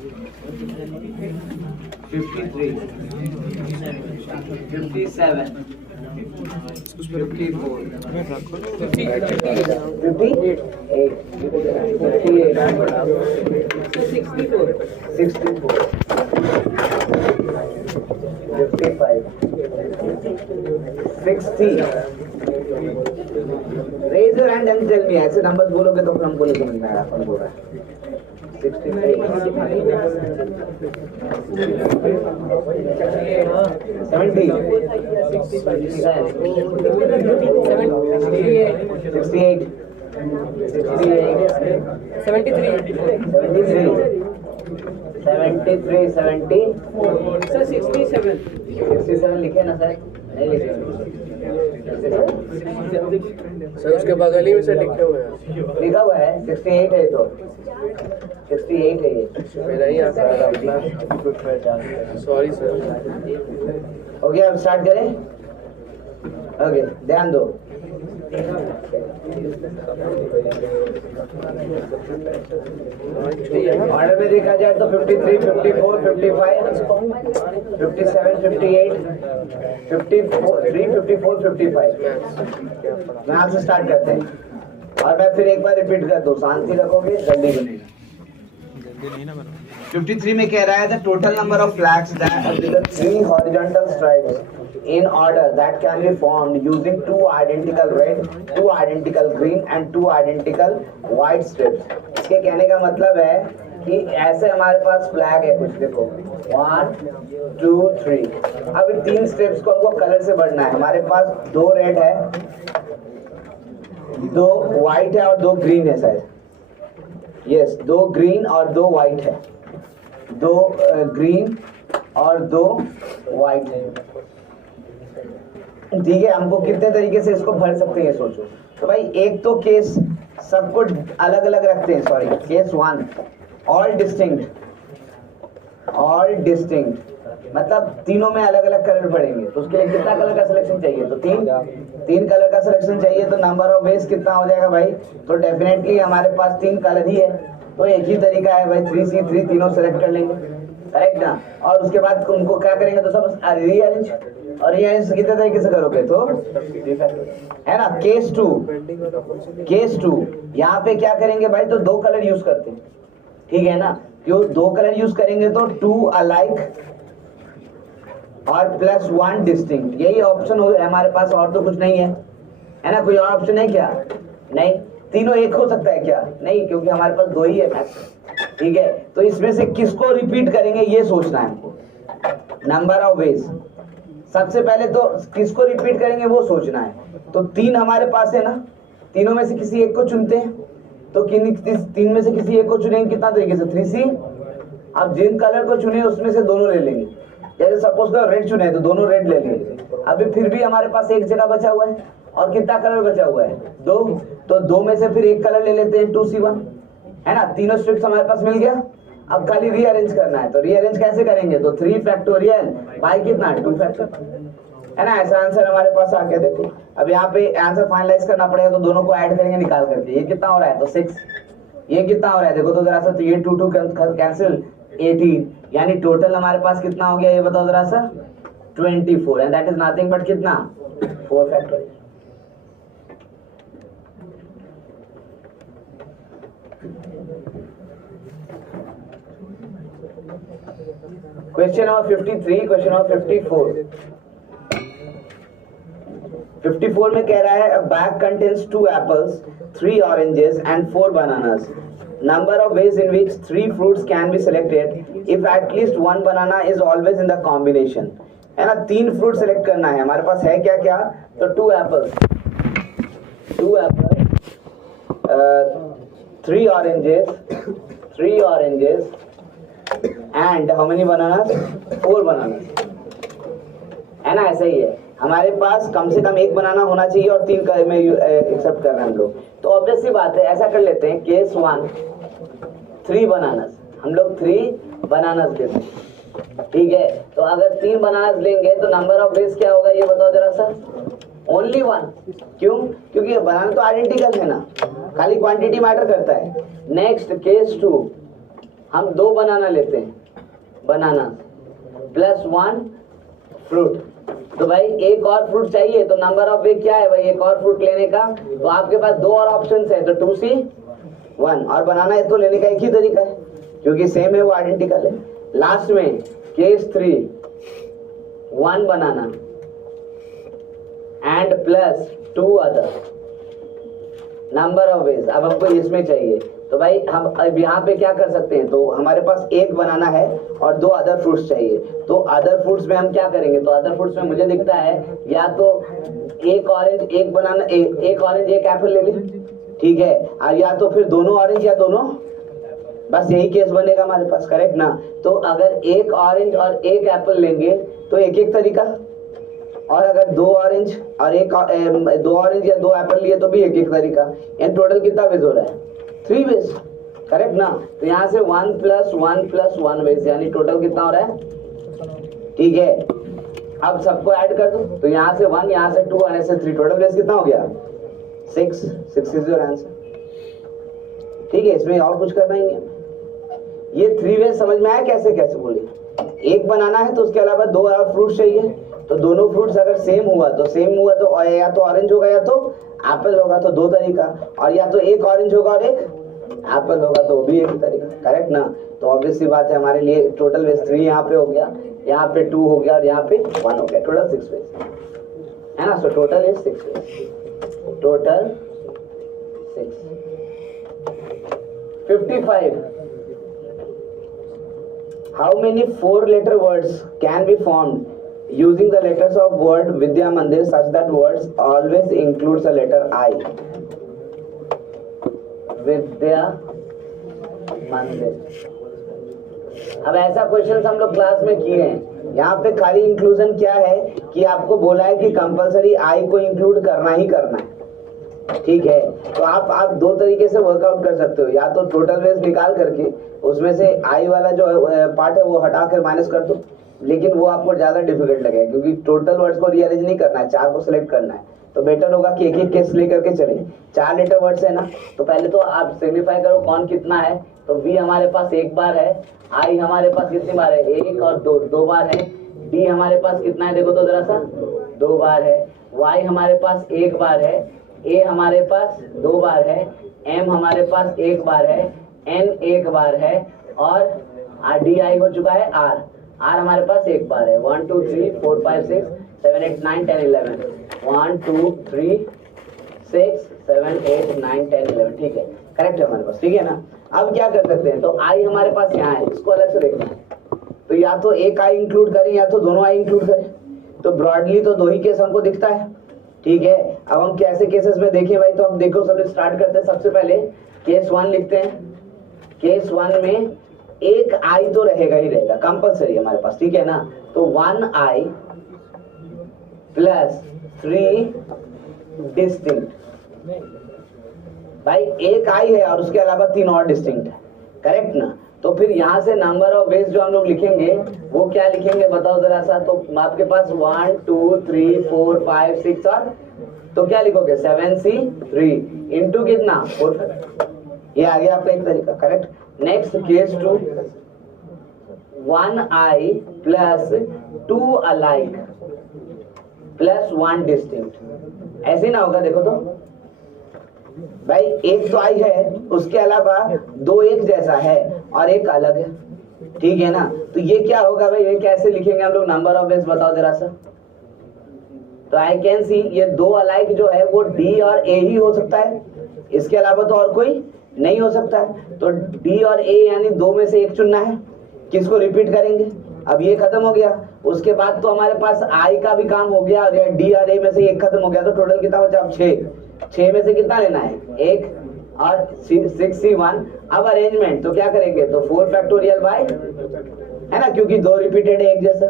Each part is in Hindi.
53, 57, 54, 58, 64, 55, 60. Raise your hand and tell me. ऐसे नंबर्स बोलोगे तो फिर हमको नहीं समझ में आएगा कौन बोल रहा है. 63, 70, 68, 73, 70. सर 67 लिखे ना सर? नहीं लिखे सर उसके बगल ही में से लिखे हुए हैं. लिखा हुआ है 68 है तो 68 है ये. मेरा ही आता है. Sorry sir. हो गया, अब स्टार्ट करें. ओके, ध्यान दो. ऑर्डर में देखा जाए तो 53, 54, 55, 57, 58, 53, 54, 55. यहाँ से स्टार्ट करते हैं और मैं फिर एक बार रिपीट कर दूं. शांति रखोगे जल्दी बनेगा. 53 में कह रहा है the total number of flags that with the 3 horizontal stripes in order that can be formed using 2 identical red, 2 identical green and 2 identical white strips. इसके कहने का मतलब है कि ऐसे हमारे पास फ्लैग है कुछ. देखो 1, 2, 3. अब इन 3 स्टेप्स को हमको कलर से बढ़ना है. हमारे पास 2 रेड है, 2 व्हाइट है और 2 ग्रीन है शायद. यस, 2 ग्रीन और 2 व्हाइट है. 2 ग्रीन और 2 व्हाइट है. ठीक है, हमको कितने तरीके से इसको भर सकते हैं सोचो. तो भाई एक तो केस सबको अलग अलग रखते हैं. सॉरी, केस 1 ऑल डिस्टिंक्ट मतलब तीनों में अलग अलग कलर पड़ेंगे. तो उसके लिए कितना कलर का सिलेक्शन चाहिए? तो 3 कलर का सिलेक्शन चाहिए. तो नंबर ऑफ वेज कितना हो जाएगा भाई? तो डेफिनेटली हमारे पास 3 कलर ही है. तो एक ही तरीका है भाई, 3C3 तीनों सेलेक्ट कर लेंगे. करेक्ट ना? और उसके बाद उनको क्या करेंगे? तो सब रीअरेंज. और रीअरेंज कितने तरीके से करोगे? तो है ना. केस 2 यहाँ पे क्या करेंगे भाई? तो 2 कलर यूज करते हैं. ठीक है ना? क्यों 2 कलर यूज करेंगे? तो 2 अलाइक और +1 डिस्टिंक्ट. यही ऑप्शन है हमारे पास, और तो कुछ नहीं है. है ना? कोई और ऑप्शन है क्या? नहीं. तीनों एक हो सकता है क्या? नहीं, क्योंकि हमारे पास 2 ही है मैक्स. ठीक है, तो इसमें से किसको रिपीट करेंगे ये सोचना है हमको. नंबर ऑफ वेज सबसे पहले तो किसको रिपीट करेंगे वो सोचना है. तो 3 हमारे पास है ना, तीनों में से किसी एक को चुनते हैं. तो 3 में से किसी एक को चुनेंगे. कितना तरीके से? 3C. अब जिन कलर को चुने उसमें से दोनों ले लेंगे. जैसे सपोज करो रेड चुने तो दोनों रेड ले लेंगे. अभी फिर भी हमारे पास एक जगह बचा हुआ है. और कितना कलर बचा हुआ है? 2. तो 2 में से फिर एक कलर ले लेते हैं, 2C1. है ना? तीनों स्ट्रिप्स हमारे पास मिल गया. अब खाली रीअरेंज करना है. तो रीअरेंज कैसे करेंगे? तो 3 फैक्टोरियल बाय कितना? 2 फैक्टोरियल. है ना? ऐसा आंसर हमारे पास आ गया. देखो अब यहाँ पे आंसर फाइनलाइज करना पड़ेगा. तो दोनों को ऐड करेंगे निकाल करके. ये कितना हो रहा है? तो 6. ये कितना हो रहा है? देखो तो जरा सा. तो ये 2 कैंसिल, 18. यानी टोटल हमारे पास कितना हो गया? ये बताओ जरा सा. 24. And that is nothing but कितना? 4 factorial. Question number 53, question number 54. 54 में कह रहा है a bag contains 2 apples, 3 oranges and 4 bananas. Number of ways in which 3 fruits can be selected if at least 1 banana is always in the combination. है ना? 3 फ्रूट सेलेक्ट करना है. हमारे पास है क्या क्या? तो 2 apples, 3 oranges and how many bananas? 4 bananas. है ना? ऐसा ही है. हमारे पास कम से कम 1 बनाना होना चाहिए और 3 का में एक्सेप्ट कर रहे हैं हम लोग. तो ऑब्वियस सी बात है, ऐसा कर लेते हैं. Case 1 3 bananas. हम लोग 3 बनानास लेते हैं. ठीक है, तो अगर 3 बनानास लेंगे तो नंबर ऑफ वेज क्या होगा ये बताओ जरा सा. ओनली 1. क्यों? क्योंकि बनाना तो आइडेंटिकल है ना, खाली क्वांटिटी मैटर करता है. नेक्स्ट केस 2 हम 2 बनाना लेते हैं, बनाना प्लस 1 फ्रूट। तो भाई एक और फ्रूट चाहिए, तो नंबर ऑफ वे क्या है भाई एक और फ्रूट लेने का? तो आपके पास 2 और ऑप्शंस है, तो 2C1, और बनाना है तो लेने का एक ही तरीका है क्योंकि सेम है, वो आइडेंटिकल है। लास्ट में case 3 1 banana and plus 2 other number of veg. अब हमको इसमें चाहिए, तो भाई हम अब यहाँ पे क्या कर सकते हैं? तो हमारे पास 1 बनाना है और 2 अदर फ्रूट्स चाहिए। तो अदर फ्रूट्स में हम क्या करेंगे? तो अदर फ्रूट्स में मुझे दिखता है या तो एक ऑरेंज एक बनाना, एक ऑरेंज एक एप्पल ले लें, ठीक है, और या तो फिर दोनों ऑरेंज या दोनों, बस यही केस बनेगा हमारे पास, करेक्ट ना? तो अगर एक ऑरेंज और एक एप्पल लेंगे तो एक एक तरीका, और अगर 2 ऑरेंज और 2 ऑरेंज या 2 एप्पल लिए तो भी एक एक तरीका। इन टोटल कितना वेज हो रहा है? 3 वेज, करेक्ट ना? तो यहाँ से 1 + 1 + 1 वेज, यानी टोटल कितना हो रहा है? ठीक है, अब सबको ऐड कर दो, तो यहाँ से 1 यहाँ से 2 आने से 3, टोटल वेज कितना हो गया? 6 इज योर आंसर। ठीक है, इसमें और कुछ करना ही नहीं है। ये 3 वेज समझ में आया कैसे कैसे बोले? एक बनाना है तो उसके अलावा 2 और फ्रूट चाहिए, तो दोनों फ्रूट्स अगर सेम हुआ तो या तो ऑरेंज होगा या तो एप्पल होगा, तो 2 तरीका, और या तो एक ऑरेंज होगा और एक एप्पल होगा, तो वो भी एक तरीका, करेक्ट ना? तो ऑब्वियसली बात है, हमारे लिए टोटल वेज 3 यहाँ पे हो गया, यहाँ पे 2 हो गया और यहाँ पे 1 हो गया, टोटल 6 वेज है ना? So total is 6 ways, total 6। 55, how many 4-letter words can be formed using the letters of word Vidya Mandir such that words always includes a letter I? Vidya Mandir। अब ऐसा क्वेश्चन हम लोग क्लास में किए हैं। यहाँ पे खाली इंक्लूजन क्या है कि आपको बोला है कि कंपलसरी आई को इंक्लूड करना ही करना है, ठीक है? तो आप 2 तरीके से वर्कआउट कर सकते हो, या तो टोटल वेज निकाल करके उसमें से आई वाला जो पार्ट है वो हटा कर माइनस कर दो, लेकिन वो आपको ज्यादा डिफिकल्ट लगेगा क्योंकि टोटल वर्ड्स को रीअरेंज नहीं करना है, 4 को सिलेक्ट करना है। तो बेटर होगा कि एक एक केस लेकर के चले। 4 लेटर वर्ड्स है ना, तो पहले तो आप सिग्निफाई करो कौन कितना है। तो वी हमारे पास 1 बार है, आई हमारे पास कितनी बार है? 1 और 2 बार है। डी हमारे पास कितना है देखो तो जरा सा, 2 बार है। वाई हमारे पास 1 बार है। ए हमारे पास 2 बार है। एम हमारे पास 1 बार है। एन 1 बार है, और डी आई हो चुका है। आर हमारे पास 1 बार है। 1 2 3 4 5 6 7 8 9 10 11 1 2 3 6 7 8 9 10 11, ठीक है, करेक्ट है हमारे पास, ठीक है ना? अब क्या कर सकते हैं? तो आई हमारे पास यहाँ है, इसको अलग से देखना है, तो या तो एक आई इंक्लूड करें या तो दोनों आई इंक्लूड करें। तो ब्रॉडली तो 2 ही केस हमको दिखता है, ठीक है? अब हम कैसे केसेस में देखें भाई? तो हम देखो सब स्टार्ट करते हैं। सबसे पहले केस 1 लिखते हैं। केस 1 में एक आई तो रहेगा ही रहेगा, कंपलसरी हमारे पास, ठीक है ना? तो 1 आई प्लस 3 डिस्टिंक्ट। भाई एक आई है और उसके अलावा 3 और डिस्टिंक्ट है, करेक्ट ना? तो फिर यहाँ से नंबर ऑफ वेज जो हम लोग लिखेंगे वो क्या लिखेंगे बताओ जरा सा? तो आपके पास 1 2 3 4 5 6 और तो क्या लिखोगे? 7C3 इंटू कितना? 4। ये आ गया आपका एक तरीका, करेक्ट? नेक्स्ट केस 2, 1 आई प्लस 2 अलाइक प्लस 1 डिस्टिंक्ट। ऐसे ना होगा, देखो तो भाई एक तो आई है, उसके अलावा 2 एक जैसा है और एक अलग है, ठीक है ना? तो ये क्या होगा भाई? ये कैसे लिखेंगे हम लोग? नंबर ऑफ वेज बताओ जरा सा। तो आई कैन सी ये 2 अलाइक जो है वो डी और ए ही हो सकता है, इसके अलावा तो और कोई नहीं हो सकता है। तो डी और ए यानी 2 में से एक चुनना है। किसको रिपीट करेंगे? अब ये खत्म हो गया, उसके बाद तो हमारे पास आई का भी काम हो गया, डी और ए में से एक खत्म हो गया, तो टोटल कितना बचा? अब 6 में से कितना लेना है? 1 और 6C1। अब अरेंजमेंट तो क्या करेंगे? तो 4 फैक्टोरियल बाय, है ना, क्योंकि 2 रिपीटेड है एक जैसा।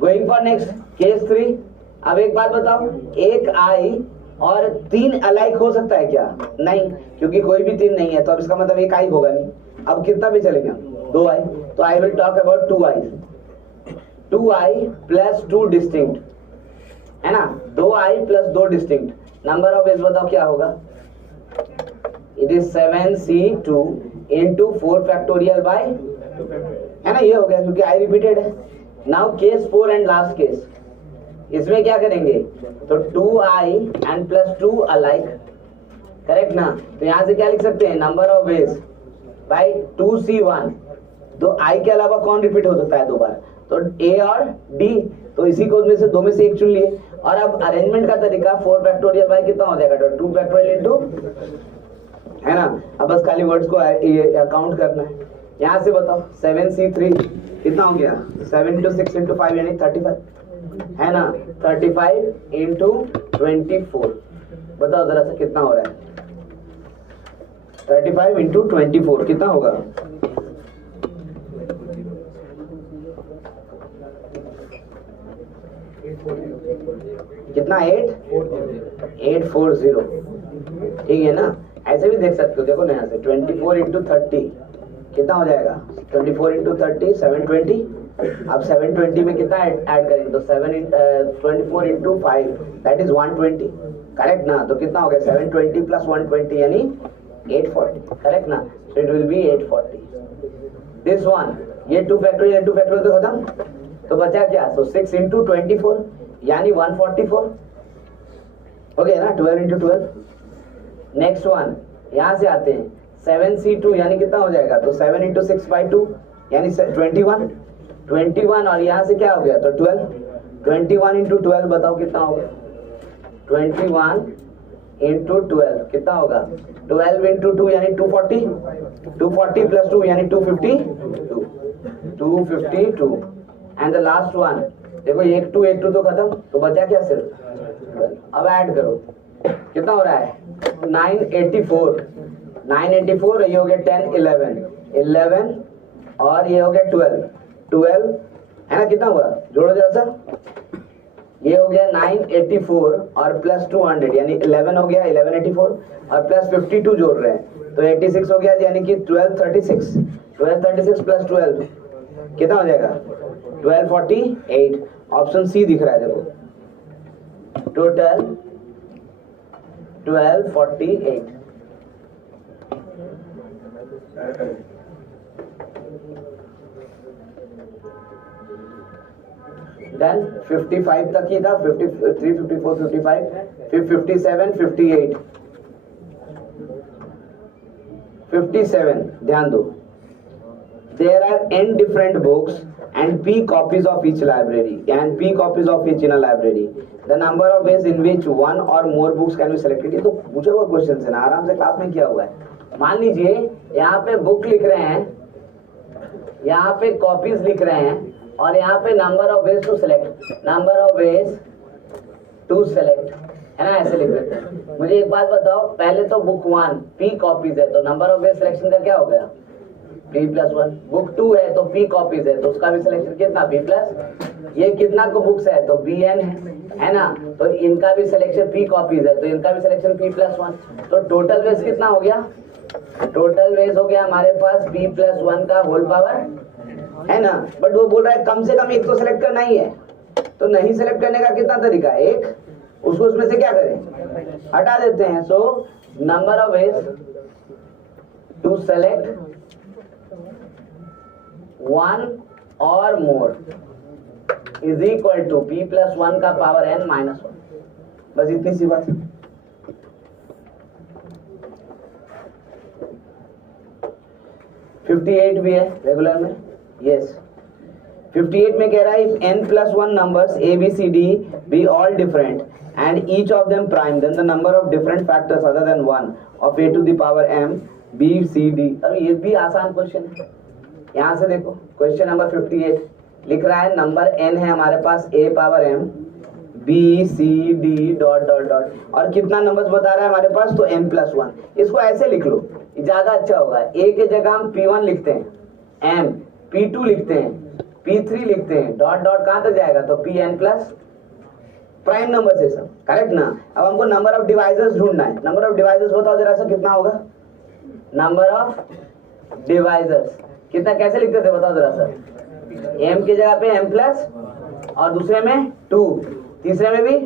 Going for next case 3। अब एक बात बताओ, एक आई और 3 अलाइक हो सकता है क्या? नहीं, क्योंकि कोई भी 3 नहीं है, तो अब इसका मतलब एक आई होगा नहीं। अब कितना भी चलेंगे? 2 आई। तो I will talk about 2 I. 2 I plus 2 distinct, है ना? 2 I plus 2 distinct. Number of ways बताओ क्या होगा? It is 7C2 into 4 factorial by, है ना, ये हो गया क्योंकि आई रिपीटेड है। Now case 4 and last case, इसमें क्या करेंगे, तो 2i and plus 2 alike, correct ना। तो यहां से क्या लिख सकते हैं, number of veg by 2c1, तो i के अलावा कौन रिपीट हो सकता है दो बार, तो a और d, तो इसी को में से दो में से एक चुन लिए। और अब अरेंजमेंट का तरीका 4 फैक्टोरियल बाय कितना हो जाएगा, तो 2 फैक्टोरियल इंटू, है ना। अब बस खाली वर्ड्स को काउंट करना है। यहां से बताओ 7c3 कितना हो गया, 7 into 6 into 5 यानी 35, है ना। 35 into 24, बताओ जरा सा कितना हो रहा है, 35 into 24 कितना होगा, कितना, 840, ठीक है ना। ऐसे भी देख सकते हो, देखो ना यहाँ से 24 into 30 कितना हो जाएगा, 24 into 30 720। अब 720 में कितना ऐड करेंगे, तो 24 into 5 दैट इज 120, करेक्ट ना। तो कितना हो गया, 720 plus 120 यानी 840, करेक्ट ना। So it will be 840। This one, ये 2 फैक्टोरियल तो खत्म, तो बचा क्या, तो 6 into 24 यानी 144 हो गया ना, 12 into 12। नेक्स्ट वन, यहां से आते हैं 7c2 यानी कितना हो जाएगा, तो 7 into 6 by 2 यानी 21 और यहां से क्या हो गया, तो 12, 21 into 12 बताओ कितना होगा, 21 into 12 कितना होगा, 12 into 2 यानी 240 plus 2 यानी 252 एंड द लास्ट वन, देखो एक टू तो खत्म, तो बचा क्या सिर्फ 12। अब ऐड करो कितना हो रहा है, 984, ये हो गया 10 11 और ये हो गया 12 है ना, कितना हुआ, जोड़ो जरा सा, ये हो गया 984 और प्लस 200 यानी 11 हो गया, 1184 और प्लस 52 जोड़ रहे हैं, तो 86 हो गया, यानी कि 1236 प्लस 12 कितना हो जाएगा, 1248। ऑप्शन सी दिख रहा है, देखो टोटल 1248। डन, 55 तक ही था, 53 54 55 फिर 57 58 57, ध्यान दो, there are n different books and p copies of each library and p copies of each in a library. The number of ways in which one or more books can be selected. ये तो पूछा हुआ क्वेश्चन है ना, आराम से क्लास में किया हुआ है। मान लीजिए यहाँ पे बुक लिख रहे हैं, यहाँ पे कॉपीज लिख रहे हैं और यहाँ पे number of ways to select, है ना, ऐसे लिख देते हैं। मुझे एक बात बताओ, पहले तो बुक 1 p कॉपीज है, तो नंबर ऑफ वेज सिलेक्शन का क्या हो गया, p+1। बुक 2 है तो p कॉपीज है, तो उसका भी सिलेक्शन कितना, p+। ये कितना को बुक्स है, तो bn है ना, तो इनका भी सिलेक्शन p कॉपीज है, तो इनका भी सिलेक्शन p+1। तो टोटल वेज कितना हो गया, टोटल वेज हो गया हमारे पास p+1 का होल पावर, है ना। बट वो बोल रहा है कम से कम एक तो सिलेक्ट करना ही है, तो नहीं सिलेक्ट करने का कितना तरीका है, एक, उसको उसमें से क्या करें, हटा देते हैं। So number of ways to select one और more is equal to p+1 का पावर n -1। बस इतनी सी बात। $58 भी है रेगुलर में, यस। 58 में कह रहा है if n+1 numbers a b c d be all different and each of them prime, then the number of different factors other than 1 of a to the power m b c d। अब ये भी आसान क्वेश्चन है। यहाँ से देखो क्वेश्चन नंबर 58 लिख रहा है, नंबर n है हमारे पास a power m b c d dot dot dot, और कितना नंबर्स बता रहा है हमारे पास, तो n+1। इसको ऐसे लिख लो, ज्यादा अच्छा होगा। a के जगह हम p1 लिखते हैं, m p2 लिखते हैं, p3 लिखते हैं, डॉट डॉट कहां तक जाएगा, तो pn प्लस प्राइम नंबर से सब, करेक्ट ना। अब हमको नंबर ऑफ डिवाइजर्स ढूंढना है। नंबर ऑफ डिवाइजर्स बताओ जरा सा कितना होगा, नंबर ऑफ डिवाइजर्स कितना, कैसे लिखते थे बताओ जरा सा। m की जगह पे m+ और दूसरे में 2, तीसरे में भी,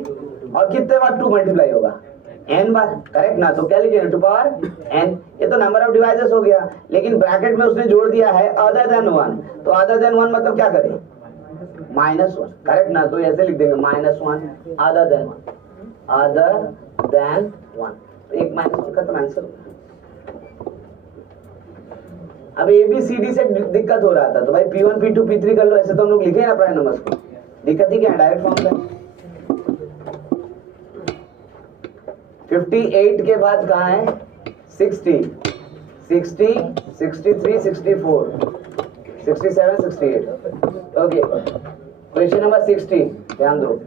और कितने बार 2 मल्टीप्लाई होगा, n बार, करेक्ट ना? तो क्या लिखेंगे? Two power n। ये तो नंबर ऑफ डिवाइसेस हो गया, लेकिन ब्रैकेट में उसने जोड़ दिया है अदर देन 1, तो अदर देन 1 मतलब क्या करें? -1, करेक्ट ना? तो ऐसे लिख देंगे -1 अदर देन 1, अदर देन 1, तो एक -1 का तो आंसर होगा। अब ABCD से दिक्कत हो रहा था, तो भाई P1 P2 P3 कर लो, ऐसे तो हम लोग लिखे हैं ना प्राइम नंबर्स को, दिक्कत ही क्या है? डायरेक्ट फॉर्म में 58 के बाद कहाँ है? 60, 60, 63, 64, 67, 68। ओके, क्वेश्चन नंबर 60, ध्यान दो।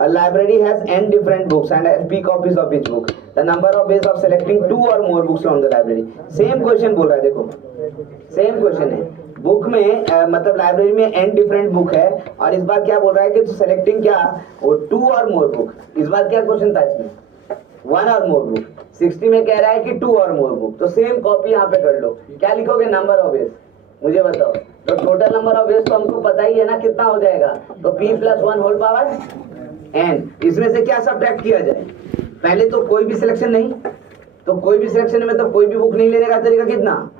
A library has n different books and has p copies of each book. The number of ways of selecting 2 or more books from the library. Same question बोल रहा है, देखो सेम क्वेश्चन है। बुक में मतलब लाइब्रेरी में n डिफरेंट बुक है, और इस बार क्या बोल रहा है कि सेलेक्टिंग क्या? वो 2 और मोर बुक। इस बार क्या क्वेश्चन था इसमें? 1 और मोर बुक। 60 में कह रहा है कि 2 और मोर बुक, तो सेम कॉपी यहाँ पे कर लो। क्या लिखोगे? नंबर ऑफ वेज, मुझे बताओ। तो टोटल नंबर ऑफ वेज तो हमको पता ही है ना कितना हो जाएगा, तो p + 1 होल पावर n। इसमें से क्या सब्ट्रैक्ट किया जाए? पहले तो कोई भी सिलेक्शन नहीं, तो कोई भी सिलेक्शन में तो कोई भी बुक नहीं लेने का तरीका कितना?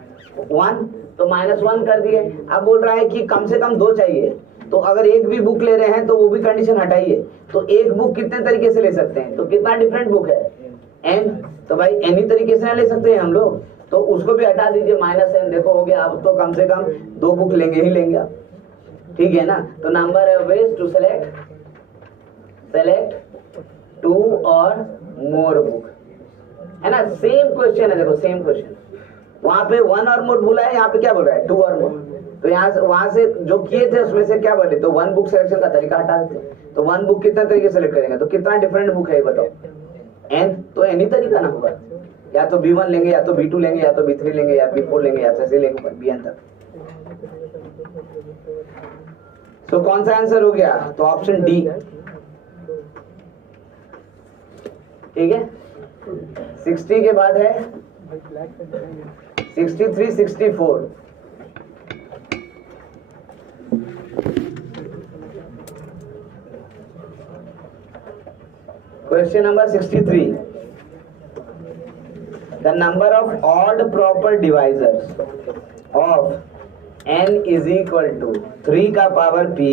1, तो -1 कर दिए। अब बोल रहा है कि कम से कम 2 चाहिए, तो अगर एक भी बुक ले रहे हैं तो वो भी कंडीशन हटाइए, तो एक बुक कितने तरीके से ले सकते हैं? तो कितना डिफरेंट बुक है? n। तो भाई n ही तरीके से ले सकते हैं हम लोग, तो उसको भी हटा दीजिए, -n। देखो हो गया, अब तो कम से कम 2 बुक लेंगे ही लेंगे आप, ठीक है ना? तो number of ways to select 2 और मोर बुक, है ना? सेम क्वेश्चन है, देखो सेम क्वेश्चन। वहां पे 1 और मोर बोला है, यहाँ पे क्या बोल रहा है? 2 और मोर। तो यहाँ से वहां से जो किए थे उसमें से क्या बोले? तो 1 बुक सिलेक्शन का तरीका हटा देते, तो 1 बुक कितना तरीके सेलेक्ट करेंगे? तो कितना डिफरेंट बुक है बताओ? n। तो n ही तरीका ना होगा, या तो B1 लेंगे, या तो B2 लेंगे, या तो B3 लेंगे, या B4 लेंगे, या ऐसे लेंगे Bn तक। तो कौन सा आंसर हो गया? तो ऑप्शन डी, ठीक है। 60 के बाद है 63, 64। Question number 63। The number of odd proper divisors of n is equal to 3 का पावर p,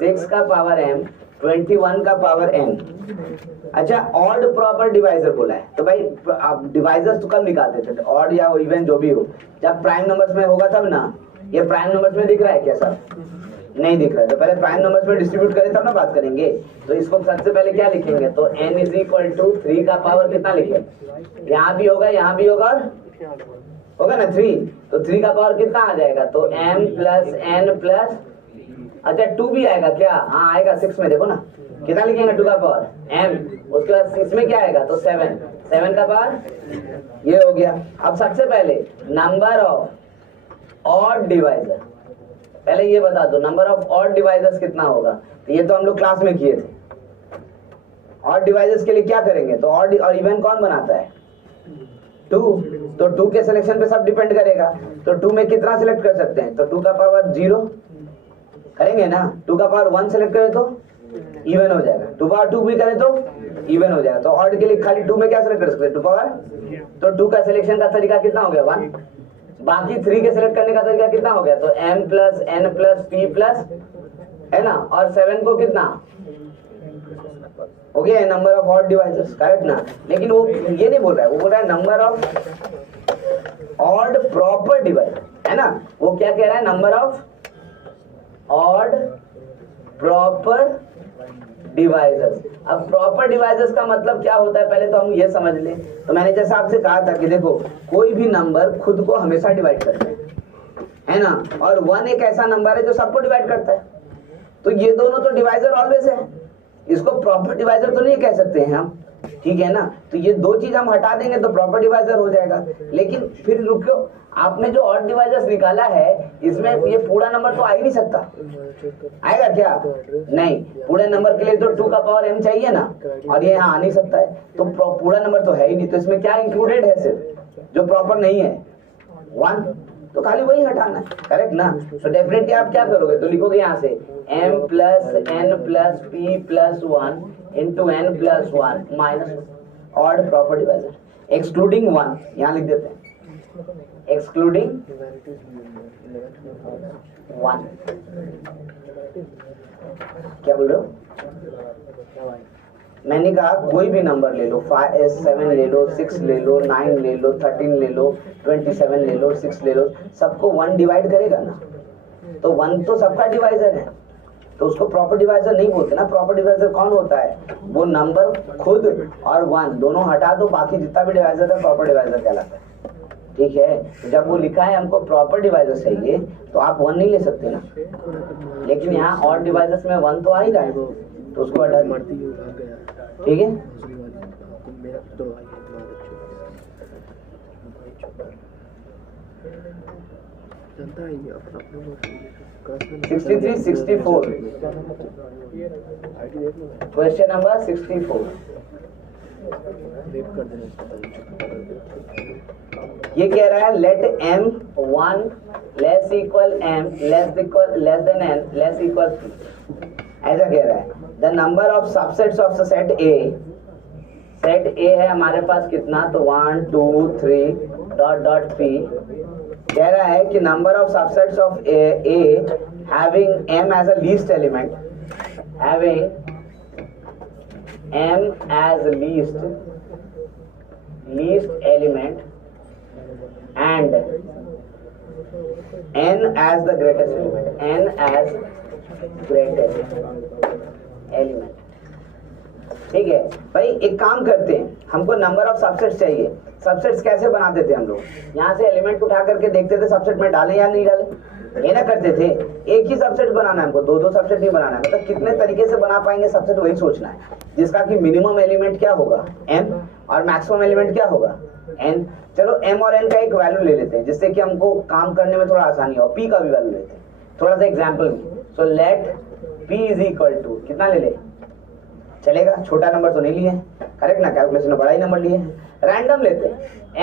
6 का पावर m, 21 का पावर n। अच्छा, ऑड प्रॉपर डिवाइजर बोला है, तो भाई आप डिवाइजर्स तो कब निकालते थे? ऑड या इवन जो भी हो, जब प्राइम नंबर्स में होगा तब ना। ये प्राइम नंबर्स में दिख रहा है क्या सर? नहीं दिख रहा है, तो पहले प्राइम नंबर्स में डिस्ट्रीब्यूट करें तब ना बात करेंगे। तो इसको सबसे पहले क्या लिखेंगे? तो n इज इक्वल टू 3 का पावर कितना लिखे? यहाँ भी होगा, यहाँ भी होगा, और होगा ना 3, तो 3 का पावर कितना आ जाएगा? तो m + n + अच्छा 2 भी आएगा क्या? हाँ आएगा, 6 में देखो ना कितना लिखेंगे? 2 का पावर m, उसके बाद इसमें क्या आएगा? तो 7 का पावर, ये हो गया। अब सबसे पहले नंबर ऑफ ऑड डिवाइजर, पहले ये बता दो नंबर ऑफ ऑड डिवाइजर्स कितना होगा? तो ये तो हम लोग क्लास में किए थे। ऑड डिवाइजर्स के लिए क्या करेंगे? तो ऑड और इवन कौन बनाता है? 2। तो 2 के सिलेक्शन पे सब डिपेंड करेगा, तो 2 में कितना सिलेक्ट कर सकते हैं? तो 2 का पावर 0 करेंगे ना, 2 का पावर 1 सेलेक्ट करें तो इवन हो जाएगा, 2 पावर 2 भी करें तो इवन हो जाएगा। तो ऑड के लिए खाली 2 में क्या सेलेक्ट कर सकते हैं? 2 पावर, तो 2 का सिलेक्शन का तरीका कितना हो गया? 1। बाकी 3 के सिलेक्ट करने का तरीका कितना हो गया? तो m + n + p +, है ना, और 7 को कितना हो गया? Number of odd divisors, correct ना? लेकिन वो ये नहीं बोल रहा है, वो बोल रहा है number of odd proper divisor, है ना? वो क्या कह रहा है? Number of odd proper divisors. अब प्रॉपर डिवाइजर्स का मतलब क्या होता है पहले तो हम ये समझ लें। तो मैंने जैसा आपसे कहा था कि देखो कोई भी नंबर खुद को हमेशा डिवाइड करता है ना, और 1 एक ऐसा नंबर है जो सबको डिवाइड करता है, तो ये दोनों तो डिवाइजर ऑलवेज है, इसको प्रॉपर डिवाइजर तो नहीं कह सकते हैं हम, ठीक है ना? तो ये 2 चीज हम हटा देंगे तो प्रॉपर डिवाइजर हो जाएगा। लेकिन फिर रुको, आपने जो ऑड डिवाइजर्स निकाला है इसमें ये पूरा नंबर तो आ ही नहीं सकता, आएगा क्या? नहीं, पूरे नंबर के लिए तो 2 का पावर m चाहिए ना, और ये यहाँ आ नहीं सकता है, तो पूरा नंबर तो है ही नहीं, तो इसमें क्या इंक्लूडेड है? सिर्फ जो प्रॉपर नहीं है 1, तो खाली वही हटाना है, करेक्ट ना। तो डेफिनेटली आप क्या करोगे, तो लिखोगे यहाँ से m plus n plus p plus 1 into n plus 1 minus odd proper divisor excluding 1, यहाँ लिख देते हैं एक्सक्लूडिंग 1। क्या बोल रहे हो? मैंने कहा कोई भी नंबर ले लो, 7 ले लो, 6 ले लो, 9 ले लो, 13 ले लो, 27 ले लो, 6 ले लो, सबको 1 डिवाइड करेगा ना, तो 1 तो सबका डिवाइजर है, तो उसको प्रॉपर डिवाइजर नहीं बोलते ना। प्रॉपर डिवाइजर कौन होता है, वो नंबर खुद और 1 दोनों हटा दो, बाकी जितना भी डिवाइजर है प्रॉपर डिवाइजर कहलाता है, ठीक है। तो जब वो लिखा है हमको प्रॉपर डिवाइजर चाहिए तो आप 1 नहीं ले सकते ना, लेकिन यहाँ और डिवाइजर्स में 1 तो आ ही रहा है, तो उसको हटा दो, ठीक है। 63, 64 क्वेश्चन नंबर 64 ये कह रहा है let m1 less equal m less than n less equal 3, ऐसा कह रहा है। The number of subsets of set A है हमारे पास कितना, तो 1 2 3 डॉट डॉट 3 कह रहा है कि number of subsets of A having m as a least element, having m as least element and n as the greatest element, n as greatest element, ठीक है भाई। एक काम करते हैं, हमको नंबर ऑफ सबसेट्स चाहिए। सबसेट्स कैसे बनाते थे हम लोग, यहाँ से एलिमेंट उठा करके देखते थे सबसेट में डालें या नहीं डालें, ये ना करते थे। एक ही सबसेट बनाना है हमको, दो सबसेट नहीं बनाना है, मतलब कितने तरीके से बना पाएंगे सबसेट वही सोचना है, जिसका कि मिनिमम एलिमेंट क्या होगा m और मैक्सिमम एलिमेंट क्या होगा n। चलो m और n का एक वैल्यू ले लेते हैं जिससे कि हमको काम करने में थोड़ा आसानी हो। p का भी वैल्यू लेते हैं थोड़ा सा एग्जाम्पल में। So let p is equal to कितना ले ले, चलेगा, छोटा नंबर तो नहीं लिए, करेक्ट ना, कैलकुलेशन में बड़ा ही नंबर लिए। रैंडम लेते हैं,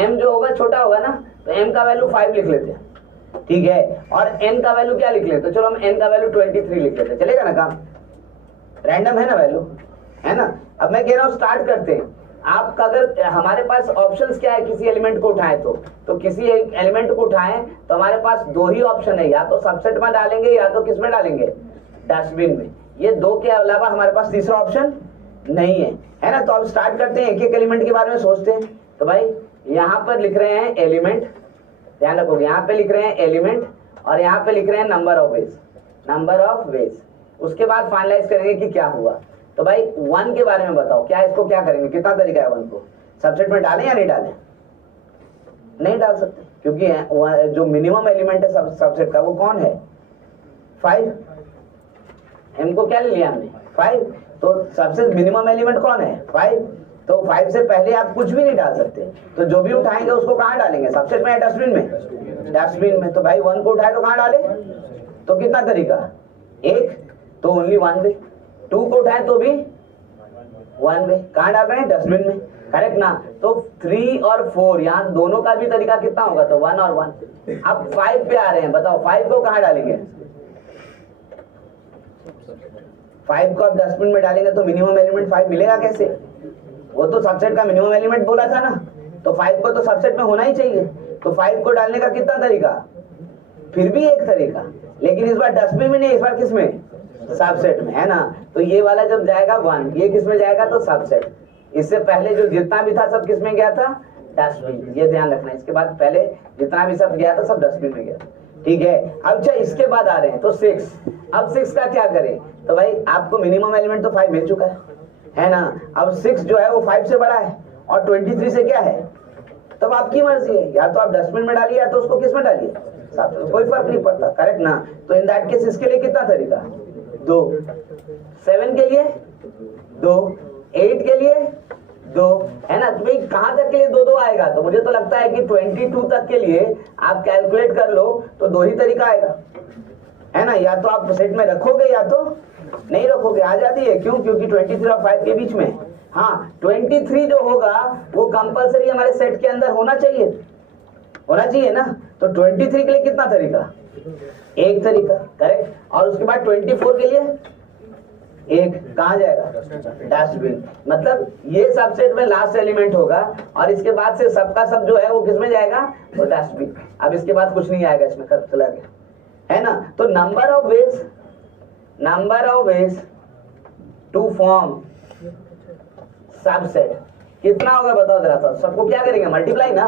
m जो होगा छोटा होगा ना, तो m का वैल्यू 5 लिख लेते हैं, ठीक है, और n का वैल्यू क्या लिख लेते हैं, चलो हम n का वैल्यू 23 लिख लेते हैं, चलेगा ना काम, रैंडम है ना वैल्यू, है ना। अब मैं कह रहा हूँ स्टार्ट करते हैं। आपका अगर हमारे पास ऑप्शंस क्या है, किसी एलिमेंट को उठाएं तो किसी एक एलिमेंट को उठाएं तो हमारे पास दो ही ऑप्शन है, या तो सबसेट में डालेंगे या तो किस में डालेंगे, डस्टबिन में। ये दो के अलावा हमारे पास तीसरा ऑप्शन नहीं है ना। तो अब स्टार्ट करते हैं, एक एक एलिमेंट के बारे में सोचते हैं। तो भाई यहाँ पर लिख रहे हैं एलिमेंट, ध्यान रखोगे, यहाँ पे लिख रहे हैं एलिमेंट और यहाँ पे लिख रहे हैं नंबर ऑफ वेज। उसके बाद फाइनलाइज करेंगे कि क्या हुआ। तो भाई 1 के बारे में बताओ, क्या इसको क्या करेंगे, कितना तरीका है 1 को सबसेट में डालें या नहीं डालें, नहीं डाल सकते, क्योंकि जो मिनिमम एलिमेंट है सबसेट का वो कौन है, 5। m को क्या ले लिया हमने, 5, तो सबसे मिनिमम एलिमेंट कौन है, 5। तो 5 से पहले आप कुछ भी नहीं डाल सकते, तो जो भी उठाएंगे उसको कहाँ डालेंगे, सबसेट में या डस्टबिन में, डस्टबिन में। तो भाई 1 को उठाए तो कहाँ डाले, तो कितना तरीका, 1 तो ओनली 1 वे, 2 को उठाए तो भी 1 वे, कहाँ डाल रहे हैं, डस्टबिन में, करेक्ट ना। तो 3 और 4 यहाँ दोनों का भी तरीका कितना होगा, तो 1 और 1। अब 5 पे आ रहे हैं, बताओ 5 को कहाँ डालेंगे, 5 को आप डस्टबिन में डालेंगे तो मिनिमम एलिमेंट 5 मिलेगा कैसे, वो तो सबसेट का मिनिमम एलिमेंट बोला था ना, तो 5 को तो सबसेट में होना ही चाहिए। तो 5 को डालने का कितना तरीका, फिर भी एक तरीका, लेकिन इस बार डस्टबिन में नहीं, इस बार किस में, सबसेट में, है ना। तो ये वाला जब जाएगा 1, ये किस में जाएगा, तो सबसेट। इससे पहले जो जितना भी था सब किस में गया था, डस्टबिन, ये ध्यान रखना। इसके बाद पहले जितना भी सब गया था सब डस्टबिन में गया, ठीक है। अब अच्छा इसके बाद आ रहे हैं तो 6। अब 6 का क्या करें, तो भाई आपको मिनिमम एलिमेंट तो 5 मिल चुका है ना। अब 6 जो है वो 5 से बड़ा है और 23 से क्या है, तब आपकी मर्जी है, या तो आप डस्टबिन में डालिए या तो उसको किस में डालिए, कोई फर्क नहीं पड़ता, करेक्ट ना। तो इन दैट केस इसके लिए कितना तरीका, 2, 7 के लिए 2, 8 के लिए 2, है ना। तो भाई कहां तक के लिए 2 आएगा, तो मुझे तो लगता है कि 22 तक के लिए आप कैलकुलेट कर लो तो 2 ही तरीका आएगा, है ना। या तो आप सेट में रखोगे या तो नहीं रखोगे, आ जाती है, क्यों, क्योंकि 23 और 5 के बीच में, हाँ 23 जो होगा वो कंपलसरी हमारे सेट के अंदर होना चाहिए, होना चाहिए ना। तो 23 के लिए कितना तरीका, एक तरीका, करेक्ट। और उसके बाद 24 के लिए एक, कहाँ जाएगा, डस्टबिन। मतलब ये सबसेट में लास्ट एलिमेंट होगा और इसके बाद से सबका सब जो है वो किस में जाएगा, वो डस्टबिन। अब इसके बाद कुछ नहीं आएगा इसमें, खत्म, चला गया, है ना। तो number of ways to form subset कितना होगा बताओ जरा सा। सबको क्या करेंगे, मल्टीप्लाई ना।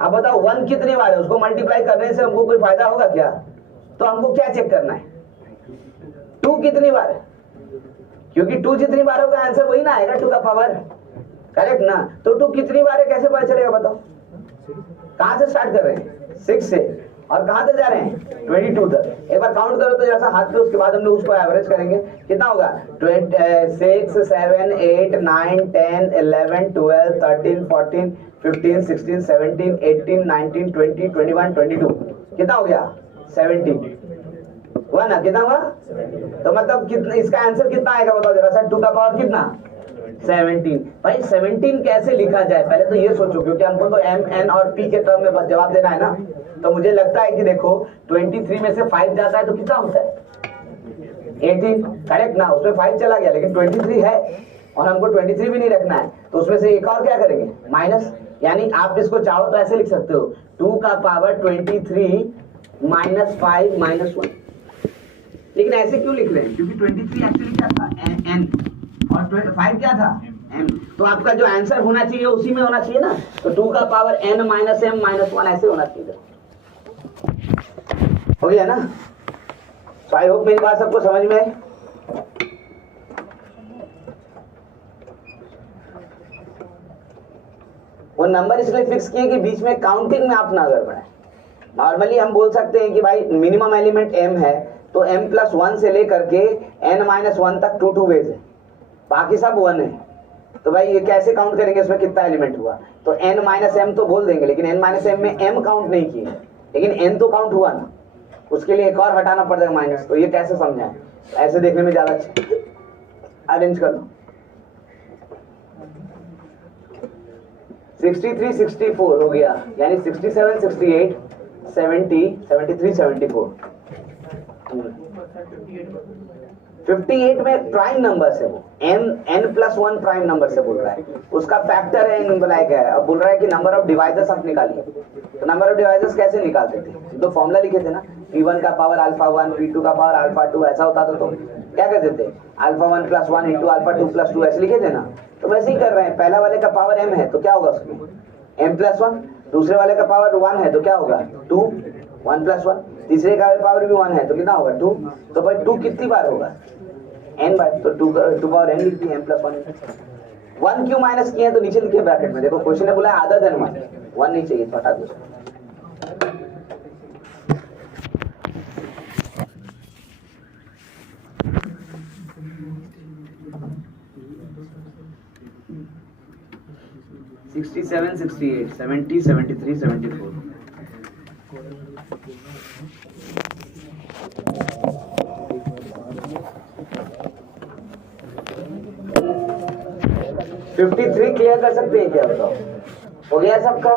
अब बताओ 1 कितनी बार है, उसको मल्टीप्लाई करने से हमको कोई फायदा होगा क्या। तो हमको क्या चेक करना है, 2 कितनी बार है, क्योंकि 2 जितनी बार होगा आंसर वही ना आएगा, 2 का पावर, करेक्ट ना। तो 2 कितनी बार है कैसे पता चलेगा बताओ। कहां से स्टार्ट कर रहे हैं, 6 से, और कहां तक जा रहे हैं, 22 तक। एक बार काउंट करो तो जैसा हाथ पे, उसके बाद हम लोग उसको एवरेज करेंगे। कितना होगा, 6 7 8 9 10 11 12 13 14 15 16 17 18 19 20 21 22, कितना हो गया, 17 हुआ ना, कितना हुआ। तो मतलब कितना, इसका आंसर कितना आएगा बताओ जरा सा। 2 का पावर कितना, 17। भाई 17 कैसे लिखा जाए पहले तो ये सोचो, क्योंकि हमको तो एम एन और पी के टर्म में बस जवाब देना है ना। तो मुझे लगता है कि देखो 23 में से 5 जाता है तो कितना होता है, 18, करेक्ट ना। उसमें 5 चला गया लेकिन 23 है और हमको 23 भी नहीं रखना है, तो उसमें से एक और क्या करेंगे, माइनस। यानी आप इसको चाहो तो ऐसे लिख सकते हो, 2 का पावर 23 माइनस 5 माइनस 1। लेकिन ऐसे क्यों लिख रहे हैं, क्योंकि 23 एक्चुअली क्या था, एन, और 5 क्या था, एम। तो आपका जो आंसर होना चाहिए उसी में होना चाहिए ना। तो 2 का power n minus m minus 1 ऐसे होना चाहिए, हो गया ना। तो आई होप मेरी बात सबको समझ में है। वो नंबर इसलिए फिक्स किए कि बीच में काउंटिंग में आप ना अगर बढ़े। नॉर्मली हम बोल सकते हैं कि भाई मिनिमम एलिमेंट m है तो m प्लस 1 से लेकर के n माइनस 1 तक 2 वेज है, बाकी सब 1 है। तो भाई ये कैसे काउंट करेंगे, इसमें कितना एलिमेंट हुआ। तो n माइनस एम तो बोल देंगे, लेकिन n माइनस एम में m काउंट नहीं किए, लेकिन n तो काउंट हुआ ना, उसके लिए एक और हटाना पड़ेगा माइनस। तो ये कैसे समझाएं, ऐसे देखने में ज्यादा अच्छा, अरेंज कर लो। 63 64 हो गया, यानी 67 68 70 73 74। 58 में प्राइम नंबर से वो n प्लस 1 प्राइम नंबर से बोल रहा है, उसका फैक्टर है n बनाया गया है। अब बोल रहा है कि नंबर ऑफ डिवाइजर्स आप निकालिए। तो नंबर ऑफ डिवाइजर्स कैसे निकालते थे, तो फॉर्मूला लिखे थे ना, p1 का पावर अल्फा 1 p2 का पावर अल्फा 2, ऐसा होता था। तो क्या कहते थे, alpha 1 plus 1 into alpha 2 plus 2, ऐसे लिखे थे ना। तो वैसे ही कर रहे हैं, पहला वाले का पावर m है तो क्या होगा उसमें m प्लस 1, दूसरे वाले का पावर 1 है तो क्या होगा 2, 1 प्लस 1, तीसरे का पावर भी 1 है तो कितना होगा 2। तो भाई 2 कितनी बार होगा, n बार। तो 2 पावर n लिखती है m प्लस 1 क्यों माइनस किए हैं, तो नीचे लिखे ब्रैकेट में, देखो क्वेश्चन ने बोला अदर देन 1 नहीं चाहिए तो हटा दो। $67 68 70 73 74। $53 क्लियर कर सकते हैं क्या बताओ, हो गया सबका।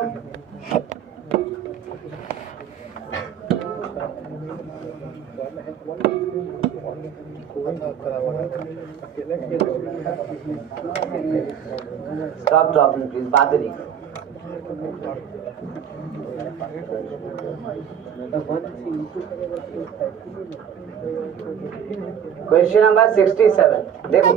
स्टॉप टॉकिंग प्लीज, बात नहीं। क्वेश्चन नंबर 67 देखो,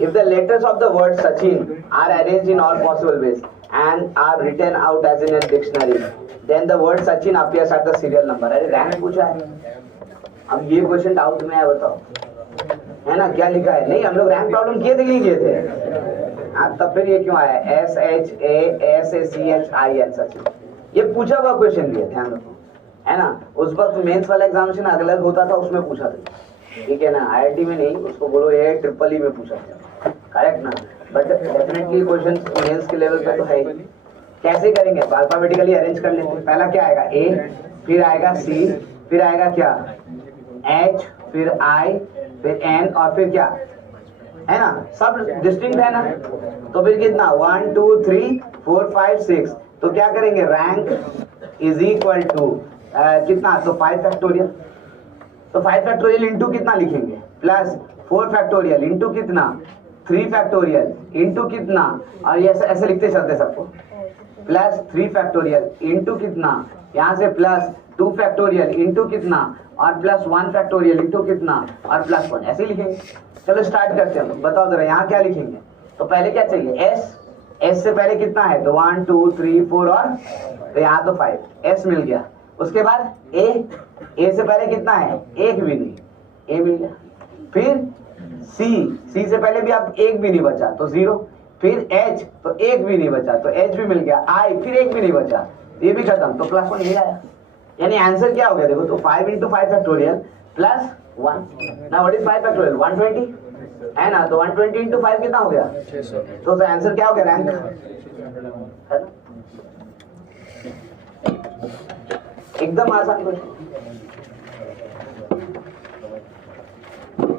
if the letters of the word Sachin are arranged in all possible ways and are written out as in a dictionary, then the word Sachin appears at the serial number। अरे रैंक पूछा है, अब ये क्वेश्चन डाउट में है बताओ, है ना, क्या लिखा है। नहीं हम लोग रैंक प्रॉब्लम किए थे कि नहीं किए थे, तब फिर ये क्यों आया SHASACHIN सचिन, ये पूछा हुआ क्वेश्चन दिया, ध्यान रखो, है ना। उस वक्त मेंस वाला एग्जामिनेशन अलग होता था, उसमें पूछा था, ठीक है ना, IIT में नहीं, उसको बोलो ये ट्रिपल ई में पूछा था, करेक्ट ना। बट डेफिनेटली क्वेश्चन मेंस के लेवल पे तो है। कैसे करेंगे, अल्फाबेटिकली अरेंज कर लेते। पहला क्या आएगा A, फिर आएगा C, फिर आएगा क्या H, फिर I, फिर N और फिर क्या, है ना, सब डिस्टिंक्ट है ना। तो फिर कितना 1 2 3 4 5 6, तो क्या करेंगे, रैंक इज इक्वल टू कितना, तो 5 फैक्टोरियल, तो 5 फैक्टोरियल इंटू कितना लिखेंगे, प्लस 4 फैक्टोरियल इंटू कितना, 3 फैक्टोरियल इंटू कितना, और ये ऐसे लिखते चलते सबको, प्लस 3 फैक्टोरियल इंटू कितना, यहाँ से प्लस 2 फैक्टोरियल इंटू कितना, और प्लस 1 फैक्टोरियल इंटू कितना, और प्लस 1, ऐसे ही लिखेंगे। चलो स्टार्ट करते हैं, बताओ जरा यहाँ क्या लिखेंगे। तो पहले क्या चाहिए, एस से पहले कितना है, तो 1 2 3 4 और तो यहाँ तो 5, एस मिल गया। उसके बाद ए से पहले कितना है, एक भी नहीं, ए मिल गया। फिर सी से पहले भी अब एक भी नहीं बचा तो 0, फिर एच तो एक भी नहीं बचा तो एच भी मिल गया, आई फिर एक भी नहीं बचा, ये भी खत्म, तो प्लस 1 मिल आया। यानी आंसर क्या हो गया देखो, तो 5 इंटू 5 फैक्टोरियल प्लस 1 ना, व्हाट इज 5 फैक्टोरियल, 120 है ना, तो 120 इंटू 5 कितना हो गया, 600। तो आंसर क्या हो गया, रैंक है ना? एकदम आसान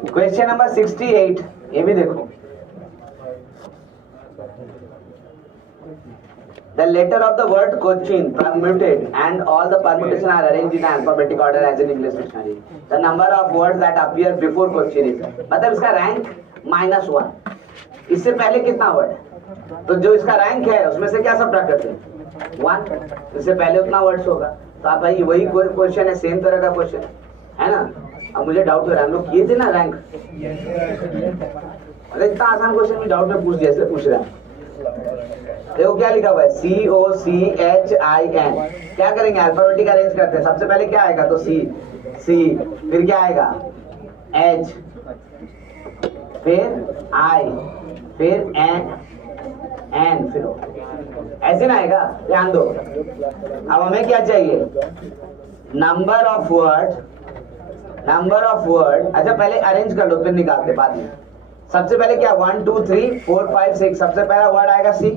क्वेश्चन नंबर 68, ये भी देखो। The letter of the word Cochin permuted and all the permutation are arranged in alphabetic order as in English dictionary. The number of words that appear before Cochin is, मतलब इसका रैंक -1। इससे पहले कितना वर्ड है, तो जो इसका रैंक है उसमें से क्या सब करते हैं, 1, इससे पहले उतना वर्ड्स होगा। तो आप भाई वही क्वेश्चन है, सेम तरह का क्वेश्चन है ना। अब मुझे डाउट हो रहा है, हम लोग किए थे ना रैंक, अरे इतना आसान क्वेश्चन भी डाउट में पूछ दिया, इसलिए पूछ रहे हैं। देखो क्या लिखा हुआ है, COCHIN, क्या करेंगे, अल्फाबेटिक अरेंज करते हैं। सबसे पहले क्या आएगा, तो सी, फिर क्या आएगा, H, फिर I, फिर N, फिर O, ऐसे ना आएगा, ध्यान दो। अब हमें क्या चाहिए, नंबर ऑफ वर्ड। अच्छा पहले अरेंज कर लो, फिर निकालते बाद में। सबसे पहले क्या, 1 2 3 4 5 6, सबसे पहला वर्ड आएगा सी,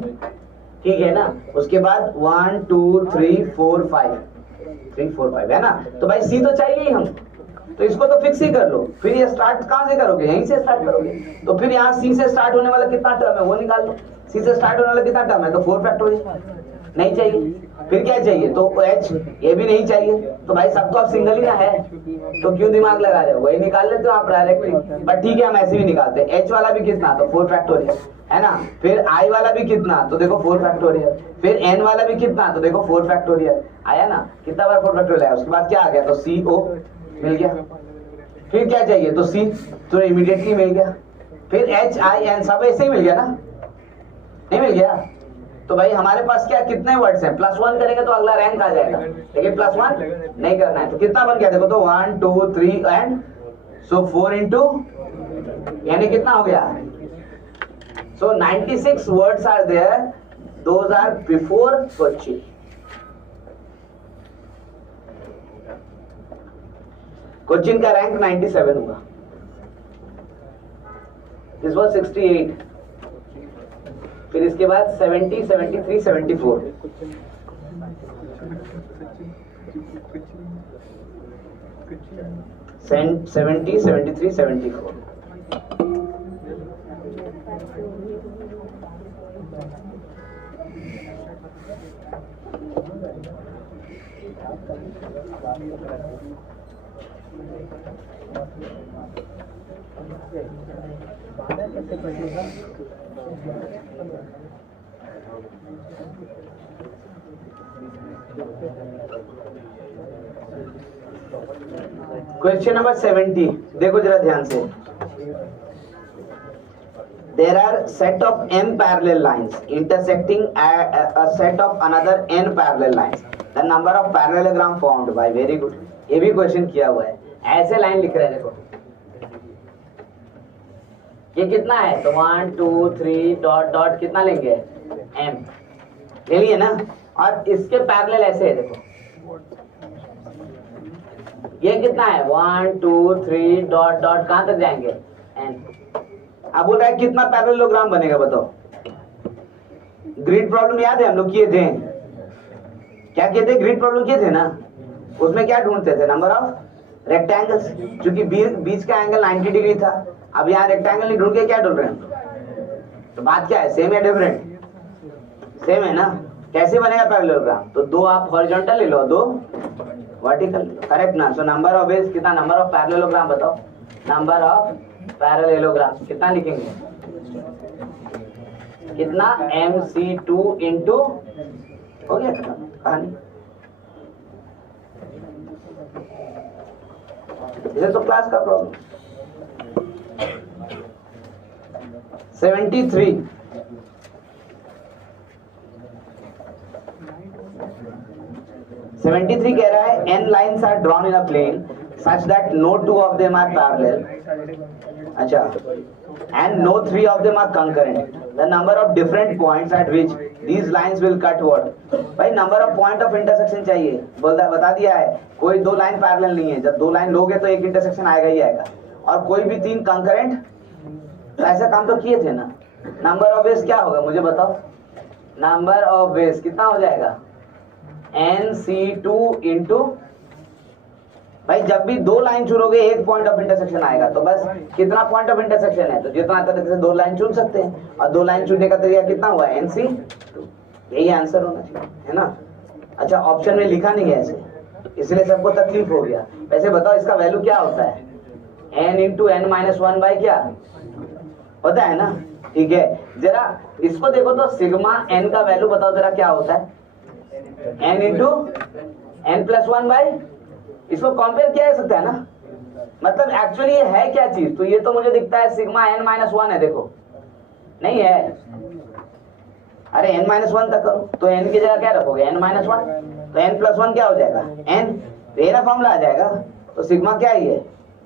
ठीक है ना। उसके बाद 1 2 3 4 5 है ना, तो भाई सी तो चाहिए ही हम, तो इसको तो फिक्स ही कर लो। फिर ये स्टार्ट कहाँ से करोगे, यहीं से स्टार्ट करोगे, तो फिर यहाँ सी से स्टार्ट होने वाला कितना टर्म है वो निकाल लो। सी से स्टार्ट होने वाला कितना टर्म है, तो 4 फैक्टोरियल नहीं चाहिए। फिर क्या चाहिए, तो एच, ये भी नहीं चाहिए, तो भाई सब तो अब सिंगल ही ना है, तो क्यों दिमाग लगा रहे हो, वही निकाल लेते हो आप डायरेक्टली। बट ठीक है, हम ऐसे भी निकालते हैं। एच वाला भी कितना, तो 4 फैक्टोरियल है ना। फिर आई वाला भी कितना, तो देखो 4 फैक्टोरियल। फिर एन वाला भी कितना, तो देखो 4 फैक्टोरियल आया ना, कितना बार 4 फैक्टोरियल आया। उसके बाद क्या आ गया, तो सी ओ मिल गया। फिर क्या चाहिए, तो सी, तो इमीडिएटली मिल गया। फिर एच आई एन सब ऐसे ही मिल गया ना, नहीं मिल गया। तो भाई हमारे पास क्या, कितने वर्ड्स हैं, +1 करेंगे तो अगला रैंक आ जाएगा, लेकिन +1 नहीं करना है। तो कितना बन गया देखो, तो 1 2 3 एंड सो 4 इंटू, यानी कितना हो गया, so 96 words are there, those are before Cochin. Cochin का रैंक 97 होगा, दिस वाज 68। फिर इसके बाद 70 73 74, सेंट 70 73 74। क्वेश्चन नंबर 70, देखो जरा ध्यान से। There are set of m parallel lines intersecting a set of another n parallel lines. The number of parallelogram formed by, very good, ये भी क्वेश्चन किया हुआ है। ऐसे लाइन लिख रहे हैं, देखो ये कितना है, तो 1 2 3 डॉट डॉट कितना लेंगे, m ले लिए ना, और इसके पैरेलल ऐसे है, देखो ये कितना है, 1 2 3 डॉट डॉट कहां तक जाएंगे, n। अब बोल रहा है कितना पैरेललोग्राम बनेगा, बताओ। ग्रिड प्रॉब्लम याद है हम लोग किए थे, क्या किए थे, ग्रिड प्रॉब्लम किए थे ना। उसमें क्या ढूंढते थे, नंबर ऑफ रेक्टेंगल्स, क्योंकि बीच का एंगल 90 डिग्री था। अब यहाँ रेक्टेंगल नहीं ढूंढ के क्या ढूंढ रहे हैं, तो बात क्या है, सेम या डिफरेंट, सेम है ना। कैसे बनेगा पैरेललोग्राम? तो दो आप हॉरिजॉन्टल ले लो, दो वर्टिकल, करेक्ट ना? सो नंबर ऑफ वेज कितना, नंबर ऑफ पैरेललोग्राम बताओ, नंबर ऑफ पैरेललोग्राम कितना लिखेंगे, कितना, MC2 इंटू, हो गया खत्म कहानी। ये तो क्लास का प्रॉब्लम। 73 कह रहा है n lines are drawn in a plane such that no two of them are parallel, अच्छा, and no three of them are concurrent. The number of different points at which these lines will cut what? भाई number of point of intersection चाहिए, बता दिया है, कोई दो लाइन पैरेलल नहीं है, जब दो लाइन लोगे तो एक इंटरसेक्शन आएगा ही आएगा, और कोई भी तीन कंकरेंट, तो ऐसा काम तो किए थे ना। नंबर ऑफ वेज क्या होगा मुझे बताओ, नंबर ऑफ वेज कितना हो जाएगा, NC2 इंटू, भाई जब भी दो लाइन चुनोगे एक पॉइंट ऑफ इंटरसेक्शन आएगा, तो बस कितना पॉइंट ऑफ इंटरसेक्शन है, तो जितना तरह से दो लाइन चुन सकते हैं, और दो लाइन चुनने का तरीका कितना हुआ, NC2, यही आंसर होना चाहिए, है ना। अच्छा, ऑप्शन में लिखा नहीं है ऐसे, इसलिए सबको तकलीफ हो गया। वैसे बताओ इसका वैल्यू क्या होता है, n into n minus 1 by क्या होता है ना, ठीक है। जरा इसको देखो तो सिग्मा n का वैल्यू बताओ जरा क्या होता है, n into n plus 1 by, इसको कंपेयर किया जा सकता है ना, मतलब एक्चुअली ये है क्या चीज, तो ये तो मुझे दिखता है सिग्मा n माइनस 1 है, देखो नहीं है, अरे n माइनस 1 तक करो, तो n की जगह क्या रखोगे, n माइनस 1, तो n प्लस 1 क्या हो जाएगा, n, ये ना फॉर्मूला आ जाएगा, तो सिग्मा क्या ही है,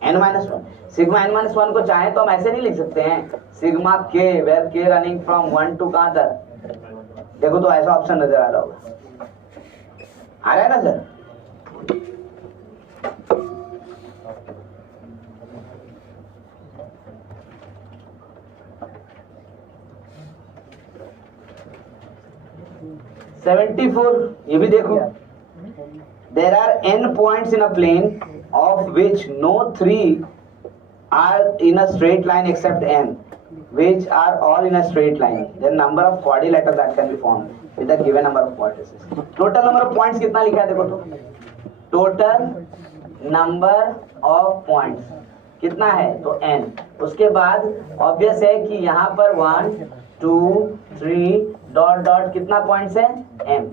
n minus 1। Sigma n minus 1 को चाहे तो हम ऐसे नहीं लिख सकते हैं, sigma k where k running from 1 to कहां तक, देखो तो ऐसा ऑप्शन नजर आ रहा होगा, आ रहा है ना सर। ये भी देखो, there are n points in a plane of which no three are in a straight line except n, which are all in a straight line. Then number of quadrilaterals that can be formed with the given number of vertices. Total number of points कितना लिखा है देखो तो, total number of points कितना है, तो n, उसके बाद ऑब्वियस है कि यहाँ पर 1 2 3 डॉट डॉट कितना पॉइंट्स है, m,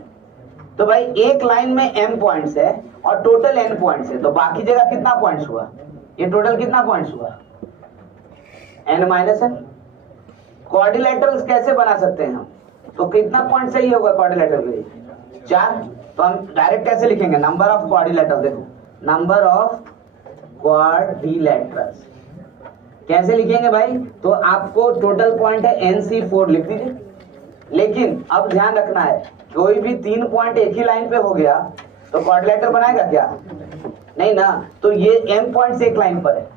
तो भाई एक लाइन में m पॉइंट्स है और टोटल n पॉइंट्स है, तो बाकी जगह कितना पॉइंट्स हुआ, ये टोटल कितना पॉइंट्स हुआ, n माइनस n। क्वाड्रिलेटरल्स कैसे बना सकते हैं हम, तो कितना पॉइंट सही होगा क्वाड्रिलेटरल के लिए, 4, तो हम डायरेक्ट कैसे लिखेंगे, नंबर ऑफ क्वाड्रिलेटरल्स, देखो नंबर ऑफ क्वाड्रिलेटरल्स कैसे लिखेंगे भाई, तो आपको टोटल पॉइंट है NC4 लिख दीजिए, लेकिन अब ध्यान रखना है कोई भी 3 पॉइंट एक ही लाइन पे हो गया तो क्वाड्रिलेटर बनाएगा क्या, नहीं ना, तो ये m पॉइंट्स एक लाइन पर है,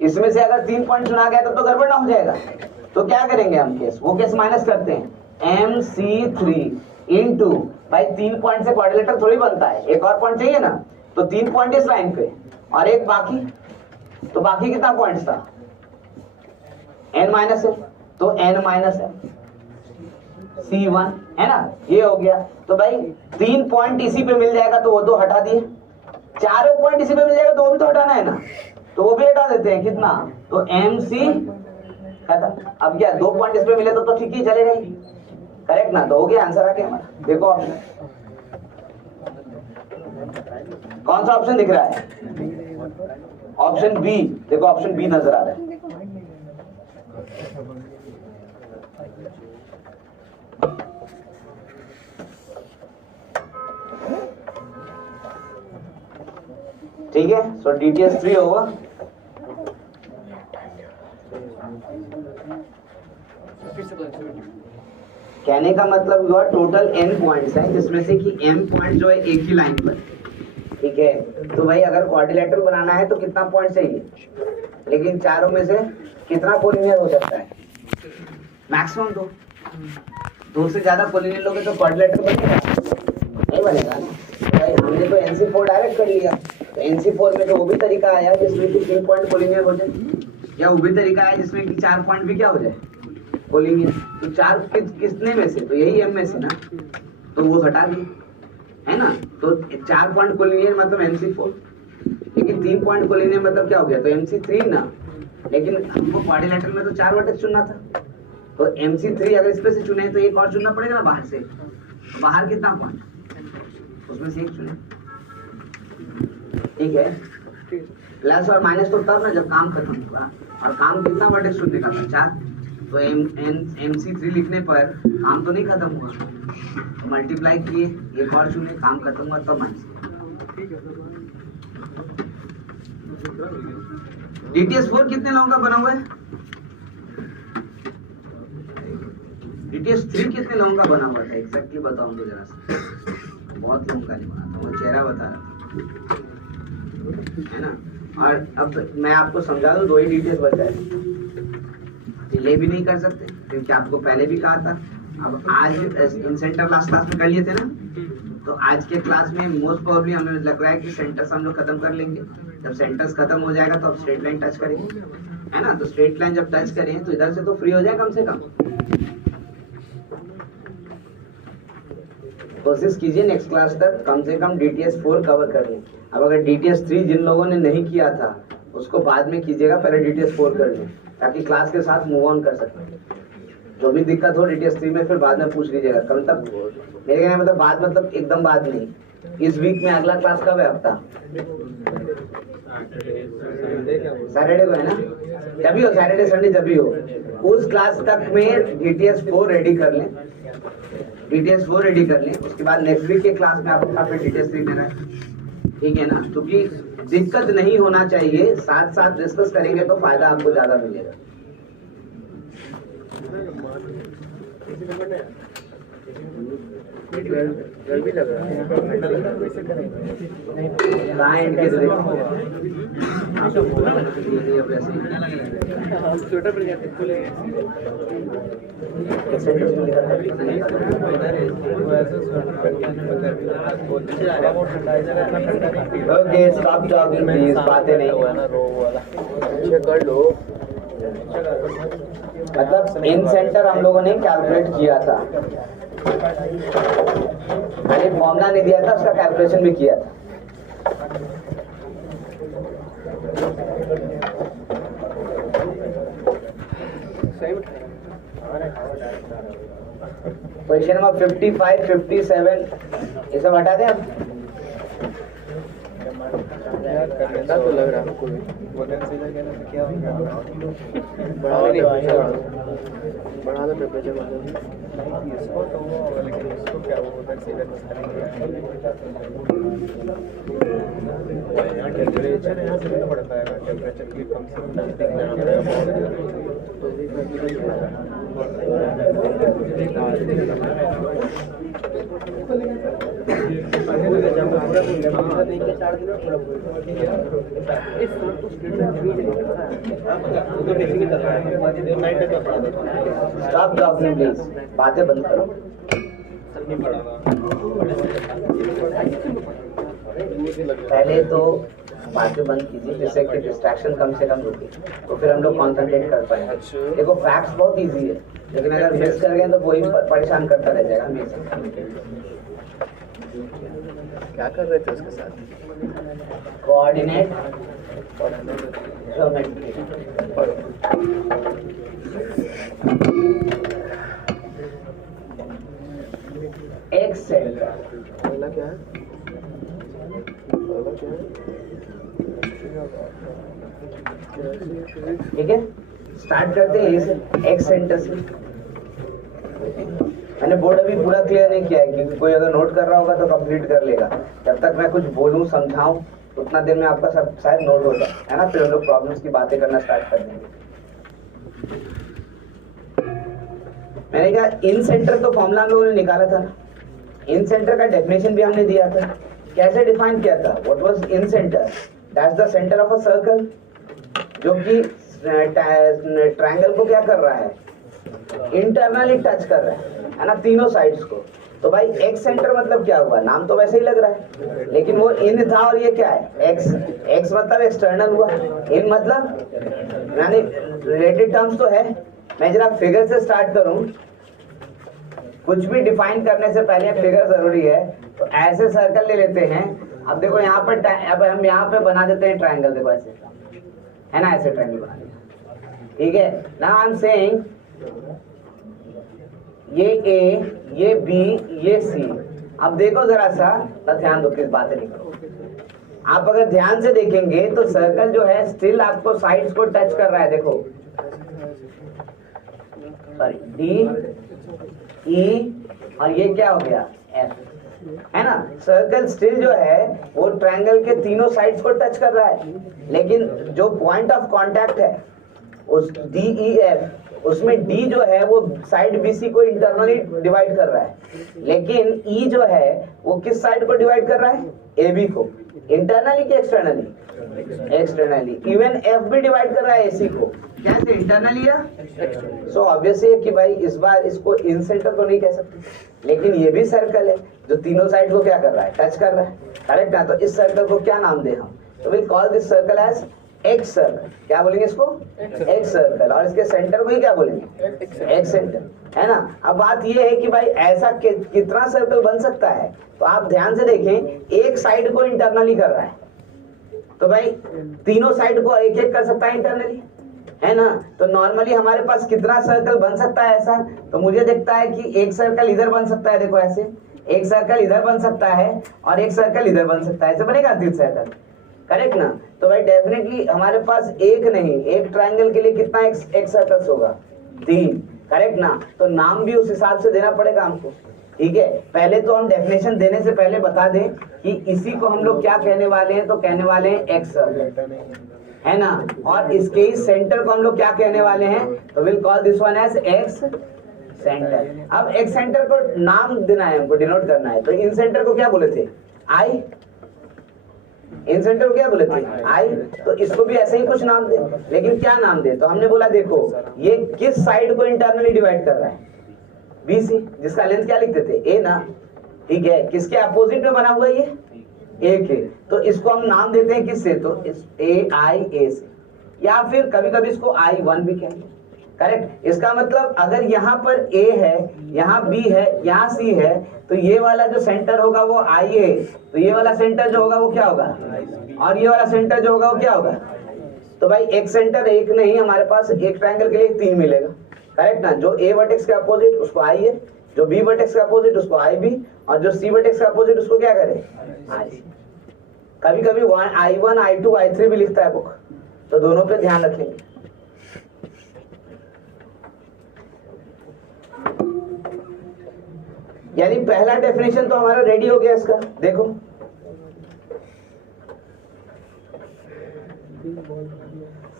इसमें से अगर 3 पॉइंट चुना गया तो गड़बड़ ना हो जाएगा, तो क्या करेंगे हम केस, वो केस माइनस करते हैं, MC3 इंटू, भाई 3 पॉइंट से क्वाड्रिलेटर थोड़ी बनता है, एक और पॉइंट चाहिए ना, तो 3 पॉइंट इस लाइन पे और एक बाकी, तो बाकी कितना पॉइंट्स था, n माइनस है, तो n माइनस है C1 है ना, ये हो गया। तो भाई 3 पॉइंट इसी पे मिल जाएगा तो वो दो हटा दिए, 4 पॉइंट इसी पे मिल जाएगा तो वो भी तो हटाना है ना, तो वो भी हटा देते हैं, कितना, तो MC खत्म। अब क्या 2 पॉइंट इस पे मिले तो ठीक ही चलेगा ही, करेक्ट ना, तो हो गया आंसर आ गया हमारा। देखो ऑप्शन कौन सा ऑप्शन दिख रहा है, ऑप्शन बी, देखो ऑप्शन बी नजर आ रहा है। ठीक है, सो DTS 3 होगा। कहने का मतलब हुआ टोटल n पॉइंट्स हैं जिसमें से कि m पॉइंट जो है एक ही लाइन पर, ठीक है। तो भाई अगर क्वाड्रिलेटरल बनाना है तो कितना पॉइंट चाहिए, लेकिन चारों में से कितना कोलिनियर हो सकता है, मैक्सिमम 2 से ज्यादा कोलिनियर लोगे तो क्वाड्रिलेटरल बनेगा, नहीं बनेगा ना। भाई हमने तो NC4 डायरेक्ट कर लिया, तो NC4 में तो वो भी तरीका आया जिसमें कि 3 पॉइंट कोलिनियर हो जाए, या वो भी तरीका है जिसमें कि 4 पॉइंट भी क्या हो जाए कोलिनियन, तो 4 किसने में से, तो यही M में से ना, तो वो हटा दी है ना, तो 4 पॉइंट कोलिनियन मतलब MC4, लेकिन 3 पॉइंट कोलिनियन मतलब क्या हो गया, तो MC3 ना, लेकिन हमको क्वाड्रिलेटरल में तो 4 वर्टेक्स चुनना था, तो MC3 अगर इस पे से चुने तो एक और चुनना पड़ेगा ना बाहर से, तो बाहर कितना पॉइंट, उसमें से एक चुने, ठीक है, प्लस और माइनस तो तब ना जब काम खत्म हुआ, और काम कितना वर्टेक्स चुनने का था, 4, तो MC3 लिखने पर काम तो नहीं खत्म हुआ, तो मल्टीप्लाई किए, एक और चुने, काम खत्म हुआ तब माइनस। DTS4 कितने लोगों का बना हुआ है, DTS3 कितने लोगों का बना हुआ था, एग्जैक्टली बताओ मुझे जरा सा, बहुत लोगों का नहीं बना था, वो चेहरा बता रहा था, है ना। और अब मैं आपको समझा दूं, 2 ही DTS बचा है, डिले भी नहीं कर सकते क्योंकि आपको पहले भी कहा था। अब आज इन सेंटर लास्ट क्लास में कर लिए थे ना, तो आज के क्लास में मोस्ट प्रोबेबली हमें लग रहा है कि सेंटर्स हम लोग खत्म कर लेंगे। जब सेंटर्स खत्म हो जाएगा तो अब स्ट्रेट लाइन टच करेंगे, है ना, तो स्ट्रेट लाइन जब टच करें तो इधर से तो फ्री हो जाए कम से कम। कोशिश कीजिए नेक्स्ट क्लास तक कम से कम DTS4 कवर कर लें। अब अगर DTS3 जिन लोगों ने नहीं किया था उसको बाद में कीजिएगा, पहले DTS4 कर लें ताकि क्लास के साथ मूव ऑन कर सकें। जो भी दिक्कत हो DTS3 में फिर बाद में पूछ लीजिएगा, कल तक मेरे कहने मतलब बाद मतलब एकदम बाद नहीं। इस वीक में अगला क्लास कब है, हफ्ता सैटरडे को है ना, जब भी हो सैटरडे संडे जब भी हो, उस क्लास तक में DTS4 रेडी कर लें, DTS4 रेडी कर लें। उसके बाद नेक्स्ट वीक के क्लास में आपको फिर DTS3 देना है, ठीक है ना, क्योंकि दिक्कत नहीं होना चाहिए, साथ साथ डिस्कस करेंगे तो फायदा आपको ज्यादा मिलेगा। डर भी लग रहा है, छोटा ओके स्टॉप टॉकिंग प्लीज, बातें नहीं कर लो। मतलब इन सेंटर हम लोगों ने कैलकुलेट किया था, मैंने फॉर्मूला नहीं दिया था, उसका कैलकुलेशन भी किया था। क्वेश्चन नंबर 55, 57 ये सब हटा दें अब। तो लग रहा है बढ़ा दो टेम्परेचर, इसको तो लेकिन इसको क्या वो टेम्परेचर यहाँ से नहीं बढ़ पाएगा, टेम्परेचर की कम से कम नजदीक जाना पड़ेगा। स्टॉप टॉकिंग प्लीज, बातें बंद करो। पहले तो बातें बंद कीजिए जिससे कि डिस्ट्रैक्शन कम से कम रुके, तो फिर हम लोग कॉन्सेंट्रेट कर पाएंगे। देखो फैक्ट्स बहुत इजी है, लेकिन अगर मिस कर गए तो कोई परेशान करता रह जाएगा हमेशा। क्या कर रहे थे उसके साथ? कोऑर्डिनेट ज्योमेट्री, एक सेंटर, अगला क्या है? ठीक है, स्टार्ट करते हैं इस एक सेंटर से। मैंने बोर्ड अभी पूरा क्लियर नहीं किया है क्योंकि कोई अगर नोट कर रहा होगा तो कंप्लीट कर लेगा। जब तक मैं कुछ बोलूं समझाऊं उतना देर में आपका सब शायद नोट हो जाए, है ना, फिर हम लोग प्रॉब्लम्स की बातें करना स्टार्ट कर देंगे। मैंने कहा इन सेंटर तो फॉर्मूला हम लोगों ने निकाला था ना, इन सेंटर का डेफिनेशन भी हमने दिया था। कैसे डिफाइन किया था? What was in centre? That's the centre of a circle, जो कि ट्रायंगल को क्या कर रहा है, इंटरनली टच कर रहा है ना, तीनों साइड्स को। तो भाई एक्स सेंटर मतलब क्या हुआ, नाम तो वैसे ही लग रहा है, लेकिन वो इन था और ये क्या है, एक्स। एक्स मतलब एक्सटर्नल हुआ, इन मतलब यानी रिलेटेड टर्म्स तो है, मैं जरा फिगर से स्टार्ट करूं, कुछ भी डिफाइन करने से पहले फिगर जरूरी है। तो ऐसे सर्कल ले लेते हैं। अब देखो यहाँ पर अब हम यहाँ पे बना देते हैं ट्रायंगल, देखो ऐसे है ना, ऐसे ट्रायंगल बना दिया, ठीक है। नाउ आई एम सेइंग ये ए, ये बी, ये सी। अब देखो जरा सा, बस ध्यान दो, प्लीज बातें नहीं करो। आप अगर ध्यान से देखेंगे तो सर्कल जो है स्टिल आपको साइड्स को टच कर रहा है, देखो सॉरी डी ई और ये क्या हो गया एफ, है ना। सर्कल स्टिल जो है वो ट्रायंगल के तीनों साइड्स को टच कर रहा है, लेकिन जो पॉइंट ऑफ कांटेक्ट है उस डी ई एफ, उसमें डी जो है वो साइड बीसी को इंटरनली डिवाइड कर रहा है, लेकिन ई जो है वो किस साइड को डिवाइड कर रहा है, ए बी को। इंटरनली कि एक्सटर्नली, एक्सटर्नली। इवन एफ भी डिवाइड कर रहा है एसी को, कैसे, इंटरनली या एक्सटर्नली। सो ऑब्वियसली है कि भाई इस बार इसको इन सेंटर तो नहीं कह सकते, लेकिन ये भी सर्कल है जो तीनों साइड को क्या कर रहा है, टच कर रहा है, करेक्ट ना। तो इस सर्कल को क्या नाम दे हम, तो will call this circle as ex circle. क्या बोलेंगे इसको, एक्स सर्कल। और इसके सेंटर को ही क्या बोलेंगे, एक्स सेंटर, है ना। अब बात ये है कि भाई ऐसा कितना सर्कल बन सकता है, तो आप ध्यान से देखें, एक साइड को इंटरनली कर रहा है, तो भाई तीनों साइड को एक एक कर सकता है इंटरनली, है ना। तो नॉर्मली हमारे पास कितना सर्कल बन सकता है ऐसा, तो मुझे दिखता है कि एक सर्कल इधर बन सकता है, देखो ऐसे एक सर्कल इधर बन सकता है और एक सर्कल इधर बन सकता है, ऐसे बनेगा 3 सर्कल, करेक्ट ना। तो भाई डेफिनेटली हमारे पास एक नहीं, एक ट्रायंगल के लिए कितना एक सर्कल्स होगा, 3, करेक्ट ना। तो नाम भी उस हिसाब से देना पड़ेगा हमको, ठीक है। पहले तो हम डेफिनेशन देने से पहले बता दें कि इसी को हम लोग क्या कहने वाले हैं, तो कहने वाले हैं एक्स सर्कल, है ना। और इसके ही सेंटर को हम लोग क्या कहने वाले हैं, तो will call this one as ex centre. अब एक्स सेंटर को नाम देना है हमको, डिनोट करना है। तो इन सेंटर को क्या बोले थे, आई। इन सेंटर को क्या बोले थे, आई। तो इसको भी ऐसे ही कुछ नाम दे, लेकिन क्या नाम दे, तो हमने बोला देखो ये किस साइड को इंटरनली डिवाइड कर रहा है, बीसी, जिसका लेंथ क्या लिखते थे, ए ना, ठीक है। किसके अपोजिट में बना हुआ है ये, ए के। तो इसको हम नाम देते हैं किससे, तो इस ए आई ए से, या फिर कभी कभी इसको I1 भी कहेंगे, करेक्ट। इसका मतलब अगर यहाँ पर ए है, यहाँ बी है, यहाँ सी है, तो ये वाला जो सेंटर होगा वो आई ए, तो ये वाला सेंटर जो होगा वो क्या होगा, और ये वाला सेंटर जो होगा वो क्या होगा। तो भाई एक सेंटर एक नहीं, हमारे पास एक ट्रायंगल के लिए 3 मिलेगा, करेक्ट ना। जो ए वर्टेक्स के अपोजिट उसको आई ए, जो बी वर्टेक्स के अपोजिट उसको आई बी, और जो सी वर्टेक्स के अपोजिट उसको क्या करे, आई सी। कभी कभी I1 I2 I3 भी लिखता है बुक, तो दोनों पे ध्यान रखेंगे। यानी पहला डेफिनेशन तो हमारा रेडी हो गया इसका, देखो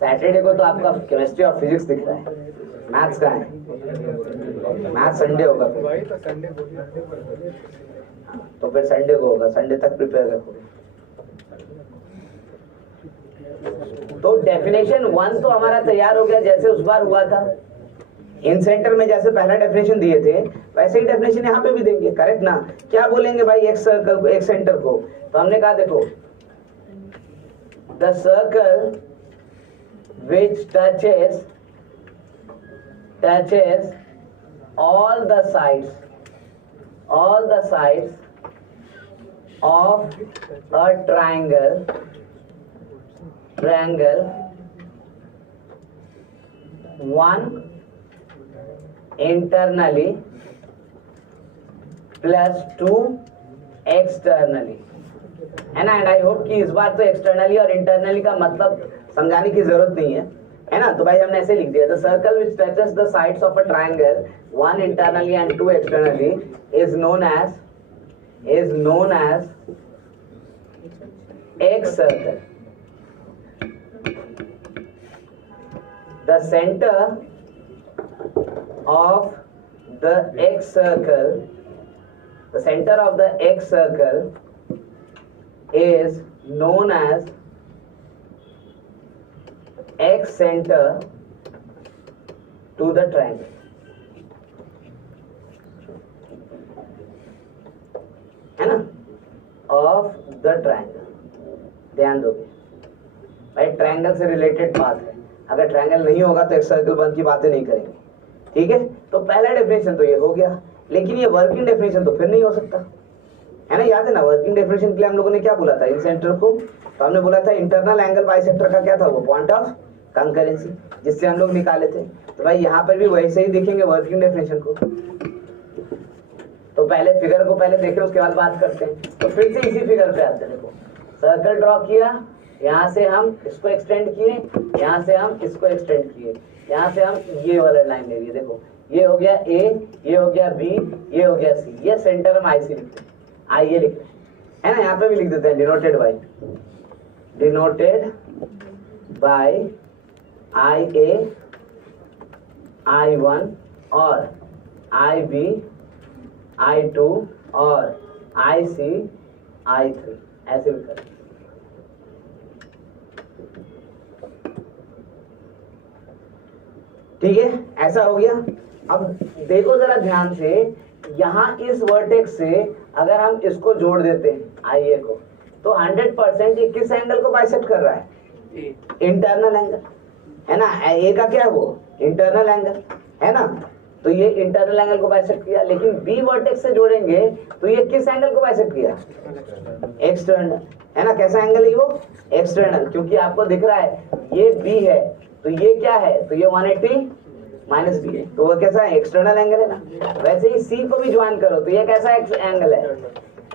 सैटरडे को तो आपका केमिस्ट्री और फिजिक्स दिख रहा है, मैथ्स का है, मैथ्स संडे होगा तो फिर संडे को होगा, संडे तक प्रिपेयर रखो। तो डेफिनेशन 1 तो हमारा तैयार हो गया, जैसे उस बार हुआ था इन सेंटर में, जैसे पहला डेफिनेशन दिए थे वैसे ही डेफिनेशन यहाँ पे भी देंगे, करेक्ट ना। क्या बोलेंगे भाई एक सर्कल को, एक सेंटर को, तो हमने कहा देखो the circle which touches all the sides of a triangle one internally plus 2 externally, है ना। एंड आई होप कि इस बार तो एक्सटर्नली और इंटरनली का मतलब समझाने की जरूरत नहीं है ना। तो भाई हमने ऐसे लिख दिया, the circle which touches the sides of a triangle 1 internally and 2 externally is known as ex circle. The centre of the x circle, the center of the x circle is known as x center to the triangle, है ना, of the triangle। ध्यान दोगे भाई, ट्रायंगल से रिलेटेड बात है, अगर ट्रायंगल नहीं होगा तो एक सर्कल बंद की बातें नहीं करेंगे, ठीक है, तो पहला डेफिनेशन तो ये हो गया, लेकिन ये वर्किंग डेफिनेशन तो फिर नहीं हो सकता है ना। याद है ना, वर्किंग डेफिनेशन के लिए हम लोगों ने क्या बोला था इन सेंटर को, तो हमने बोला था इंटरनल एंगल बाइसेक्टर का क्या था वो पॉइंट ऑफ कंकरेंसी, जिससे हम लोग निकाले थे। तो भाई यहाँ पर भी वैसे ही देखेंगे वर्किंग डेफिनेशन को। तो पहले फिगर को पहले देखें, उसके बाद बात करते हैं। तो फिर से इसी फिगर पे आते हैं। देखो सर्कल ड्रॉ किया, यहाँ से हम इसको एक्सटेंड किए, यहाँ से हम इसको एक्सटेंड किए, यहाँ से हम ये वाला लाइन ले लिए। देखो ये हो गया ए, ये हो गया बी, ये हो गया सी, ये सेंटर में आई सी लिखते हैं, आई ए लिखते हैं, है ना। यहाँ पे भी लिख देते हैं denoted by I A, I one और आई बी, I2 और IC, I3 ऐसे भी करें। ठीक है, ऐसा हो गया। अब देखो जरा ध्यान से, यहाँ इस वर्टेक्स से अगर हम इसको जोड़ देते हैं IA को, तो 100% ये किस एंगल को बाइसेक्ट कर रहा है? इंटरनल एंगल, है ना। ए का क्या है वो? इंटरनल एंगल, है ना। तो ये इंटरनल एंगल को बाइसेक्ट किया, लेकिन बी वर्टेक्स से जोड़ेंगे तो ये किस एंगल को बाइसेक्ट किया? एक्सटर्नल, है ना। कैसा एंगल है वो? एक्सटर्नल, क्योंकि आपको दिख रहा है ये बी है, तो ये क्या है? तो ये 180 माइनस बी है, तो वो कैसा है? एक्सटर्नल एंगल है ना। वैसे ही सी को भी ज्वाइन करो तो ये कैसा एंगल है?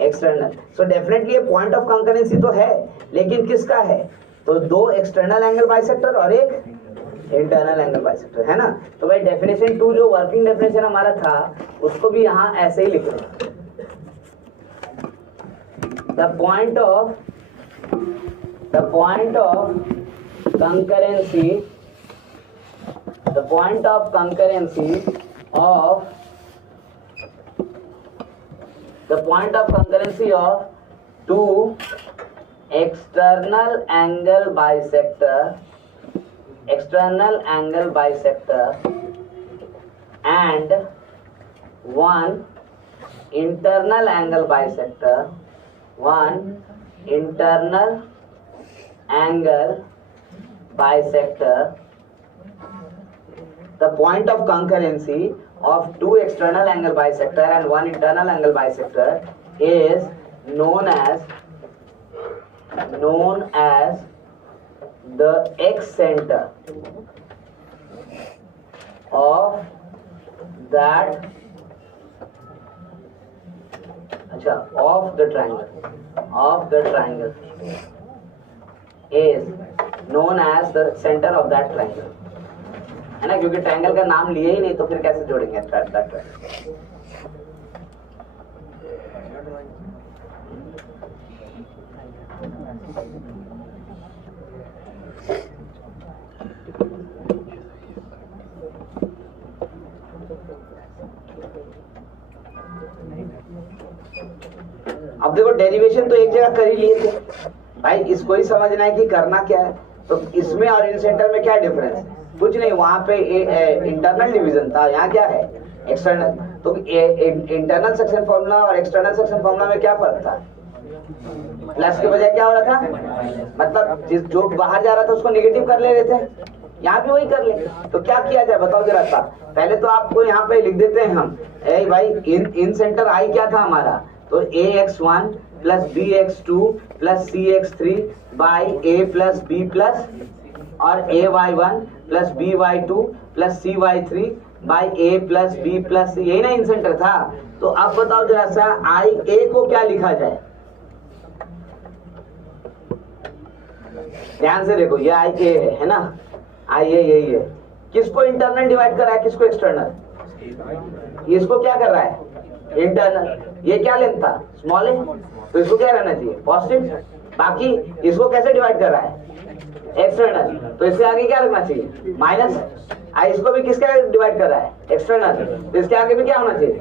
एक्सटर्नल। सो डेफिनेटली ये पॉइंट ऑफ कंकरेंसी तो है, लेकिन किसका है? तो दो एक्सटर्नल एंगल बाइसेक्टर और एक इंटरनल एंगल बाइसेक्टर, है ना। तो भाई डेफिनेशन 2 जो वर्किंग डेफिनेशन हमारा था, उसको भी यहाँ ऐसे ही लिख रहे हैं। The point of concurrency, the point of concurrency of two external angle bisector and one internal angle bisector, the point of concurrency of two external angle bisector and one internal angle bisector is known as the x center of that of the triangle is known as the center of that triangle, है ना। क्योंकि ट्रायंगल का नाम लिए ही नहीं तो फिर कैसे जोड़ेंगे ट्रायंगल। अब देखो डेरिवेशन तो एक जगह कर ही लिए थे भाई, इसको ही समझना है कि करना क्या है। तो इसमें और इन सेंटर में क्या डिफरेंस? कुछ नहीं, वहां पे इंटरनल डिवीजन था, यहाँ क्या है? एक्सटर्नल। तो इंटरनल सेक्शन फॉर्मूला और एक्सटर्नल सेक्शन फॉर्मूला में क्या फर्क था? प्लस के बजाय क्या हो रहा था? मतलब जो बाहर जा रहा था उसको नेगेटिव कर ले रहे थे, यहाँ भी वही कर ले। तो क्या किया जाए बताओ जरा सा। पहले तो आपको यहाँ पे लिख देते हैं हम, भाई इन सेंटर आई क्या था हमारा? तो ax1 plus bx2 plus cx3 by a plus b plus और ay1 plus by2 plus cy3 by a plus b plus c, यही ना इन सेंटर था। तो अब बताओ जरा सा आई ए को क्या लिखा जाए? ध्यान से देखो, ये आई ए है ना, आई ए यही है। किसको इंटरनल डिवाइड कर रहा है, किसको एक्सटर्नल? इसको क्या कर रहा है? इंटरनल। ये क्या लेंथ था? स्मॉल है, तो इसको क्या रहना चाहिए? पॉजिटिव। बाकी इसको कैसे डिवाइड कर रहा है? एक्सटर्नल, तो इसके आगे क्या रखना चाहिए? माइनस। इसको भी किसके आगे डिवाइड कर रहा है? एक्सटर्नल, तो इसके आगे भी क्या होना चाहिए?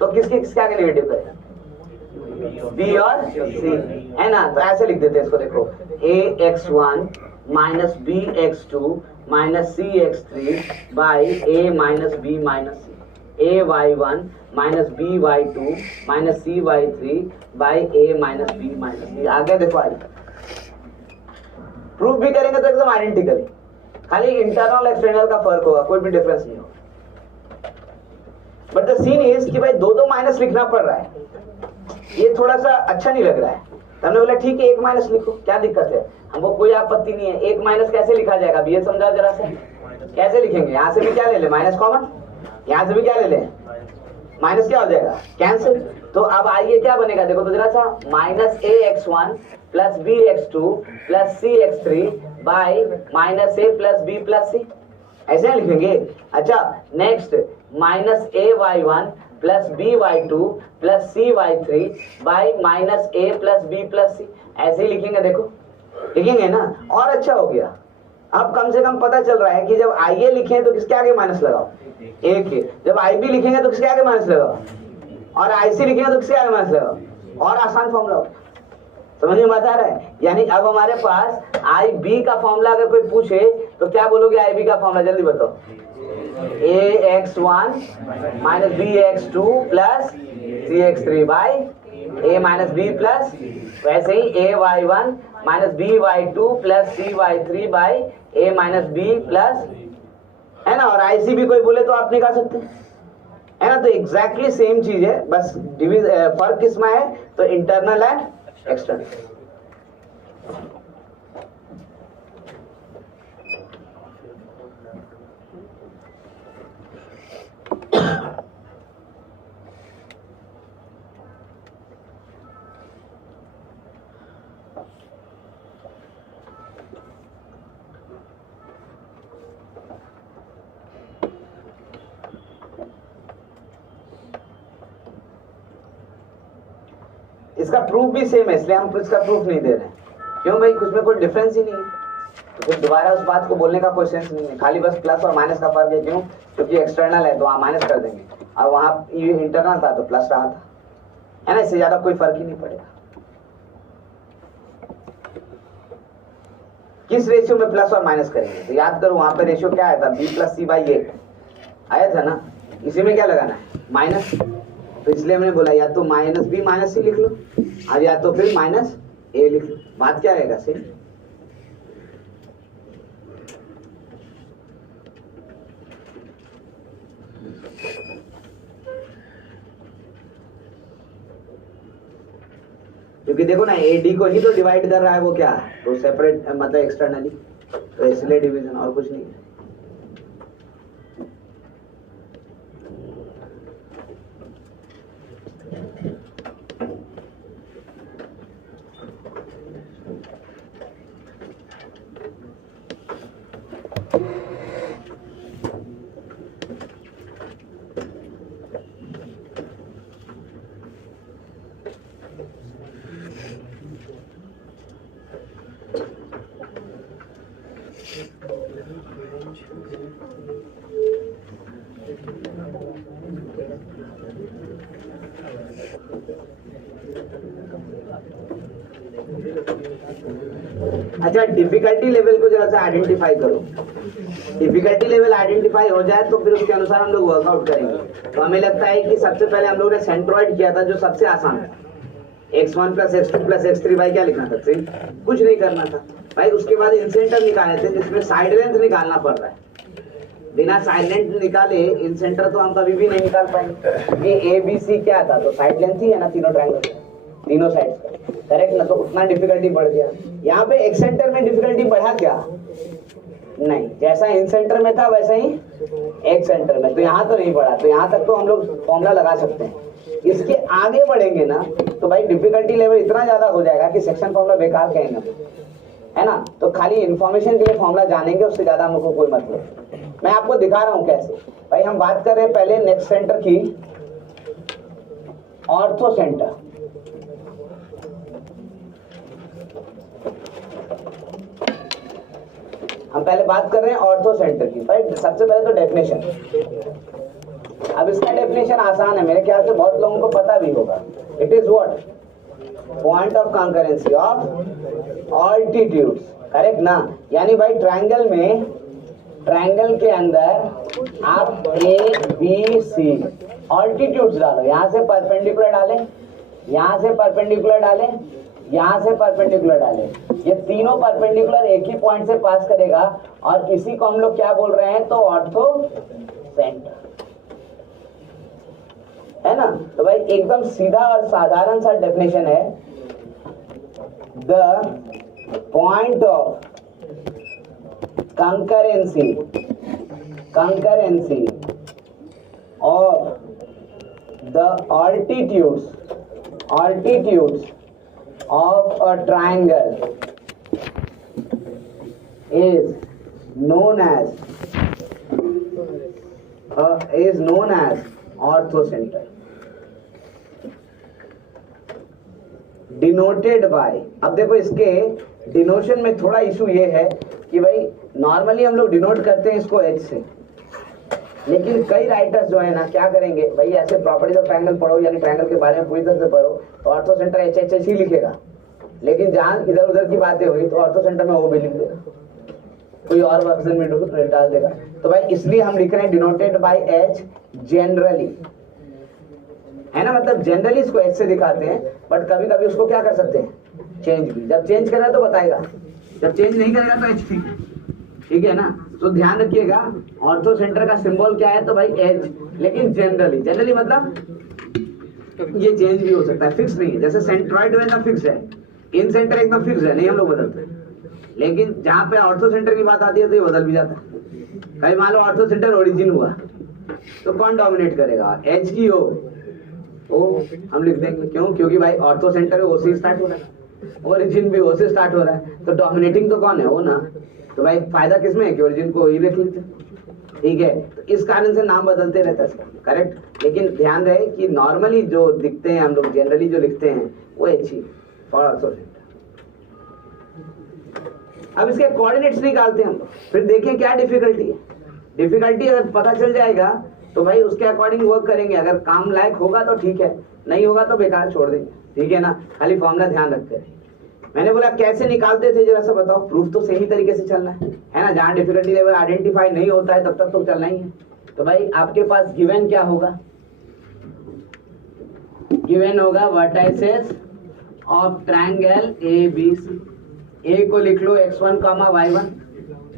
तो किसके आगे नेगेटिव करें? बी और सी, है ना। तो ऐसे लिख देते हैं इसको, देखो ax1 minus bx2 minus cx3 by a minus b minus c, ay1 minus by2 minus cy3 by a minus b minus c। आगे देखो, आज प्रूफ भी करेंगे तो एकदम आइडेंटिकल, खाली इंटरनल एक्सटर्नल का फर्क होगा, कोई भी डिफरेंस नहीं होगा। बट द सीन इज कि भाई दो दो माइनस लिखना पड़ रहा है, ये थोड़ा सा अच्छा नहीं लग रहा है। तो हमने बोला ठीक है एक माइनस लिखो, क्या दिक्कत है, हमको कोई आपत्ति नहीं है। एक माइनस कैसे लिखा जाएगा अभी ये समझाओ जरा से, कैसे लिखेंगे? यहाँ से भी क्या ले ले माइनस कॉमन, यहाँ से भी क्या ले ले माइनस, क्या हो जाएगा कैंसिल। तो अब आइए क्या बनेगा देखो तो जरा सा, minus A X one plus B X two plus C X three by minus A plus B plus C, ऐसे लिखेंगे। अच्छा next, minus A Y one plus B Y two plus C Y three by minus A plus B plus C, ऐसे ही लिखेंगे। देखो लिखेंगे ना, और अच्छा हो गया। अब कम से कम पता चल रहा है कि जब आई ए लिखें तो किसके आगे माइनस लगाओ, ए के। जब आई बी लिखेंगे तो किसके आगे माइनस लगाओ, और आई सी लिखेंगे तो किसके आगे माइनस लगाओ। और आसान फॉर्मूला हो, समझ में बात आ रहा है? यानी अब हमारे पास आई बी का फॉर्मूला अगर कोई पूछे तो क्या बोलोगे? आई बी का फॉर्मूला जल्दी बताओ, A X one minus B X two plus C X three by A minus B plus, वैसे ही A Y one minus B Y two plus C Y three by A minus B plus, है ना। और आई सी भी कोई बोले तो आप निकाल सकते हैं, है ना। तो एग्जैक्टली सेम चीज है, बस फर्क किसमें है तो इंटरनल एंड एक्सटर्नल। इसका प्रूफ भी सेम है, इसलिए हम इसका प्रूफ नहीं दे रहे हैं। क्यों भाई, उसमें कोई डिफरेंस ही नहीं है, तो फिर दोबारा उस बात को बोलने का कोई सेंस नहीं है। खाली बस प्लस और माइनस का फर्क है। क्यों? क्योंकि एक्सटर्नल है तो वहाँ माइनस कर देंगे, और वहाँ ये इंटरनल था तो प्लस रहा था, है ना। इससे ज्यादा कोई फर्क ही नहीं पड़ेगा। किस रेशियो में प्लस और माइनस करेंगे तो याद करो, वहां पे रेशियो क्या आया था, बी प्लस सी बाई ए आया था ना। इसी में क्या लगाना है, माइनस। तो इसलिए हमने बोला या तो माइनस बी माइनस सी लिख लो, और या तो फिर माइनस ए लिख लो। बात क्या रहेगा सेम। क्योंकि देखो ना, ए डी को ही तो डिवाइड कर रहा है, वो क्या है तो सेपरेट मतलब एक्सटर्नली, तो इसलिए डिवीजन, और कुछ नहीं है। अच्छा, डिफिकल्टी लेवल को जरा सा आइडेंटिफाई करो। डिफिकल्टी लेवल आइडेंटिफाई हो जाए तो फिर उसके अनुसार हम लोग वर्कआउट करेंगे। तो हमें लगता है कि सबसे पहले हम लोगों ने सेंट्रॉइड किया था, जो सबसे आसान था। x1 plus x2 plus x3 by क्या लिखना था, 3, कुछ नहीं करना था भाई। उसके बाद इंसेंटर निकाले थे, जिसमें साइड लेंथ निकालना पड़ रहा है। बिना साइड लेंथ निकाले इंसेंटर तो हम कभी भी नहीं निकाल पाएंगे। ये ए बी सी क्या था, तो साइड लेंथ ही है ना, तीनों ट्रायंगल, तीनों साइड का, करेक्ट ना। तो उतना डिफिकल्टी बढ़ गया। यहाँ पे एक्सेंटर में डिफिकल्टी बढ़ा क्या, नहीं, जैसा इंसेंटर में था वैसा ही एक्सेंटर में, तो यहाँ तो नहीं बढ़ा। तो यहाँ तक तो हम लोग फॉर्मूला लगा सकते हैं। इसके आगे बढ़ेंगे ना तो भाई डिफिकल्टी लेवल इतना ज्यादा हो जाएगा कि सेक्शन फॉर्मूला बेकार कहेंगे, है ना। तो खाली इंफॉर्मेशन के लिए फॉर्मूला जानेंगे, उससे ज्यादा हमको कोई मतलब। मैं आपको दिखा रहा हूँ कैसे। भाई हम बात कर रहे हैं पहले नेक्स्ट सेंटर की, ऑर्थो सेंटर। हम पहले बात कर रहे हैं ऑर्थो सेंटर की। भाई सबसे पहले तो डेफिनेशन। अब इसका डेफिनेशन आसान है, मेरे ख्याल से बहुत लोगों को पता भी होगा। It is what, point of concurrency of altitudes, correct ना। यानी भाई ट्रायंगल में, ट्रायंगल के अंदर आप ए बी सी ऑल्टीट्यूड्स डालो। यहाँ से परपेंडिकुलर डालें, यहाँ से परपेंडिकुलर डालें, यहाँ से परपेंडिकुलर डालें। ये तीनों परपेंडिकुलर एक ही पॉइंट से पास करेगा, और इसी को हम लोग क्या बोल रहे हैं, तो ऑर्थो सेंटर। है ना। तो भाई एकदम सीधा और साधारण सा डेफिनेशन है, the point of concurrency of the altitudes of a triangle is known as orthocenter, denoted by. अब देखो इसके डिनोशन में थोड़ा इशू ये है कि भाई नॉर्मली हम लोग डिनोट करते हैं इसको एच से, लेकिन कई राइटर्स जो है ना क्या करेंगे भाई, ऐसे प्रॉपर्टीज ऑफ ट्रायंगल पढ़ो यानी ट्रायंगल के बारे में पूरी तरह से पढ़ो तो ऑर्थो सेंटर एच एच ही लिखेगा, लेकिन जहां इधर उधर की बातें हुई तो ऑर्थो सेंटर में वो भी लिख देगा, कोई और वर्जन में डाल देगा। तो भाई इसलिए हम लिख रहे हैं डिनोटेड बाय एच जनरली, है ना, मतलब जनरली इसको एच से दिखाते हैं, बट कभी कभी उसको क्या कर सकते हैं चेंज भी, जब चेंज करेगा तो बताएगा, जब चेंज नहीं करेगा तो एच ठीक है ना। तो ध्यान रखिएगा ऑर्थो सेंटर का सिंबल क्या है, तो भाई एच, लेकिन जनरली मतलब ये चेंज भी हो सकता है, फिक्स नहीं है। जैसे सेंट्रॉइड में एकदम फिक्स है, इन सेंटर एकदम फिक्स है, नहीं हम लोग बदलते, लेकिन जहां पे ऑर्थो सेंटर की बात आती है तो ये बदल भी जाता है। कहीं मान लो ऑर्थो सेंटर ओरिजिन हुआ तो कौन डोमिनेट करेगा, एच की ओ हम लिख देंगे, क्यों, क्योंकि भाई ऑर्थो सेंटर ओ से स्टार्ट हो रहा है, ओरिजिन भी ओ से स्टार्ट हो रहा है, तो डोमिनेटिंग तो कौन है, ओ ना। तो भाई फायदा किसमें है कि ओरिजिन को ही देख लेते, ठीक है। तो इस कारण से नाम बदलते रहता है इसका, करेक्ट। लेकिन ध्यान रहे कि नॉर्मली जो लिखते हैं हम लोग, जनरली जो लिखते हैं वो H he for ortho centre. अब इसके कोऑर्डिनेट्स निकालते हैं हम लोग, फिर देखें क्या डिफिकल्टी है। डिफिकल्टी अगर पता चल जाएगा तो भाई उसके अकॉर्डिंग वर्क करेंगे, अगर काम लायक होगा तो ठीक है, नहीं होगा तो बेकार छोड़ देंगे, ठीक है ना। खाली फॉर्मूला ध्यान रखते हैं। मैंने बोला कैसे निकालते थे जरा सा बताओ, प्रूफ तो सही तरीके से चलना है ना। जहां डिफिकल्टी लेवल आइडेंटिफाई नहीं होता है तब तक तो चलना ही है। तो भाई आपके पास गिवन क्या होगा, गिवन होगा वर्टाइसेस ऑफ ट्रायंगल ABC। ए को लिख लो x1, y1,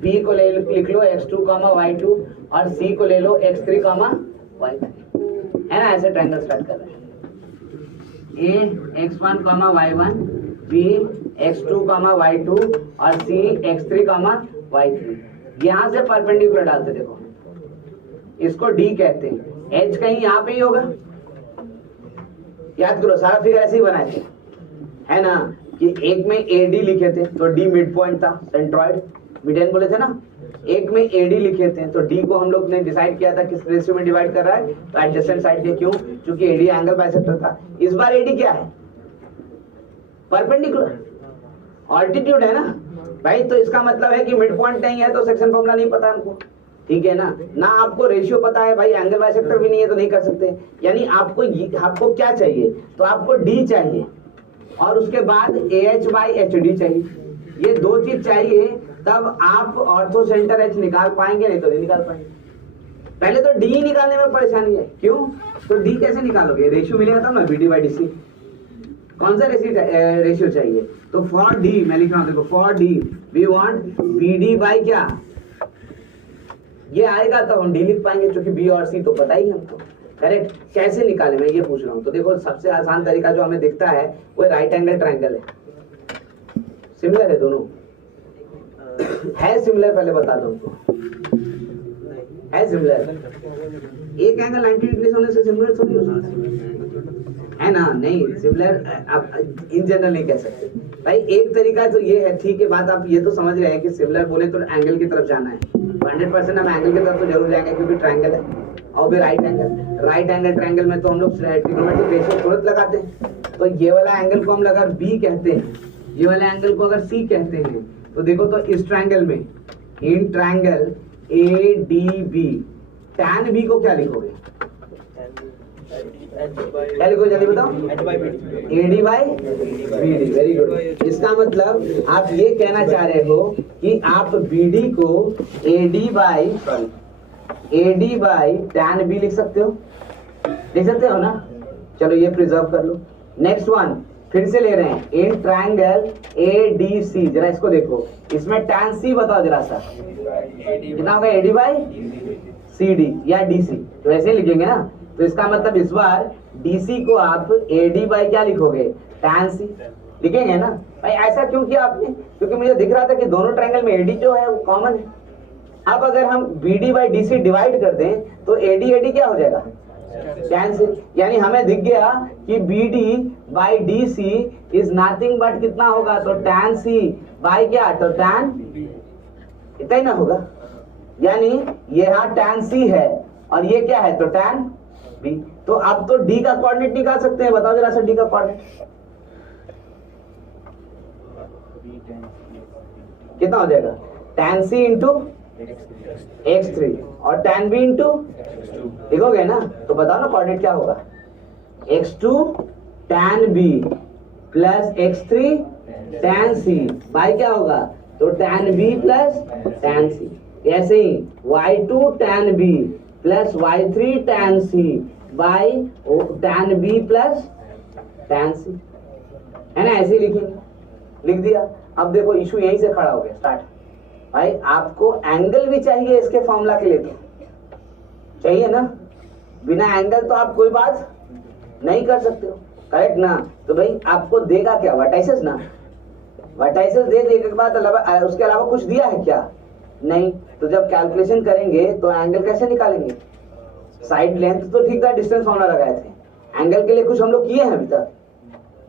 बी को लिख लो x2, y2 और सी को ले लो x3, y3, है ना। ऐसे ट्रायंगल स्टार्ट कर रहे हैं, ए x1, y1, B x2, y2 और सी x3, y3। यहां से परपेंडिकुलर डालते, देखो इसको डी कहते हैं, एच कहीं यहाँ पे ही होगा, याद करो सारा फिगर ऐसे ही बनाए थे, है ना, कि एक में एडी लिखे थे तो डी मिड पॉइंट था, सेंट्रॉइड मिडियन बोले थे ना। एक में एडी लिखे थे तो डी को हम लोग ने डिसाइड किया था किस रेशियो में डिवाइड कर रहा है, तो एडजेसेंट साइड के, क्यों, क्योंकि एडी एंगल बाइसेक्टर था। इस बार एडी क्या है, परपेंडिकुलर, ऑल्टीट्यूड है ना भाई, तो इसका मतलब है कि मिड पॉइंट नहीं है तो सेक्शन फॉर्मूला नहीं पता हमको, ठीक है ना आपको रेशियो पता है भाई, एंगल बाइसेक्टर भी नहीं है तो नहीं कर सकते। यानी आपको क्या चाहिए, तो आपको डी चाहिए और उसके बाद AH/HD चाहिए, ये दो चीज चाहिए, तब आप ऑर्थो सेंटर एच निकाल पाएंगे, नहीं तो नहीं निकाल पाएंगे। पहले तो डी निकालने में परेशानी है, क्यों, तो डी कैसे निकालोगे, रेशियो मिलेगा तब ना, BD/DC। कौन सा रेशियो चाहिए, तो फॉर डी मैं लिख रहा हूं, देखो for D we want BD by क्या, ये आएगा तो हम डी लिख पाएंगे, क्योंकि बी और सी तो पता ही हमको, करेक्ट। कैसे निकाले मैं ये पूछ रहा हूँ। तो देखो सबसे आसान तरीका जो हमें दिखता है वो राइट एंगल ट्रायंगल है, सिमिलर है दोनों, है सिमिलर, पहले बता दो है सिमिलर, एक एंगल 90 डिग्री होने से सिमिलर थोड़ी हो सकता है ना, नहीं सिमिलर आप इन जनरल नहीं कह सकते भाई। एक तरीका तो ये है, ठीक है, बात आप ये तो समझ रहे हैं कि सिमिलर बोले तो एंगल की तरफ जाना है, 100% हम एंगल की तरफ तो जरूर जाएंगे क्योंकि ट्रायंगल है, और भी राइट एंगल ट्रायंगल में तो हम लोग ट्रिग्नोमेट्रिक रेशियो तुरंत लगाते हैं। तो ये वाला एंगल को हम अगर बी कहते हैं, ये वाला एंगल को अगर सी कहते हैं, तो देखो तो इस ट्रायंगल में, in triangle ADB, tan B को क्या लिखोगे, क्या लिखोगे जल्दी बताओ, AD/BD, वेरी गुड। इसका मतलब आप ये कहना चाह रहे हो कि आप BD को AD/tan B लिख सकते हो ना। चलो ये प्रिजर्व कर लो। नेक्स्ट वन फिर से ले रहे हैं, इन ट्रायंगल ADC, जरा इसको देखो, इसमें tan C बताओ जरा सा, कितना होगा, AD/CD या DC, तो ऐसे लिखेंगे ना। तो इसका मतलब इस बार DC को आप AD बाई क्या लिखोगे, tan C लिखेंगे ना भाई। ऐसा क्यों किया आपने, क्योंकि मुझे दिख रहा था कि दोनों ट्रायंगल में AD जो है वो कॉमन है। अब अगर हम BD बाई DC डिवाइड कर दें तो AD क्या हो जाएगा, tan C। यानी हमें दिख गया कि BD by DC is nothing but कितना होगा, तो tan C बाई क्या, तो tan, इतना ही ना होगा। यानी ये यहाँ tan C है और ये क्या है, तो tan B। तो अब तो D का कोऑर्डिनेट निकाल सकते हैं, बताओ जरा सा D का कोऑर्डिनेट कितना हो जाएगा, tan C इंटू x3 और tan B इंटू, लिखोगे ना, तो बताओ ना कोऑर्डिनेट क्या होगा, x2 tan B plus x3 tan C by क्या होगा, तो tan B plus tan C। ऐसे ही y2 tan B plus y3 tan C by tan B plus tan C, है ना, ऐसे ही लिखेंगे, लिख दिया। अब देखो इशू यहीं से खड़ा हो गया स्टार्ट। भाई आपको एंगल भी चाहिए इसके फॉर्मूला के लिए, तो चाहिए ना, बिना एंगल तो आप कोई बात नहीं कर सकते हो, करेक्ट ना। तो भाई आपको देगा क्या, वर्टाइसेस ना, वर्टाइसेस दे देने के बाद उसके अलावा कुछ दिया है क्या, नहीं। तो जब कैलकुलेशन करेंगे तो एंगल कैसे निकालेंगे, साइड लेंथ तो ठीक था, डिस्टेंस फॉर्मूला लगाए थे, एंगल के लिए कुछ हम लोग किए हैं अभी तक,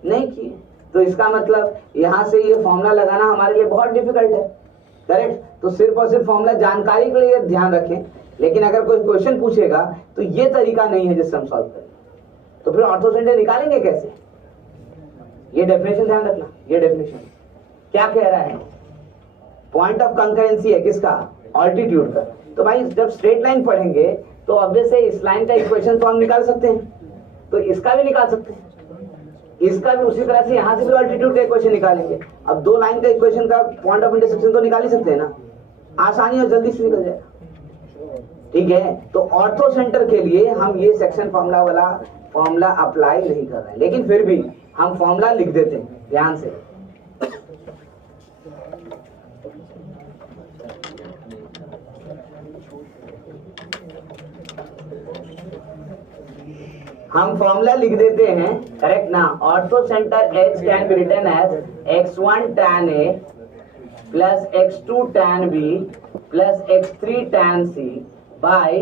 नहीं किए। तो इसका मतलब यहाँ से ये फॉर्मूला लगाना हमारे लिए बहुत डिफिकल्ट है, करेक्ट। तो सिर्फ और सिर्फ फॉर्मूला जानकारी के लिए ध्यान रखें, लेकिन अगर कोई क्वेश्चन पूछेगा तो ये तरीका नहीं है जिससे हम सॉल्व करें, तो फिर ऑर्थोसेंटर निकालेंगे कैसे, ये डेफिनेशन ध्यान रखना। ये डेफिनेशन क्या कह रहा है, पॉइंट ऑफ कंकरेंसी है किसका, ऑल्टीट्यूड का। तो भाई जब स्ट्रेट लाइन पढ़ेंगे तो ऑब्वियस है इस लाइन का इक्वेशन तो हम निकाल सकते हैं, तो इसका भी निकाल सकते हैं, इसका भी उसी तरह से यहाँ से भी ऑल्टीट्यूड का इक्वेशन निकालेंगे। अब दो लाइन का इक्वेशन का पॉइंट ऑफ इंटरसेक्शन तो निकाल ही सकते हैं ना, आसानी और जल्दी से निकल जाएगा, ठीक है। तो ऑर्थो सेंटर के लिए हम ये सेक्शन फॉर्मूला वाला फॉर्मूला अप्लाई नहीं कर रहे हैं, लेकिन फिर भी हम फॉर्मूला लिख देते हैं ध्यान से। हम फॉर्मूला लिख देते हैं, करेक्ट ना। Ortho centre H can be written as x1 tan A plus x2 tan B plus x3 tan C by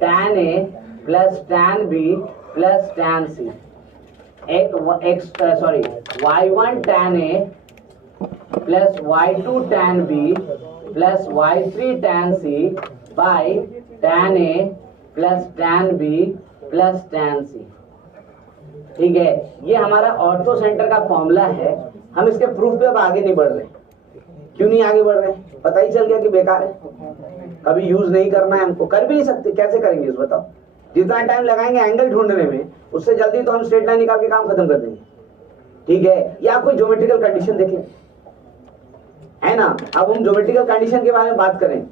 tan A plus tan B plus tan C। y1 tan A plus y2 tan B plus y3 tan C by tan A plus tan B plus tan C, ठीक है। ये हमारा ऑर्थो सेंटर का फॉर्मूला है। हम इसके प्रूफ पे अब आगे नहीं बढ़ रहे। क्यों नहीं आगे बढ़ रहे, पता ही चल गया कि बेकार है, कभी यूज नहीं करना है, हमको कर भी नहीं सकते, कैसे करेंगे इस बताओ। जितना टाइम लगाएंगे एंगल ढूंढने में, उससे जल्दी तो हम स्ट्रेट लाइन निकाल के काम खत्म कर देंगे, ठीक है। या कोई ज्योमेट्रिकल कंडीशन देखें, है ना। अब हम ज्योमेट्रिकल कंडीशन के बारे में बात करें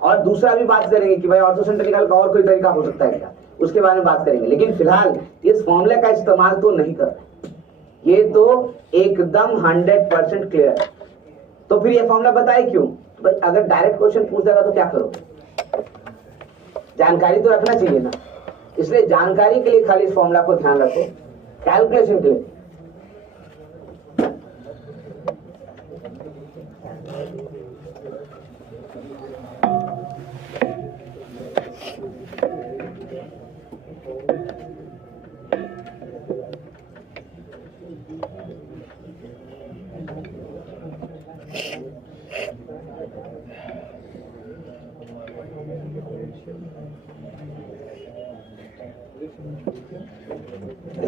और दूसरा भी बात करेंगे कि भाई ऑर्थो सेंटर निकाल का और कोई तरीका हो सकता है क्या, उसके बारे में बात करेंगे। लेकिन फिलहाल इस फॉर्मूले का इस्तेमाल तो नहीं कर रहे, ये तो एकदम 100% क्लियर है। तो फिर ये फॉर्मूला बताए क्यों, भाई अगर डायरेक्ट क्वेश्चन पूछ देगा तो क्या करोगे, जानकारी तो रखना चाहिए ना। इसलिए जानकारी के लिए खाली इस फॉर्मूला को ध्यान रखो, कैलकुलेशन के लिए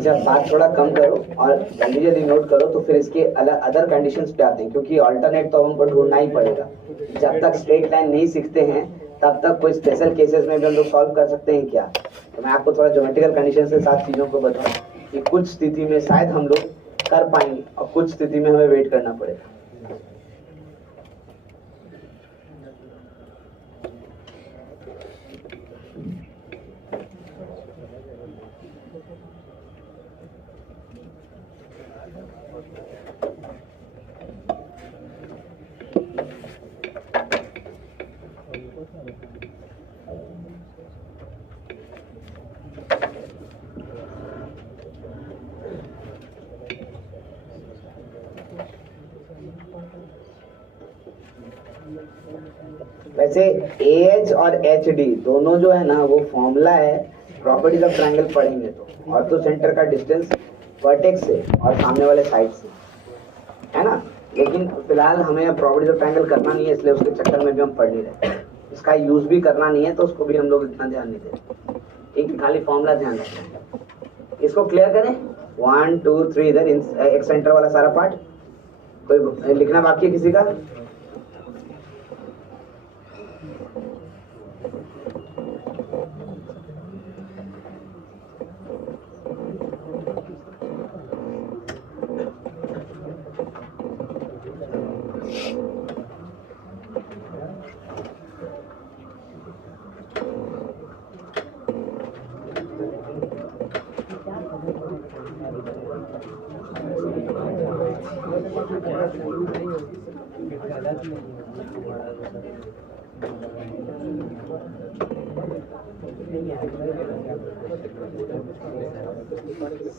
जब बात थोड़ा कम करो और जल्दी जल्दी नोट करो, तो फिर इसके अलग अदर कंडीशंस पे आते हैं, क्योंकि अल्टरनेट तो हमको ढूंढना ही पड़ेगा। जब तक स्ट्रेट लाइन नहीं सीखते हैं तब तक कोई स्पेशल केसेस में भी हम लोग सॉल्व कर सकते हैं क्या। तो मैं आपको थोड़ा ज्योमेट्रिकल कंडीशन के साथ चीज़ों को बताऊं कि कुछ स्थिति में शायद हम लोग कर पाएंगे और कुछ स्थिति में हमें वेट करना पड़ेगा। वैसे AH और HD दोनों जो है ना वो फॉर्मूला है प्रॉपर्टीज ऑफ ट्रायंगल पढ़ेंगे तो ऑर्थो सेंटर का डिस्टेंस वर्टेक्स से और सामने वाले साइड से, है ना। लेकिन फिलहाल हमें प्रॉपर्टीज ऑफ ट्रायंगल करना नहीं है, इसलिए उसके चक्कर में भी हम पढ़ नहीं रहे, इसका यूज भी करना नहीं है तो उसको भी हम लोग इतना ध्यान नहीं देते, ठीक है। खाली फॉर्मूला ध्यान रखना है। इसको क्लियर करें 1 2 3 इधर एक सेंटर वाला सारा पार्ट। कोई लिखना बाकी है किसी का?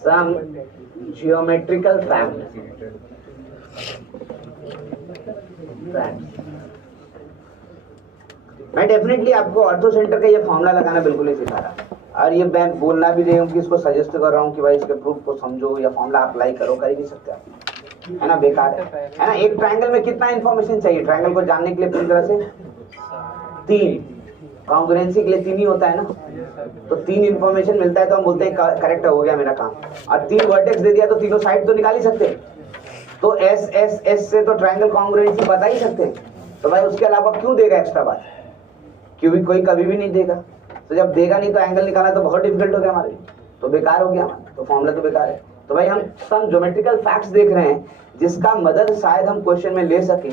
Some geometrical facts. मैं डेफिनेटली आपको ऑर्थो सेंटर का ये फॉर्मूला लगाना बिल्कुल नहीं सिखा रहा, और ये मैं बोलना भी नहीं हूँ कि इसको सजेस्ट कर रहा हूँ कि भाई इसके प्रूफ को समझो या फॉर्मूला अप्लाई करो, कर ही नहीं सकते आप, है ना, बेकार है ना। एक ट्रायंगल में कितना इंफॉर्मेशन चाहिए ट्रायंगल को जानने के लिए पूरी तरह से? 3, कॉन्ग्रुएंसी के लिए 3 ही होता है ना, तो 3 इंफॉर्मेशन मिलता है तो हम बोलते हैं करेक्ट हो गया मेरा काम। और 3 वर्टेक्स दे दिया तो तीनों साइड तो निकाल ही सकते हैं, तो एस एस एस से तो ट्रायंगल कॉन्ग्रुएंसी बता ही सकते हैं, तो भाई उसके अलावा क्यों देगा एक्स्ट्रा बात? क्योंकि कोई कभी भी नहीं देगा, तो जब देगा नहीं तो एंगल निकालना तो बहुत डिफिकल्ट हो गया हमारे लिए, तो बेकार हो गया हमारा, तो फॉर्मूला तो बेकार है। तो भाई हम सम ज्योमेट्रिकल फैक्ट्स देख रहे हैं जिसका मदद शायद हम क्वेश्चन में ले सके,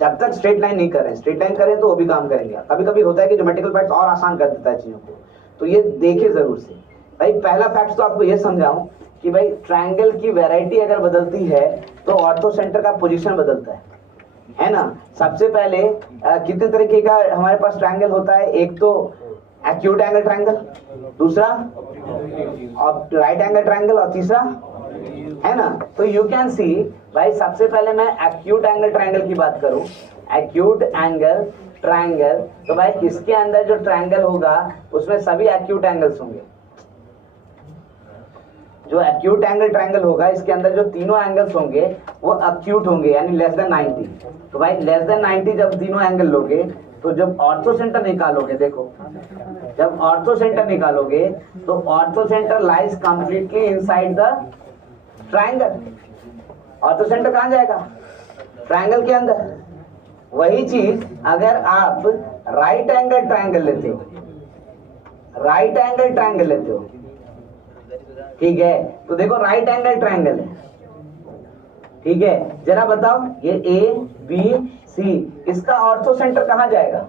जब तक स्ट्रेट लाइन नहीं कर रहे हैं। स्ट्रेट लाइन करें तो वो भी काम करेंगे, कभी कभी होता है कि ज्योमेट्रिकल फैक्ट्स और आसान कर देता है चीजों को, तो ये देखे जरूर से। भाई पहला फैक्ट तो आपको ये समझाऊं कि भाई ट्रायंगल की वैरायटी अगर बदलती है तो ऑर्थो सेंटर का पोजीशन बदलता है ना। सबसे पहले कितने तरीके का हमारे पास ट्रायंगल होता है? एक तो एक्यूट एंगल ट्रायंगल, दूसरा राइट एंगल ट्रायंगल, और तीसरा, है ना। तो यू कैन सी भाई, सबसे पहले मैं एक्यूट एंगल ट्रायंगल की बात करूं, एक्यूट एंगल ट्रायंगल, तो भाई इसके अंदर जो ट्रायंगल होगा उसमें सभी एक्यूट एंगल्स होंगे। जो एक्यूट एंगल ट्रायंगल होगा इसके अंदर जो तीनों एंगल्स होंगे वो एक्यूट होंगे, यानी लेस देन 90। तो भाई लेस देन 90 जब तीनों एंगल लोगे तो जब ऑर्थो सेंटर निकालोगे, देखो जब ऑर्थो सेंटर निकालोगे तो ortho centre lies completely inside the triangle. Ortho centre कहां जाएगा? ट्रायंगल के अंदर। वही चीज अगर आप राइट एंगल ट्रायंगल लेते हो, राइट एंगल ट्रायंगल लेते हो, ठीक है, तो देखो राइट एंगल ट्रायंगल है, ठीक है, जरा बताओ ये ABC, इसका ऑर्थो सेंटर कहां जाएगा?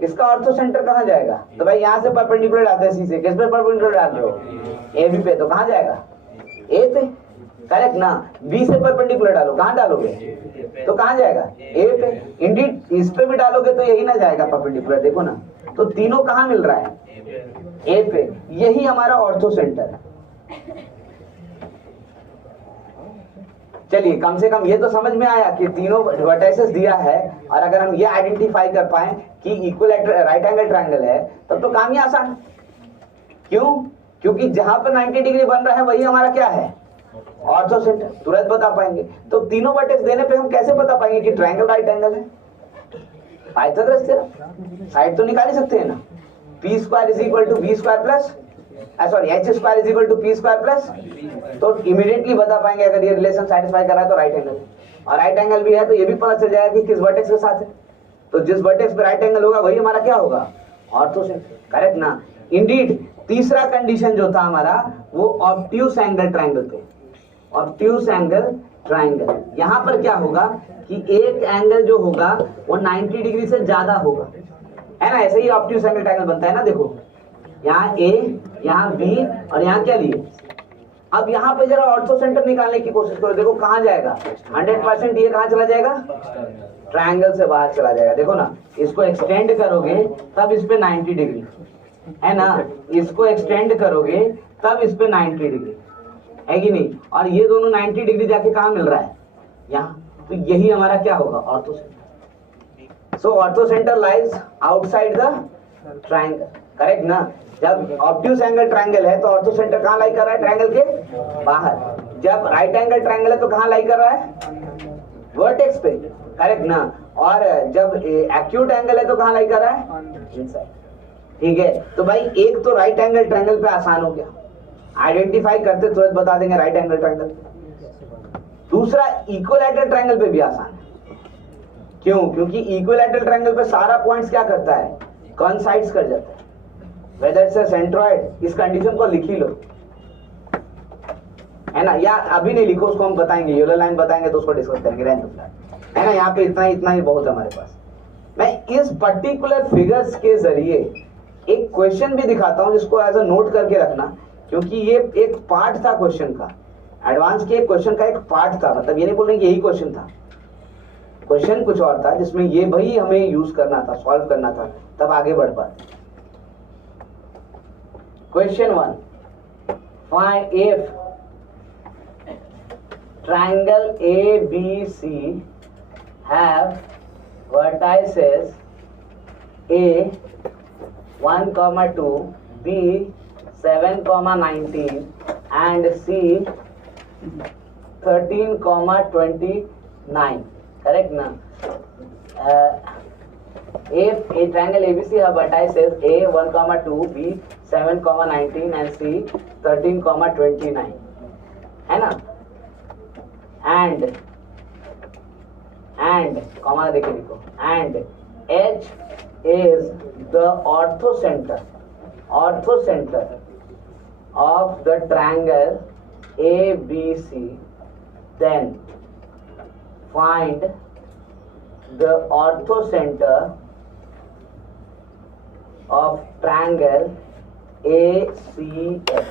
इसका ऑर्थो सेंटर कहां जाएगा? तो भाई यहां से परपेंडिकुलर डालते हैं सी से, किस पे परपेंडिकुलर डाल रहे हो? AB पे, तो कहां जाएगा? A पे, करेक्ट ना। B से परपेंडिकुलर डालो, कहां डालोगे? तो कहां जाएगा? A पे। इंडीड इस पे भी डालोगे तो यही ना जाएगा परपेंडिकुलर, देखो ना। तो तीनों कहां मिल रहा है? A पे। यही हमारा ऑर्थो सेंटर है। चलिए कम से कम ये तो समझ में आया कि तीनों वर्टिसेस दिया है, और अगर हम ये आइडेंटिफाई कर पाए कि इक्वल राइट एंगल ट्रायंगल है तब तो काम ही आसान। क्यों? क्योंकि जहां पर 90 डिग्री बन रहा है वही हमारा क्या है? Ortho centre. तुरंत बता पाएंगे। तो तीनों वर्टेक्स देने पे हम कैसे बता पाएंगे कि ट्रायंगल राइट एंगल है? Pythagoras theorem. साइड तो निकाल ही सकते हैं ना। p square is equal to b square plus h square is equal to p square plus, तो इमीडिएटली बता पाएंगे अगर ये रिलेशन सेटिस्फाई कर रहा है तो राइट एंगल, और राइट एंगल भी है तो ये भी पता चल जाएगा कि किस वर्टेक्स के साथ है। तो जिस वर्टेक्स पे राइट एंगल होगा वही हमारा क्या होगा? ऑर्थो सेंटर, करेक्ट ना। इंडीड तीसरा कंडीशन जो था हमारा वो ऑब्ट्यूस एंगल ट्रायंगल पे। ऑब्ट्यूस एंगल ट्रायंगल, यहां पर क्या होगा कि एक एंगल जो होगा वो 90 डिग्री से ज्यादा होगा, है ना। ऐसे ही ऑब्ट्यूस एंगल ट्रायंगल बनता है ना। देखो यहाँ A, यहाँ B और यहाँ क्या लिए। अब यहाँ पे जरा ऑर्थो सेंटर निकालने की कोशिश करो, देखो कहाँ जाएगा? 100% ये कहाँ चला जाएगा? ट्रायंगल से बाहर चला जाएगा। देखो ना, इसको एक्सटेंड करोगे तब इस पे 90 डिग्री, है ना। इसको एक्सटेंड करोगे तब इस पे 90 डिग्री, है कि नहीं। और ये दोनों 90 डिग्री जाके कहाँ मिल रहा है? यहाँ। तो यही हमारा क्या होगा? Ortho centre. So ortho centre lies outside the triangle, correct ना। जब ऑब्ट्यूज एंगल ट्रायंगल है तो ऑर्थो सेंटर कहाँ लाई कर रहा है, ट्रायंगल के बाहर। जब राइट एंगल ट्रायंगल है तो कहाँ लाई कर रहा है, वर्टेक्स पे, करेक्ट ना। और जब एक्यूट एंगल है तो कहाँ लाई कर रहा है, इनसाइड, ठीक है। तो भाई एक तो राइट एंगल ट्रायंगल पे आसान हो गया, आइडेंटिफाई करते तुरंत बता देंगे राइट एंगल ट्रायंगल। दूसरा इक्विलैटरल ट्रायंगल पे भी आसान है, क्यों, क्योंकि इक्विलैटरल ट्रायंगल पे सारा पॉइंट्स क्या करता है, कॉन्साइड्स कर जाता है, वेदर इट्स अ सेंट्रॉइड। इस कंडीशन को लिख ही लो, है ना, या अभी नहीं लिखो, उसको हम बताएंगे, येलो लाइन बताएंगे तो उसको डिस्कस करेंगे, रहने दो, है ना। यहाँ पे इतना इतना ही बहुत है हमारे पास। मैं इस पर्टिकुलर फिगर्स के जरिए एक क्वेश्चन भी दिखाता हूं जिसको एज अ नोट करके रखना, क्योंकि ये एक पार्ट था क्वेश्चन का, एडवांस के क्वेश्चन का एक पार्ट था। मतलब ये नहीं बोल रहे कि यही क्वेश्चन था, क्वेश्चन कुछ और था जिसमें ये वही हमें यूज करना था, सॉल्व करना था, तब आगे बढ़ पाते। Question 1, find if triangle ABC have vertices A 1, 2, B 7, 19 and C 13, 29, correct na? If a triangle ABC have vertices A 1, 2, B 7, 19 and C 13, 29, है ना। and comma देखे लिखो, and H is the orthocenter of the triangle ABC, then find the orthocenter of triangle ACF।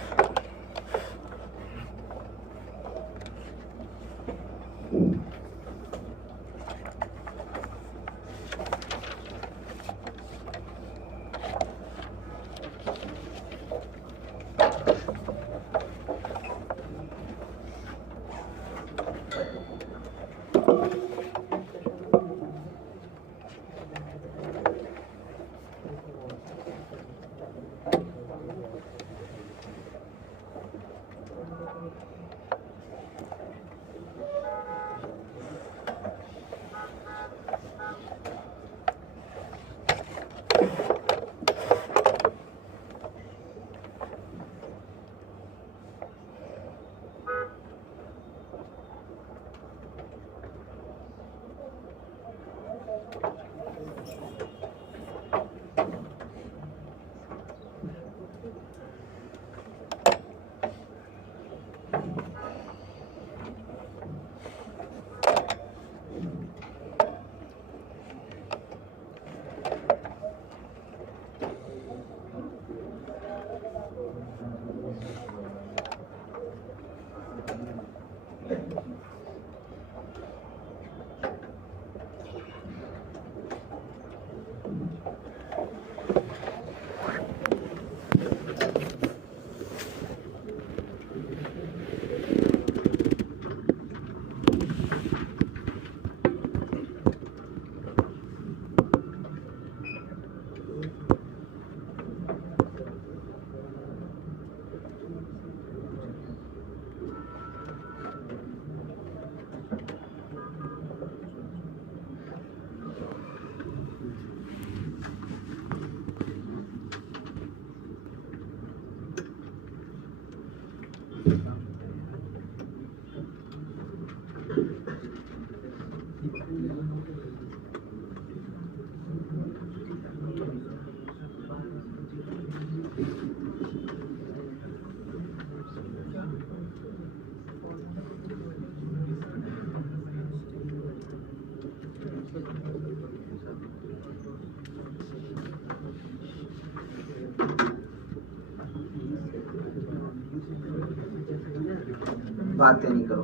बातें नहीं करो।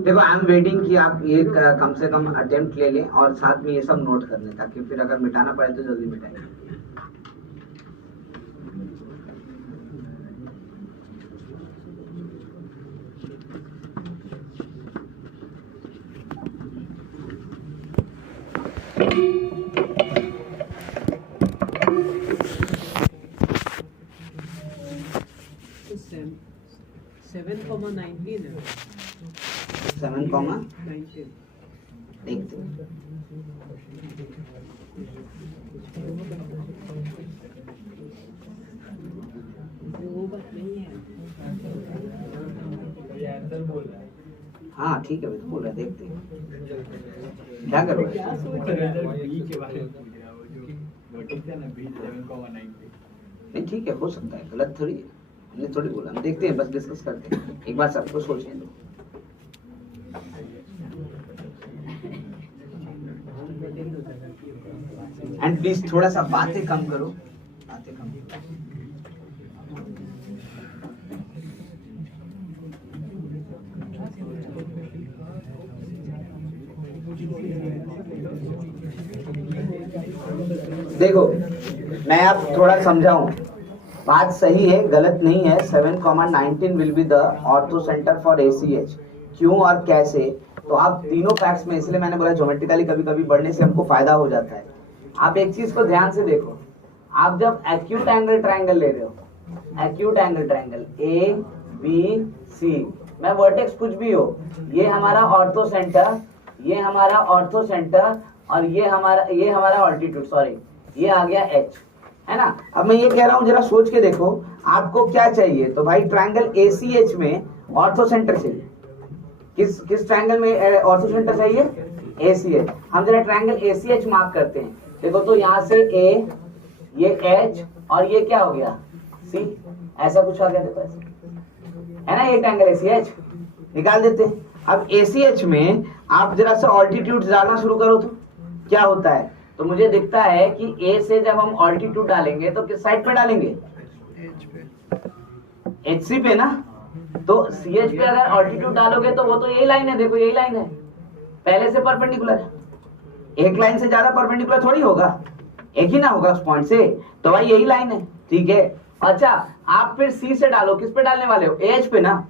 देखो आई एम वेटिंग कि आप ये कम से कम अटेम्प्ट ले लें और साथ में ये सब नोट कर लें, ताकि फिर अगर मिटाना पड़े तो जल्दी मिटाएं। तो 7,19 है 7,19 देखते हैं। वो बात नहीं है। हाँ ठीक है, मैं तो बोल रहा, देखते हैं क्या करो। क्या सोच रहे हैं? नहीं ठीक है, हो सकता है, गलत थोड़ी है, हमने थोड़ी बोला, हम देखते हैं, बस डिस्कस करते हैं, एक बार सबको सोचने दो। एंड प्लीज थोड़ा सा बातें कम करो, बातें कम करो। देखो मैं आप थोड़ा समझाऊं, बात सही है, गलत नहीं है। 7,19 will be the ortho centre for ACH। क्यों और कैसे, तो आप तीनों फैक्ट्स में, इसलिए मैंने बोला ज्योमेट्रिकली कभी कभी बढ़ने से हमको फायदा हो जाता है। आप एक चीज को ध्यान से देखो, आप जब एक्यूट एंगल ट्रायंगल ले रहे हो, एक्यूट एंगल ट्रायंगल ABC में वर्टेक्स कुछ भी हो, ये हमारा ऑर्थो सेंटर, ये हमारा ऑर्थो सेंटर, और ये हमारा ऑल्टीट्यूड, सॉरी ये आ गया H, है ना। अब मैं ये कह रहा हूँ, जरा सोच के देखो आपको क्या चाहिए। तो भाई ट्रायंगल ACH में ऑर्थो सेंटर चाहिए। किस ट्रायंगल में ऑर्थो सेंटर चाहिए? ACH। हम जरा ट्रायंगल ACH मार्क करते हैं। देखो तो यहाँ से A, ये H और ये क्या हो गया C, ऐसा कुछ आ गया, देखो ऐसे है ना, ये ट्रायंगल ACH निकाल देते हैं। अब ACH में आप जरा सा ऑल्टीट्यूड डालना शुरू करो तो क्या होता है, तो मुझे दिखता है कि A से जब हम ऑल्टीट्यूड डालेंगे तो किस साइड पे डालेंगे? HC पे ना। तो CH पे अगर ऑल्टीट्यूड डालोगे तो वो तो यही लाइन है, देखो यही लाइन है, पहले से परपेंडिकुलर है। एक लाइन से ज्यादा परपेंडिकुलर थोड़ी होगा, एक ही ना होगा उस पॉइंट से, तो भाई यही लाइन है, ठीक है। अच्छा आप फिर C से डालो, किस पे डालने वाले हो? AH पे ना।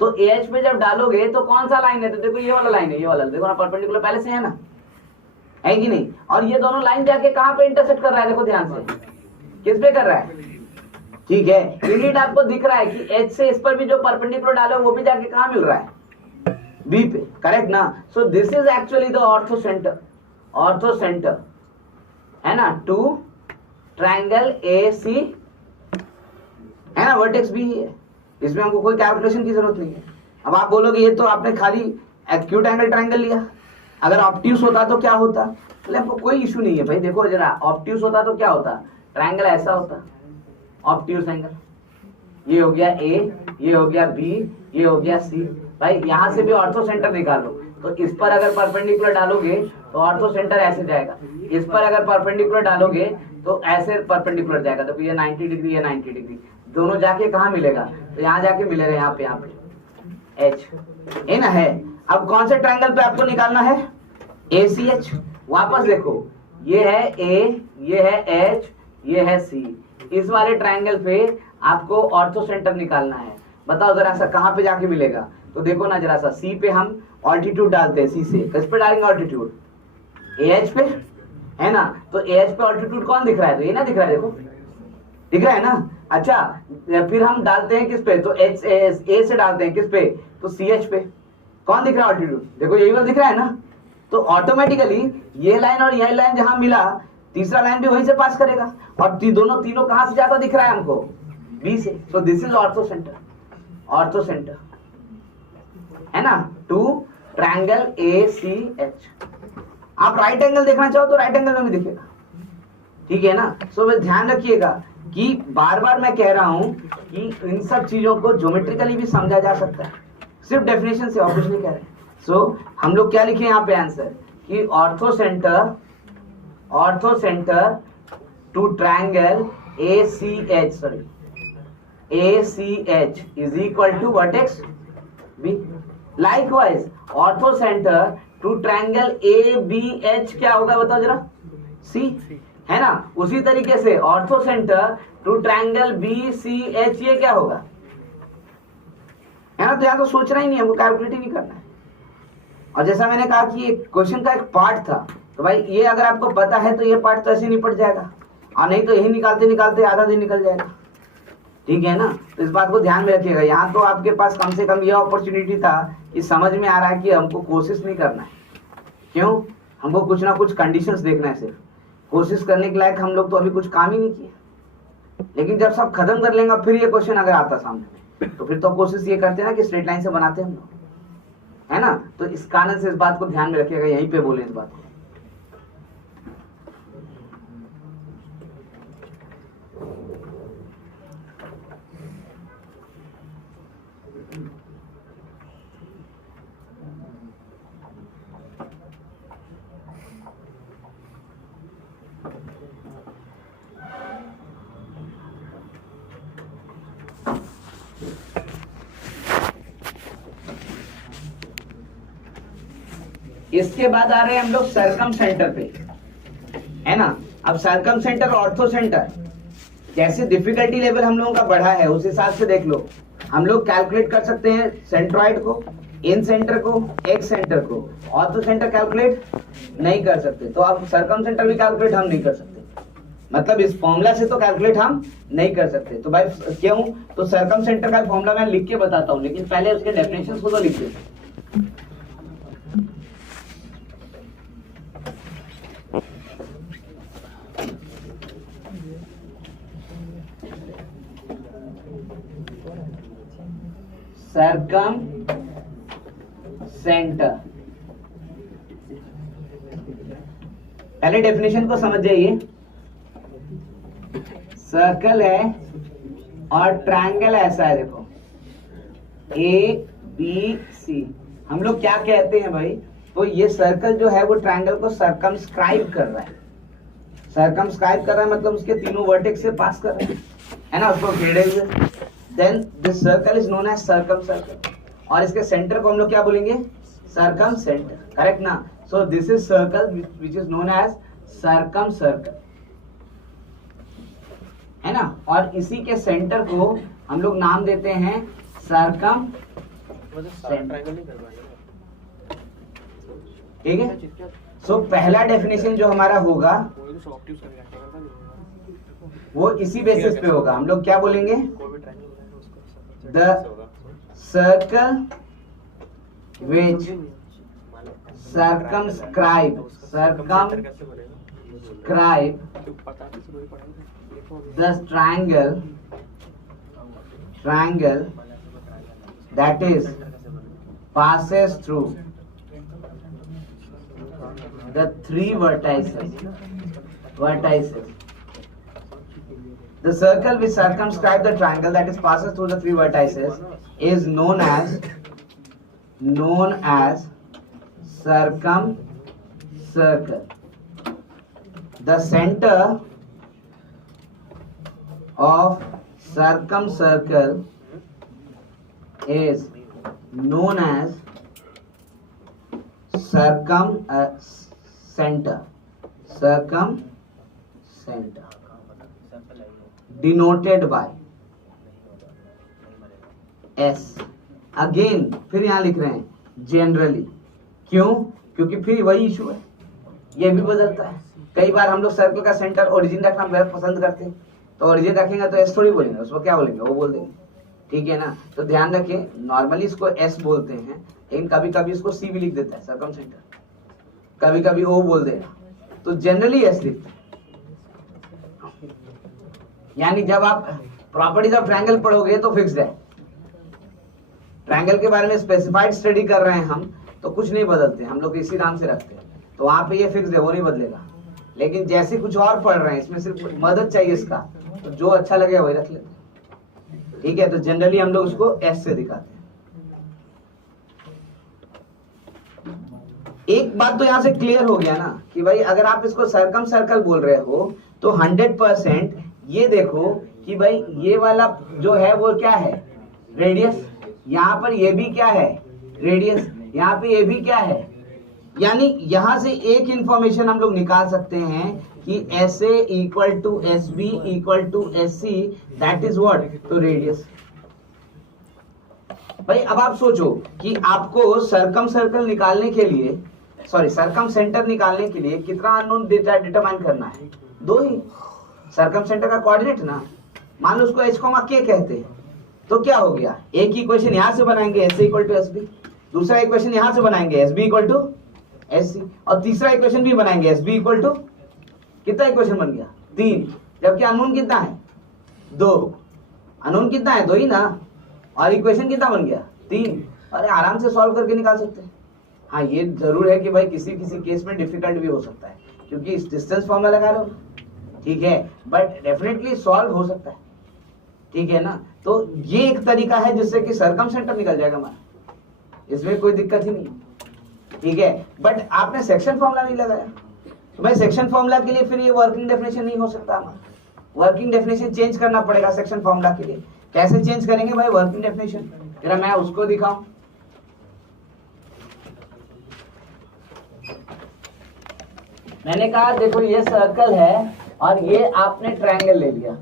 तो AH पे जब डालोगे तो कौन सा लाइन है? तो देखो ये वाला लाइन है, ये वाला देखो ना, परपेंडिकुलर पहले से है ना, है कि नहीं। और ये दोनों लाइन जाके कहां पे इंटरसेक्ट कर रहा है? देखो ध्यान से, किस पे कर रहा है? ठीक है, यूनिट आपको दिख रहा है कि H से इस पर भी जो परपेंडिकुलर डालो वो भी जाके कहां मिल रहा है? B पे, करेक्ट ना। So this is actually the ortho centre, ortho centre है ना, टू ट्रायंगल AC, है ना, वर्टेक्स B है, इसमें हमको कोई कैलकुलेशन की जरूरत नहीं है। अब आप बोलोगे ये तो आपने खाली एक्यूट एंगल ट्रायंगल लिया, अगर ऑब्ट्यूस होता तो क्या होता? बोले हमको कोई इशू नहीं है भाई, देखो जरा ऑब्ट्यूस होता तो क्या होता? ट्रायंगल ऐसा होता, ऑब्ट्यूस एंगल, ये हो गया A, ये हो गया B, ये हो गया C। भाई यहाँ से भी ऑर्थो सेंटर निकालो, तो इस पर अगर परपेंडिकुलर डालोगे तो ऑर्थो सेंटर ऐसे जाएगा, इस पर अगर परपेंडिकुलर डालोगे तो ऐसे परपेंडिकुलर जाएगा। तो ये 90 डिग्री, ये 90 डिग्री, दोनों जाके कहाँ मिलेगा? तो यहाँ जाके मिलेगा, यहाँ पे H है ना, है। अब कौन से ट्रायंगल पे आपको निकालना है? ACH। वापस देखो, ये है A, ये है H, ये है C। इस वाले ट्रायंगल पे आपको ऑर्थो सेंटर निकालना है। बताओ जरा सा कहाँ पे जाके मिलेगा? तो देखो ना जरा सा, C पे हम ऑल्टीट्यूड डालते हैं, C से किस पे डालेंगे ऑल्टीट्यूड? AH पे, है ना। तो AH पे ऑल्टीट्यूड कौन दिख रहा है? तो ये ना दिख रहा है, देखो दिख रहा है ना। अच्छा फिर हम डालते हैं किस पे? तो A से डालते हैं किस पे? तो CH पे, कौन दिख रहा है ऑल्टीट्यूड? देखो यही वाला दिख रहा है ना। तो ऑटोमेटिकली ये लाइन और यह लाइन जहां मिला, तीसरा लाइन भी वहीं से पास करेगा, और तीनों कहां से ज्यादा दिख रहा है हमको? B से। सो this is ortho centre, ortho centre है ना, टू ट्रायंगल ACH। आप राइट एंगल देखना चाहो तो राइट एंगल में भी दिखेगा, ठीक है ना। सो ध्यान रखिएगा कि बार बार मैं कह रहा हूं कि इन सब चीजों को ज्योमेट्रिकली भी समझा जा सकता है, सिर्फ डेफिनेशन से, और कुछ नहीं कह रहे। सो हम लोग क्या लिखे यहाँ पे आंसर कि ortho centre to triangle ACH is equal to vertex B। Likewise ortho centre to triangle ABH क्या होगा बताओ जरा? C, है ना। उसी तरीके से ortho centre to triangle BCH ये क्या होगा? है ना। तो यहाँ तो सोचना ही नहीं, हमको कैलकुलेट ही नहीं करना है। और जैसा मैंने कहा कि ये क्वेश्चन का एक पार्ट था, तो भाई ये अगर आपको पता है तो ये पार्ट तो ऐसे निपट जाएगा, और नहीं तो यही निकालते निकालते आधा दिन निकल जाएगा। ठीक है ना, तो इस बात को ध्यान में रखिएगा। यहाँ तो आपके पास कम से कम यह अपॉर्चुनिटी था कि समझ में आ रहा है कि हमको कोशिश नहीं करना है। क्यों? हमको कुछ ना कुछ कंडीशंस देखना है। सिर्फ कोशिश करने के लायक हम लोग तो अभी कुछ काम ही नहीं किए। लेकिन जब सब खत्म कर लेंगे फिर ये क्वेश्चन अगर आता सामने तो फिर तो कोशिश ये करते हैं ना कि स्ट्रेट लाइन से बनाते हैं हम लोग, है ना। तो इस कारण से इस बात को ध्यान में रखिएगा, यहीं पे बोले इस बात को। इसके बाद आ रहे हैं हम लोग सरकम सेंटर पे, है ना। अब सरकम सेंटर, ऑर्थो सेंटर, जैसे डिफिकल्टी लेवल हम लोगों का बढ़ा है उस हिसाब से देख लो, हम लोग कैलकुलेट कर सकते हैं सेंट्रॉइड को, इन सेंटर को, एक्स सेंटर को। ऑर्थो सेंटर कैलकुलेट नहीं कर सकते, तो अब सरकम सेंटर भी कैलकुलेट हम नहीं कर सकते। मतलब इस फॉर्मूला से तो कैलकुलेट हम नहीं कर सकते। तो भाई क्यों? तो सरकम सेंटर का फॉर्मूला मैं लिख के बताता हूँ, लेकिन पहले उसके डेफिनेशन को तो लिख दे। सरकम सेंटर, पहले डेफिनेशन को समझ जाइए। सर्कल है और ट्रायंगल ऐसा है, देखो ए बी सी। हम लोग क्या कहते हैं भाई? तो ये सर्कल जो है वो ट्रायंगल को सर्कमस्क्राइब कर रहा है। सर्कमस्क्राइब कर रहा है मतलब उसके तीनों वर्टेक्स से पास कर रहा है ना, उसको घेरे हुए। Then this circle is known as circum circle, और इसके सेंटर को हम लोग क्या बोलेंगे? सर्कम सेंटर, करेक्ट ना। So this is circle which is known as circum circle, है ना। और इसी के सेंटर को हम लोग नाम देते हैं सर्कम सेंटर। ठीक है। सो पहला डेफिनेशन जो हमारा होगा वो इसी बेसिस पे होगा। हम लोग क्या बोलेंगे? The circle which circumscribe the triangle that is passes through the three vertices. The circle which circumscribes the triangle that is passes through the three vertices is known as circumcircle. The center of circumcircle is known as circumcenter, denoted by S. Again फिर यहां लिख रहे हैं जनरली। क्यों? क्योंकि फिर वही इशू है, ये भी बदलता है। कई बार हम लोग सर्कल का सेंटर ओरिजिन रखना बहुत पसंद करते हैं, तो ओरिजिन रखेंगे तो एस थोड़ी बोलेंगे, उसको क्या बोलेंगे? वो बोल देंगे। ठीक है ना। तो ध्यान रखें, नॉर्मली इसको एस बोलते हैं, लेकिन कभी कभी इसको सी भी लिख देता है सर्कम सेंटर, कभी कभी ओ बोल देगा, तो जनरली एस लिखते हैं। यानी जब आप प्रॉपर्टीज ऑफ ट्रायंगल पढ़ोगे तो फिक्स्ड है। ट्रायंगल के बारे में स्पेसिफाइड स्टडी कर रहे हैं हम, तो कुछ नहीं बदलते, हम लोग इसी नाम से रखते हैं। तो वहां पे ये फिक्स्ड है, वो नहीं बदलेगा। लेकिन जैसे कुछ और पढ़ रहे हैं, इसमें सिर्फ मदद चाहिए इसका, तो जो अच्छा लगे वही रख लेते हैं। ठीक है। तो जनरली हम लोग उसको एस से दिखाते हैं। एक बात तो यहां से क्लियर हो गया ना कि भाई अगर आप इसको सर्कम सर्कल बोल रहे हो तो 100% ये देखो कि भाई ये वाला जो है वो क्या है? रेडियस। यहाँ पर ये भी क्या है? रेडियस। यहाँ पे ये भी क्या है? यानी यहां से एक इंफॉर्मेशन हम लोग निकाल सकते हैं कि SA equal to SB equal to SC, that is what? तो रेडियस। भाई अब आप सोचो कि आपको सर्कम सर्कल निकालने के लिए सॉरी सरकम सेंटर निकालने के लिए कितना अननोन डिटरमाइन करना है? 2 ही। सरकम सेंटर का कोऑर्डिनेट ना, मान लो उसको h, k कहते हैं, तो क्या हो गया? एक ही इक्वेशन यहां से बनाएंगे s इक्वल टू sb, दूसरा इक्वेशन यहां से बनाएंगे sb इक्वल टू sc, और तीसरा इक्वेशन भी बनाएंगे sb इक्वल टू, कितना इक्वेशन बन गया? 3। जबकि अननोन कितना है? 2। अननोन कितना है? 2 ही ना, और इक्वेशन कितना बन गया? 3। अरे आराम से सॉल्व करके निकाल सकते हैं। हाँ ये जरूर है कि भाई किसी किसी केस में डिफिकल्ट भी हो सकता है क्योंकि इस डिस्टेंस फॉर्मूला लगा रहे हो, ठीक है, बट डेफिनेटली सॉल्व हो सकता है, ठीक है ना। तो ये एक तरीका है जिससे कि सरकम सेंटर निकल जाएगा हमारा, इसमें कोई दिक्कत ही नहीं, ठीक है। बट आपने सेक्शन फॉर्मूला नहीं लगाया, तो भाई सेक्शन फॉर्मूला के लिए फिर ये वर्किंग डेफिनेशन नहीं हो सकता हमारा, वर्किंग डेफिनेशन चेंज करना पड़ेगा सेक्शन फॉर्मूला के लिए। कैसे चेंज करेंगे भाई वर्किंग डेफिनेशन? जरा मैं उसको दिखाऊं। मैंने कहा देखो ये सर्कल है और ये आपने ट्रायंगल ले लिया